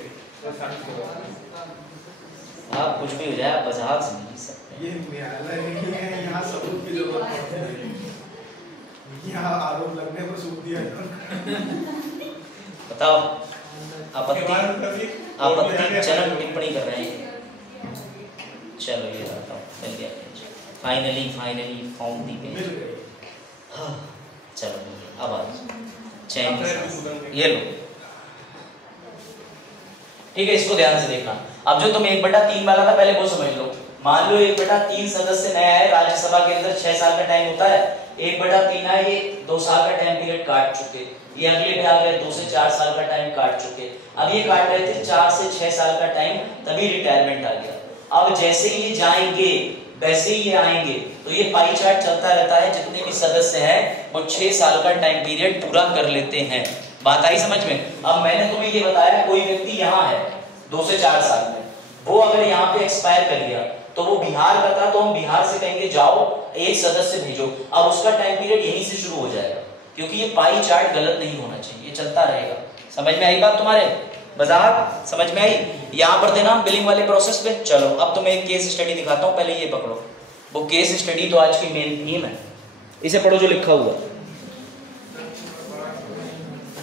आप कुछ भी हो जाए, आप बजाज से नहीं सकते। ये न्यायालय नहीं है, यहाँ सबूत की जरूरत पड़ती है। यहाँ आरोप लगने पर सबूत दिया जाता। बताओ, आपत्तिजनक टिप्पणी कर रहे हैं। चलो ये आता हूँ, मिल गया page. Finally found the page. हाँ चलो, अब आ चैन, ये लो, ठीक है। इसको ध्यान से देखना। अब जो तुम 1/3 वाला था, पहले वो समझ लो। मान लो 1/3 सदस्य नया है, राज्यसभा के अंदर 6 साल का टाइम होता है। 1/3 है, ये 2 साल का टाइम पीरियड काट चुके, ये अगले पे आ गए 2 से 4 साल का टाइम काट चुके। अब ये काट रहे थे 4 से 6 साल का टाइम, तभी रिटायरमेंट आ गया। अब जैसे ये जाएंगे वैसे ही ये आएंगे, तो ये पाई चार्ट चलता रहता है। जितने भी सदस्य हैं वो 6 साल का टाइम पीरियड पूरा कर लेते हैं। बात आई समझ में? अब मैंने तुम्हें ये बताया, कोई व्यक्ति यहाँ है 2 से 4 साल में, वो अगर यहाँ पे एक्सपायर कर गया तो वो बिहार का था, तो हम बिहार से कहेंगे जाओ एक सदस्य भेजो। अब उसका टाइम पीरियड यहीं से शुरू हो जाएगा, क्योंकि ये पाई चार्ट गलत नहीं होना चाहिए, ये चलता रहेगा। समझ में आई बात तुम्हारे? वजाहत समझ में आई? यहाँ पर देना बिलिंग वाले प्रोसेस पे। चलो अब तुम्हें एक केस स्टडी दिखाता हूँ, पहले ये पकड़ो। वो केस स्टडी तो आज की मेन थीम है, इसे पढ़ो जो लिखा हुआ।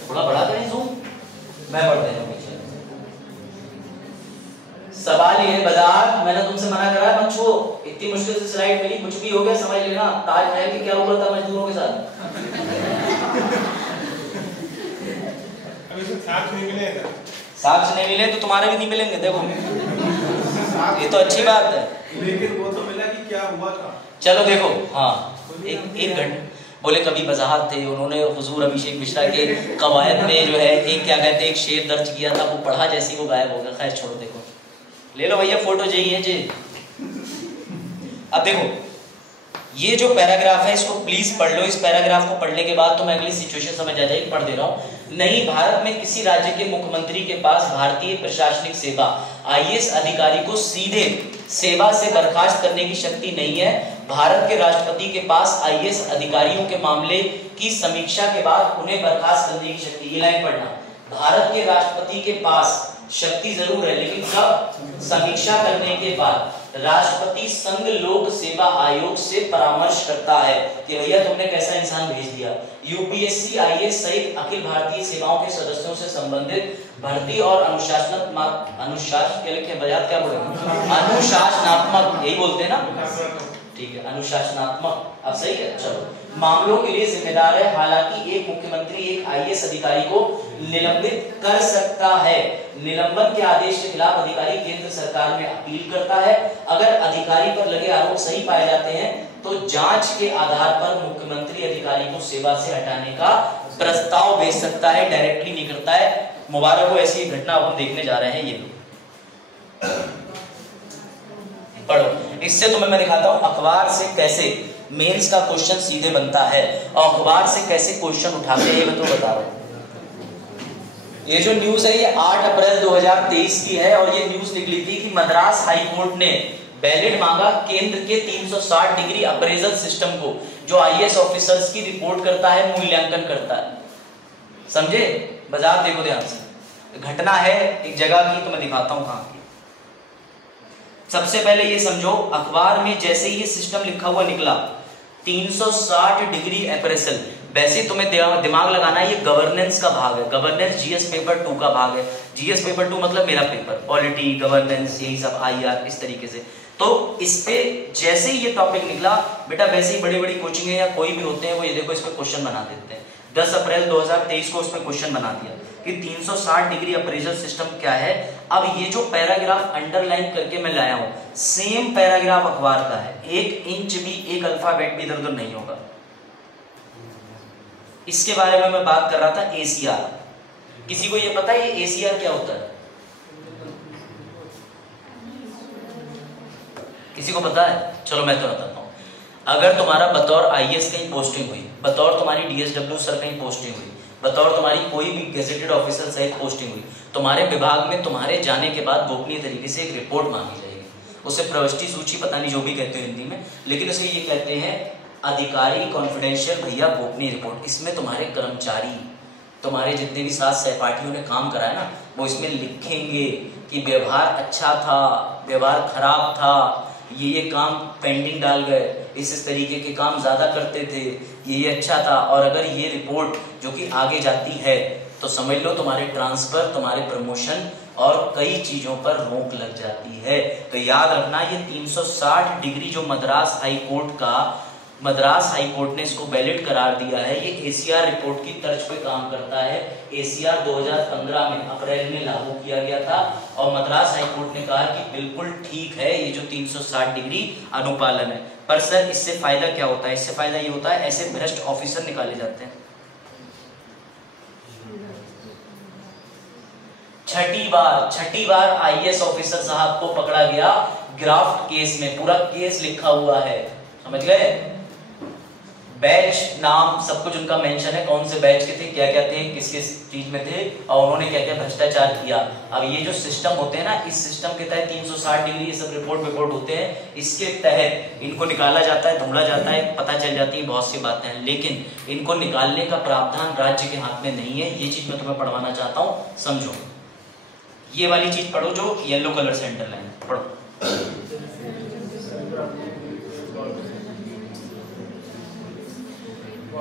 थोड़ा बड़ा करें जूम, मैं पढ़ देता हूँ। सवाल ये है, बाजार मैंने तुमसे मना करा है मत छुओ, इतनी मुश्किल से स्लाइड मिली, कुछ भी हो गया समझ लेना। ताजमहल की क्या हुआ था मजदूरों के साथ? अभी तो साक्ष्य नहीं मिले, साक्ष्य नहीं मिले तो तुम्हारे भी नहीं मिलेंगे। देखो ये तो अच्छी बात है, लेकिन वो तो मिला कि क्या हुआ था। चलो देखो, हाँ एक घंटे बोले कभी वजाहत थे, उन्होंने हुजूर अभिषेक मिश्रा के कवायद में जो है एक क्या कहते हैं एक शेर दर्ज किया था, वो पढ़ा जैसे वो गायब हो गया। खैर छोड़ो, देखो ले लो भैया फोटो यही है जी। अब देखो ये जो पैराग्राफ है इसको प्लीज पढ़ लो। इस पैराग्राफ को पढ़ने के बाद तो मैं अगली सिचुएशन समझ आ जाएगी, पढ़ दे रहा हूं। नहीं, भारत में किसी राज्य के मुख्यमंत्री के पास भारतीय प्रशासनिक सेवा आईएएस अधिकारी को सीधे सेवा से बर्खास्त करने की शक्ति नहीं है। भारत के राष्ट्रपति के पास आईएएस अधिकारियों के मामले की समीक्षा के बाद उन्हें बर्खास्त करने की शक्ति, ये लाइन पढ़ना, भारत के राष्ट्रपति के पास शक्ति जरूर है, लेकिन कब? समीक्षा करने के बाद। राष्ट्रपति संघ लोक सेवा आयोग से परामर्श करता है कि भैया तुमने कैसा इंसान भेज दिया। यूपीएससी, आईएएस सहित अखिल भारतीय सेवाओं के सदस्यों से संबंधित भर्ती और अनुशासनात्मक यही बोलते हैं ना, ठीक है, अनुशासनात्मक, अब सही है, चलो, मामलों के लिए जिम्मेदार है। हालांकि एक मुख्यमंत्री एक आईएएस अधिकारी को निलंबित कर सकता है। निलंबन के आदेश के खिलाफ अधिकारी केंद्र सरकार में अपील करता है। अगर अधिकारी पर लगे आरोप सही पाए जाते हैं तो जांच के आधार पर मुख्यमंत्री अधिकारी को सेवा से हटाने का प्रस्ताव भेज सकता है, डायरेक्टली नहीं करता है। मुबारक हो, ऐसी घटना हम देखने जा रहे हैं। ये पढ़ो, इससे तुम्हें मैं दिखाता हूं अखबार से कैसे मेंस का क्वेश्चन सीधे बनता है और अखबार से कैसे क्वेश्चन उठाते हैं, ये मैं तो बता रहा हूं। ये जो न्यूज है ये 8 अप्रैल 2023 की है और ये न्यूज निकली थी कि मद्रास हाई कोर्ट ने वैलिड मांगा केंद्र के 360 डिग्री अप्रेजल सिस्टम को, जो आईएएस ऑफिसर्स की रिपोर्ट करता है, मूल्यांकन करता है। समझे? बाजार देखो ध्यान से, घटना है एक जगह की, तो मैं दिखाता हूं कहां की। सबसे पहले ये समझो, अखबार में जैसे ये सिस्टम लिखा हुआ निकला 360 डिग्री अप्रेजल, वैसे तुम्हें दिमाग लगाना है, ये गवर्नेंस का भाग है। गवर्नेंस जीएस पेपर 2 का भाग है। जीएस पेपर 2 मतलब मेरा पेपर, पॉलिटी, गवर्नेंस, यही सब, आईआर, इस तरीके से। तो इस पे जैसे ही ये टॉपिक निकला बेटा, वैसे ही बड़ी बड़ी कोचिंग या कोई भी होते हैं वो ये देखो इस पे क्वेश्चन बना देते हैं। 10 अप्रैल 2023 को उस पे क्वेश्चन बना दिया कि 360 डिग्री अप्रेजल सिस्टम क्या है। अब ये जो पैराग्राफ अंडरलाइन करके मैं लाया हूं, सेम पैराग्राफ अखबार का है, 1 इंच भी, एक अल्फाबेट भी इधर उधर नहीं होगा। इसके बारे में मैं बात कर रहा था, एसीआर। किसी को ये पता है ये एसीआर क्या होता है? किसी को पता है? चलो मैं तो बताता हूं। अगर तुम्हारा बतौर आईएएस कहीं पोस्टिंग हुई, बतौर तुम्हारी डीएसडब्ल्यू सर कहीं पोस्टिंग हुई, बतौर तुम्हारी कोई भी गेजेटेड ऑफिसर सहित पोस्टिंग हुई, तुम्हारे विभाग में तुम्हारे जाने के बाद गोपनीय तरीके से एक रिपोर्ट मांगी जाएगी। उसे प्रविष्टि सूची, पता नहीं जो भी कहते हैं हिंदी में, लेकिन उसे ये कहते हैं अधिकारी कॉन्फिडेंशियल भैया गोपनीय रिपोर्ट। इसमें तुम्हारे कर्मचारी, तुम्हारे जितने भी साथ सहपाठियों ने काम करा है ना, वो इसमें लिखेंगे कि व्यवहार अच्छा था, व्यवहार खराब था, ये काम पेंडिंग डाल गए, इस तरीके के काम ज्यादा करते थे, ये अच्छा था। और अगर ये रिपोर्ट जो कि आगे जाती है तो समझ लो तुम्हारे ट्रांसफर, तुम्हारे प्रमोशन और कई चीजों पर रोक लग जाती है। तो याद रखना, ये 360 डिग्री जो मद्रास हाई कोर्ट ने इसको वैलिड करार दिया है, ये एसीआर रिपोर्ट की तर्ज पे काम करता है। एसीआर 2015 में अप्रैल में लागू किया गया था और मद्रास हाई कोर्ट ने कहा कि बिल्कुल ठीक है ये जो 360 डिग्री अनुपालन है। पर सर इससे फायदा क्या होता है? इससे फायदा ये होता है ऐसे भ्रष्ट ऑफिसर निकाले जाते हैं। छठी बार आईएएस ऑफिसर साहब को पकड़ा गया ग्राफ्ट केस में, पूरा केस लिखा हुआ है, समझ गए? बैच, नाम, सब कुछ उनका मेंशन है, कौन से बैच के थे, क्या क्या थे, किस किस चीज में थे और उन्होंने क्या क्या भ्रष्टाचार किया। अब ये जो सिस्टम होते हैं ना, इस सिस्टम के तहत 360 डिग्री ये सब रिपोर्ट होते हैं, इसके तहत इनको निकाला जाता है, ढूंढा जाता है, पता चल जाती है बहुत सी बातें हैं, लेकिन इनको निकालने का प्रावधान राज्य के हाथ में नहीं है। ये चीज मैं तुम्हें पढ़वाना चाहता हूँ, समझो। ये वाली चीज पढ़ो जो येलो कलर से अंडरलाइन पढ़ो।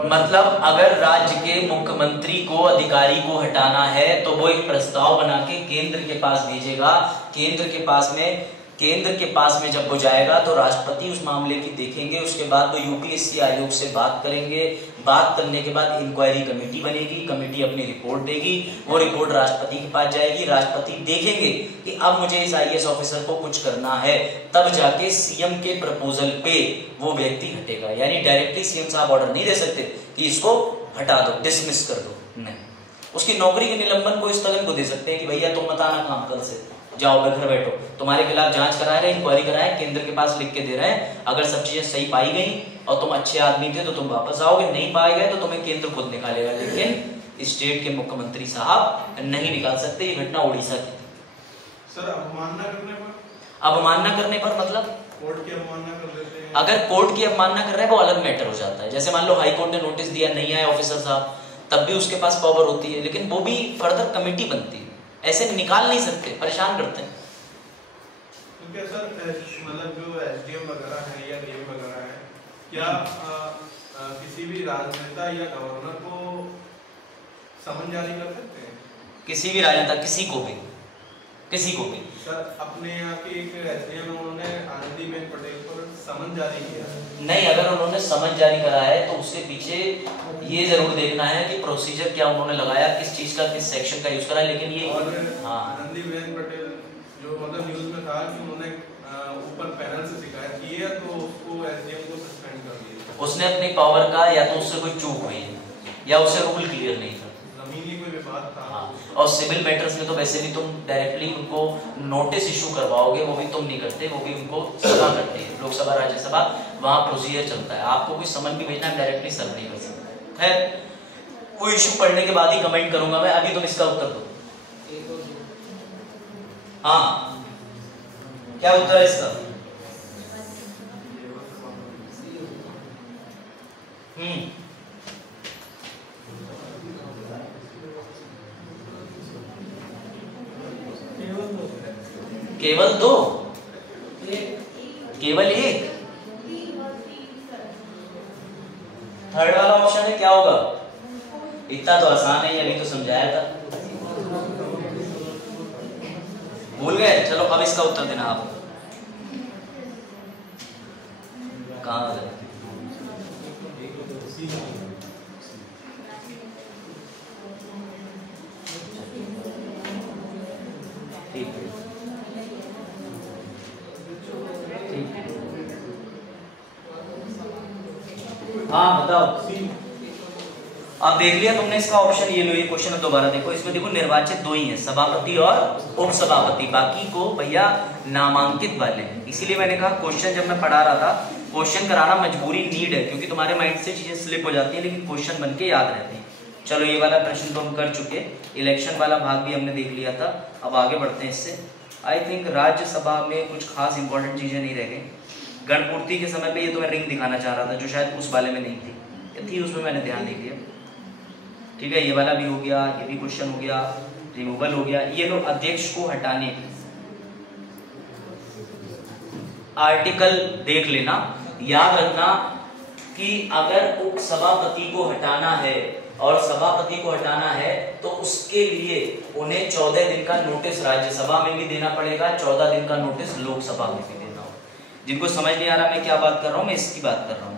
मतलब अगर राज्य के मुख्यमंत्री को, अधिकारी को हटाना है तो वो एक प्रस्ताव बना के केंद्र के पास भेजेगा। केंद्र के पास में केंद्र के पास में जब वो जाएगा तो राष्ट्रपति उस मामले की देखेंगे, उसके बाद वो यूपीएससी आयोग से बात करेंगे, बात करने के बाद इंक्वायरी कमेटी बनेगी, कमेटी अपनी रिपोर्ट देगी, वो रिपोर्ट राष्ट्रपति के पास जाएगी, राष्ट्रपति देखेंगे कि अब मुझे इस आईएएस ऑफिसर को कुछ करना है, तब जाके सीएम के प्रपोजल पे वो व्यक्ति हटेगा। यानी डायरेक्टली सीएम साहब ऑर्डर नहीं दे सकते कि इसको हटा दो, डिसमिस कर दो, नहीं। उसकी नौकरी के निलंबन को, स्थगन को दे सकते हैं कि भैया तुम मत आना काम, कल से जाओ, घर बैठो, तुम्हारे खिलाफ जांच करा रहे हैं, इंक्वायरी कराए, केंद्र के पास लिख के दे रहे हैं, अगर सब चीजें सही पाई गई और तुम अच्छे आदमी थे तो तुम वापस आओगे, नहीं पाए गए तो तुम्हें केंद्र खुद निकालेगा। लेकिन स्टेट के मुख्यमंत्री साहब नहीं निकाल सकते। ये घटना उड़ीसा की थी। सर अवमानना करने पर? अवमानना करने पर मतलब कोर्ट की अवमानना कर देते हैं। अगर कोर्ट की अवमानना कर रहे हैं वो अलग मैटर हो जाता है। जैसे मान लो हाई कोर्ट ने नोटिस दिया, नहीं आए ऑफिसर साहब, तब भी उसके पास पावर होती है, लेकिन वो भी फर्दर कमेटी बनती है, ऐसे निकाल नहीं सकते, परेशान करते हैं। क्योंकि सर मतलब जो एसडीएम वगैरह है या डीएम वगैरह है, क्या किसी भी राजनेता या गवर्नर को समन जारी कर सकते हैं? किसी भी राजनेता, किसी को भी सर अपने यहाँ के एक एसडीएम उन्होंने आनंदीबेन पटेल पर समन जारी किया नहीं, अगर उन्होंने समन जारी करा है तो उसके पीछे ये जरूर देखना है कि प्रोसीजर क्या उन्होंने लगाया, किस चीज का, किस सेक्शन का यूज करा। लेकिन ये आनंदीबेन पटेल जो मतलब न्यूज में था कि उन्होंने ऊपर पैनल से शिकायत की है तो उसको एसडीएम को सस्पेंड कर दिया। उसने अपनी पावर का, या तो उससे कोई चूक हुई है या उससे रूल क्लियर नहीं था, जमीनी कोई विवाद था। और सिविल मैटर्स में तो वैसे भी तुम डायरेक्टली उनको नोटिस इशू करवाओगे, वो भी तुम नहीं करते, वो भी उनको सभा करती है, लोकसभा राज्यसभा, वहां प्रोसीजर चलता है। आपको कोई समन भी भेजना, डायरेक्टली सर्व नहीं कर सकते। खैर वो इशू पढ़ने के बाद ही कमेंट करूंगा मैं, अभी तुम इसका उत्तर दो। हाँ, क्या उत्तर है इसका? केवल दो, केवल एक, थर्ड वाला ऑप्शन है, क्या होगा? इतना तो आसान है, अभी तो समझाया था, भूल गए? चलो अब इसका उत्तर देना आप। कहाँ गए? ठीक है, हाँ बताओ। अब देख लिया तुमने इसका ऑप्शन, ये लो, ये क्वेश्चन दोबारा देखो। इसमें देखो निर्वाचित दो ही हैं, सभापति और उपसभापति, बाकी को भैया नामांकित वाले हैं। इसीलिए मैंने कहा क्वेश्चन जब मैं पढ़ा रहा था, क्वेश्चन कराना मजबूरी, नीड है, क्योंकि तुम्हारे माइंड से चीजें स्लिप हो जाती है लेकिन क्वेश्चन बन के याद रहती है। चलो ये वाला प्रश्न तो हम कर चुके, इलेक्शन वाला भाग भी हमने देख लिया था। अब आगे बढ़ते हैं इससे। आई थिंक राज्यसभा में कुछ खास इंपॉर्टेंट चीजें नहीं रह गई। गणपूर्ति के समय पे ये तो मैं रिंग दिखाना चाह रहा था, जो शायद उस वाले में नहीं थी, उसमें मैंने ध्यान नहीं दिया। ठीक है, ये वाला भी हो गया, ये भी क्वेश्चन हो गया, रिमूवल हो गया। ये लोग अध्यक्ष को हटाने, आर्टिकल देख लेना, याद रखना कि अगर उपसभापति को हटाना है और सभापति को हटाना है तो उसके लिए उन्हें 14 दिन का नोटिस राज्यसभा में भी देना पड़ेगा, 14 दिन का नोटिस लोकसभा में भी देना होगा। जिनको समझ नहीं आ रहा मैं क्या बात कर रहा हूं, मैं इसकी बात कर रहा हूं।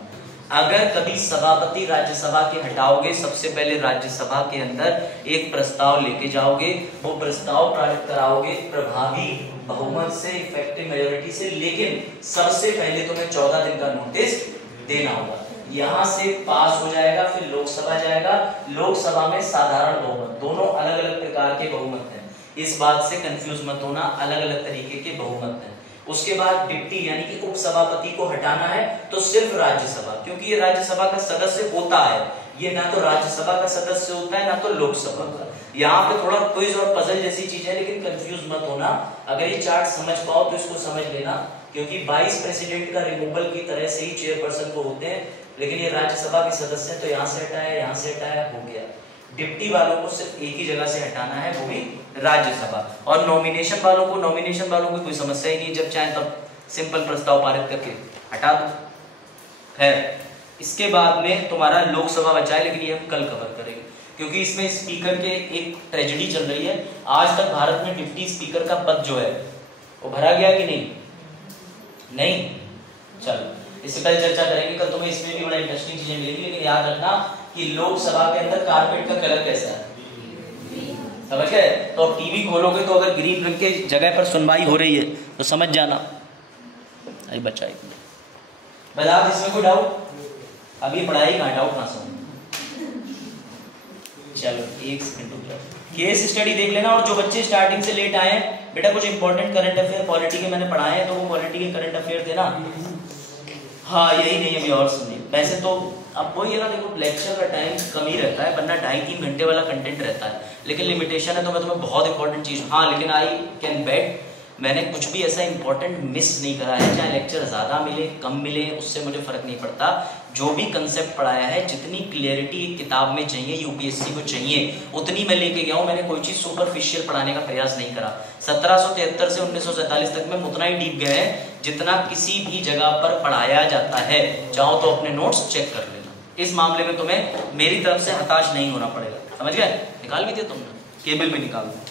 अगर कभी सभापति राज्यसभा के हटाओगे, सबसे पहले राज्यसभा के अंदर एक प्रस्ताव लेके जाओगे, वो प्रस्ताव पारित कराओगे प्रभावी बहुमत से, इफेक्टिव मेजोरिटी से, लेकिन सबसे पहले तुम्हें 14 दिन का नोटिस देना होगा। यहां से पास हो जाएगा, फिर लोकसभा जाएगा, लोकसभा में साधारण बहुमत, दोनों अलग अलग प्रकार के बहुमत हैं, इस बात से कंफ्यूज मत होना, अलग अलग तरीके के बहुमत हैं। उसके बाद डिप्टी यानी कि उपसभापति को हटाना है तो सिर्फ राज्यसभा, क्योंकि ये राज्यसभा का सदस्य होता है, ये ना तो राज्यसभा का सदस्य होता है ना तो लोकसभा का। यहाँ पे थोड़ा क्विज और पजल जैसी चीज है, लेकिन कंफ्यूज मत होना। अगर ये चार्ट समझ पाओ तो इसको समझ लेना, क्योंकि वाइस प्रेसिडेंट का रिमूवल की तरह से ही चेयरपर्सन को होते हैं, लेकिन ये राज्यसभा के सदस्य हैं तो यहाँ से हटाया, यहाँ से हटाया, हो गया। डिप्टी वालों को सिर्फ एक ही जगह से हटाना है, वो भी राज्यसभा। और नॉमिनेशन वालों की कोई समस्या ही नहीं, जब चाहे तब सिंपल प्रस्ताव पारित करके हटा दो। खैर, इसके बाद में तुम्हारा लोकसभा बचा है, लेकिन ये हम कल कवर करेंगे, क्योंकि इसमें स्पीकर के एक ट्रेजेडी चल रही है। आज तक भारत में डिप्टी स्पीकर का पद जो है वो भरा गया कि नहीं? नहीं, चलो इससे कल चर्चा करेंगे। कल तुम्हें इसमें भी बड़ा इंटरेस्टिंग चीजें मिलेगी, लेकिन याद रखना कि लोकसभा के अंदर कारपेट का कलर कैसा है, समझ गए? तो अब टीवी खोलोगे तो अगर ग्रीन रंग के जगह पर सुनवाई हो रही है तो समझ जाना। अरे बच्चा बता, इसमें कोई डाउट? अभी पढ़ाई कहाँ, डाउट ना सुन। चलो एक सेकंड रुक जाओ, केस स्टडी देख लेना। और जो बच्चे स्टार्टिंग से लेट आए हैं बेटा, कुछ इंपॉर्टेंट करंट अफेयर पॉलिटी के मैंने पढ़ाए हैं, तो वो पॉलिटी के करंट अफेयर थे ना। हाँ यही नहीं, अभी और सुनिए। वैसे तो अब वही है ना, देखो लेक्चर का टाइम कम ही रहता है, वरना 2.5-3 घंटे वाला कंटेंट रहता है, लेकिन लिमिटेशन है। तो मैं तुम्हें बहुत इंपॉर्टेंट चीज, हाँ लेकिन आई कैन बेट मैंने कुछ भी ऐसा इंपॉर्टेंट मिस नहीं करा है। चाहे लेक्चर ज़्यादा मिले कम मिले, उससे मुझे फ़र्क नहीं पड़ता। जो भी कंसेप्ट पढ़ाया है, जितनी क्लियरिटी किताब में चाहिए, यूपीएससी को चाहिए, उतनी मैं लेके गया हूँ। मैंने कोई चीज़ सुपरफिशियल पढ़ाने का प्रयास नहीं करा। 1773 से 1947 तक में उतना ही डीप गए हैं जितना किसी भी जगह पर पढ़ाया जाता है। चाहो तो अपने नोट्स चेक कर लेना। इस मामले में तुम्हें मेरी तरफ से हताश नहीं होना पड़ेगा, समझ गए? निकाल भी दिया तुमने, केबल भी निकाल दो।